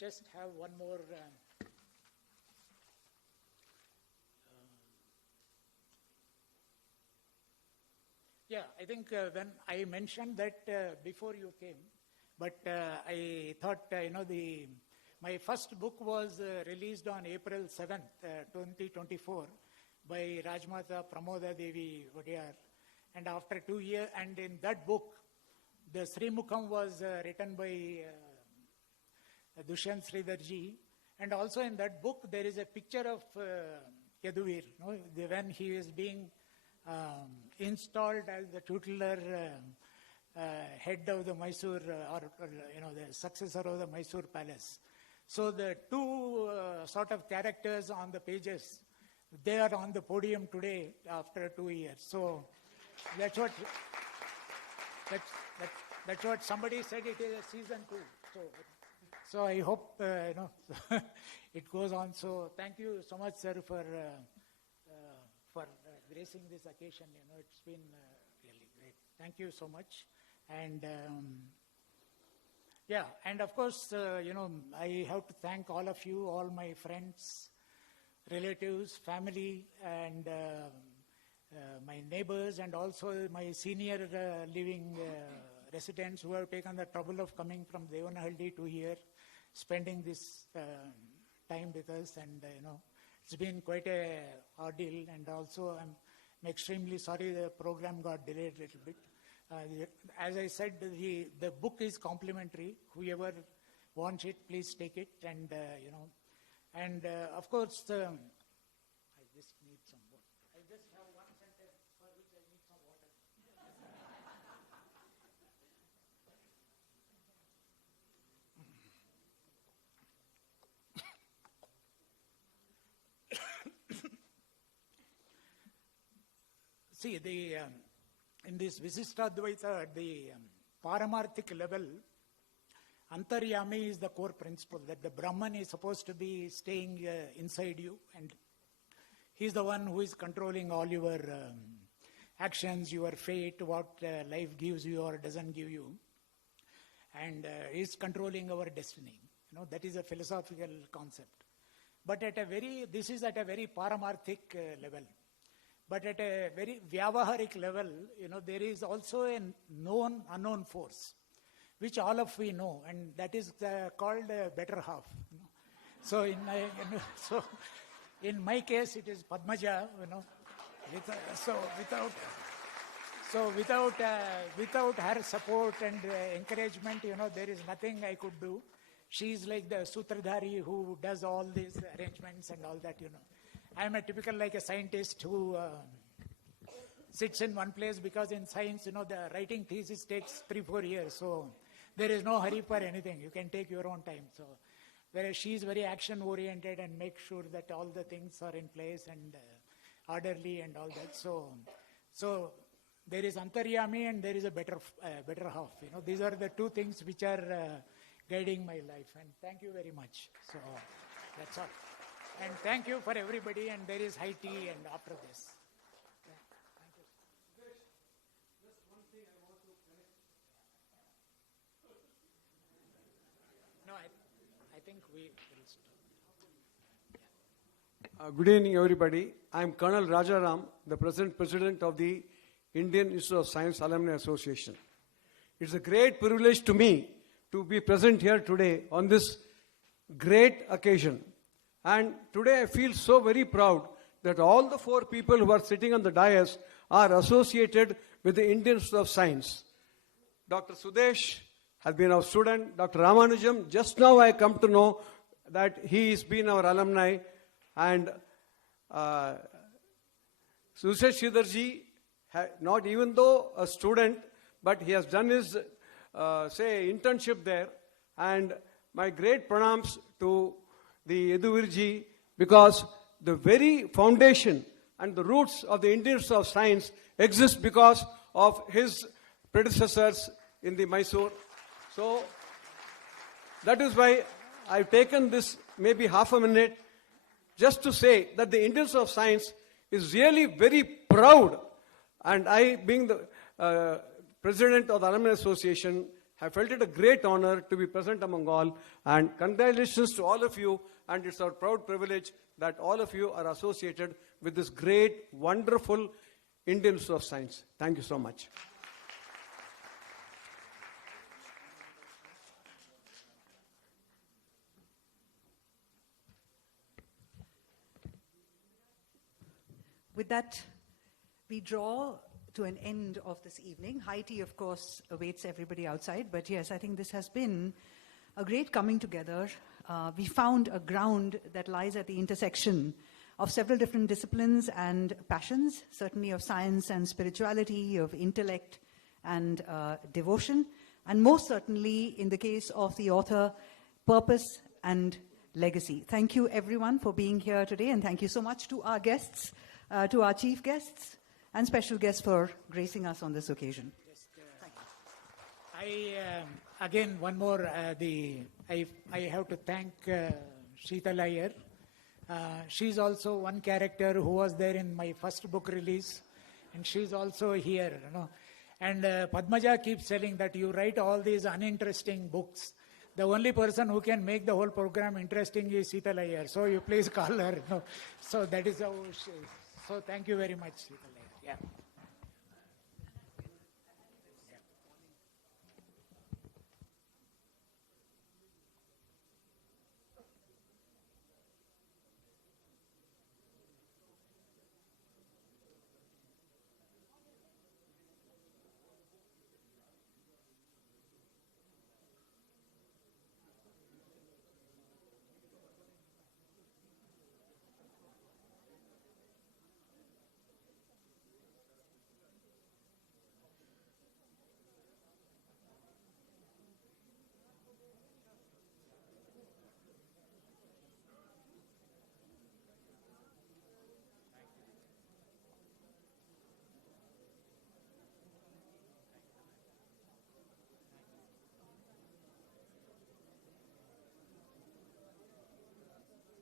just have one more. I think when I mentioned that before you came, but I thought, my first book was released on April 7th, 2024 by Rajmata Pramoda Devi Vadiyar. And after 2 years, and in that book, the Sri Mukham was written by Dushyant Sridharji, And also in that book, there is a picture of Yaduvir, when he is being installed as the tutelar head of the Mysore, the successor of the Mysore palace. So the two sort of characters on the pages, they are on the podium today after 2 years. So that's what somebody said. It is a season 2. So I hope it goes on. So thank you so much, sir, for gracing this occasion. It's been really great. Thank you so much. And and of course, I have to thank all of you, all my friends, relatives, family, and my neighbors, and also my senior living residents who have taken the trouble of coming from Devanahalli to here, spending this time with us. And it's been quite a ordeal. And also, I'm extremely sorry the program got delayed a little bit. As I said, the book is complimentary. Whoever wants it, please take it. And and of course, I just need some water. I just have one sentence for which I need some water. See, in this Visishtadvaita, at the Paramarthik level, Antaryami is the core principle, that the Brahman is supposed to be staying inside you, and he's the one who is controlling all your actions, your fate, what life gives you or doesn't give you, and is controlling our destiny. That is a philosophical concept. But this is at a very Paramarthik level. But at a very Vyavaharik level, there is also a known, unknown force, which all of we know, and that is called better half. So in my case, it is Padmaja. Without her support and encouragement, there is nothing I could do. She is like the Sutradhari who does all these arrangements and all that. I am a typical like a scientist who sits in one place, because in science, the writing thesis takes 3-4 years. So there is no hurry for anything. You can take your own time. So whereas she is very action oriented and makes sure that all the things are in place and orderly and all that. So there is Antaryami and there is a better half. These are the two things which are guiding my life. And thank you very much. So that's all. And thank you for everybody, and there is high tea and after this. Thank you. Just one thing I want to connect. No, I think we will stop. Good evening, everybody. I am Colonel Rajaram, the present president of the Indian Institute of Science Alumni Association. It's a great privilege to me to be present here today on this great occasion. And today I feel so very proud that all the 4 people who are sitting on the dais are associated with the Indian Institute of Science. Dr. Suresh has been our student. Dr. Ramanujam, just now I come to know that he has been our alumni. And Suresh Sridharji, not even though a student, but he has done his, internship there. And my great pranams to the Yaduvirji, because the very foundation and the roots of the Indian Institute of Science exist because of his predecessors in the Mysore. So that is why I've taken this maybe half a minute just to say that the Indian Institute of Science is really very proud. And I, being the president of the Alumni Association, I felt it a great honor to be present among all. And congratulations to all of you. And it's our proud privilege that all of you are associated with this great, wonderful Indian Institute of Science. Thank you so much. With that, we draw to an end of this evening. High tea, of course, awaits everybody outside. But yes, I think this has been a great coming together we found a ground that lies at the intersection of several different disciplines and passions, certainly of science and spirituality, of intellect and devotion, and most certainly, in the case of the author, purpose and legacy. Thank you, everyone, for being here today, and thank you so much to our guests, to our chief guests, and special guests for gracing us on this occasion. Again, one more, I have to thank Sheetal Iyer. She's also one character who was there in my first book release, and she's also here, you know. And Padmaja keeps telling that you write all these uninteresting books. The only person who can make the whole program interesting is Sheetal Iyer. So you please call her. You know. So that is how she is. So thank you very much, Sheetal Iyer. Yeah.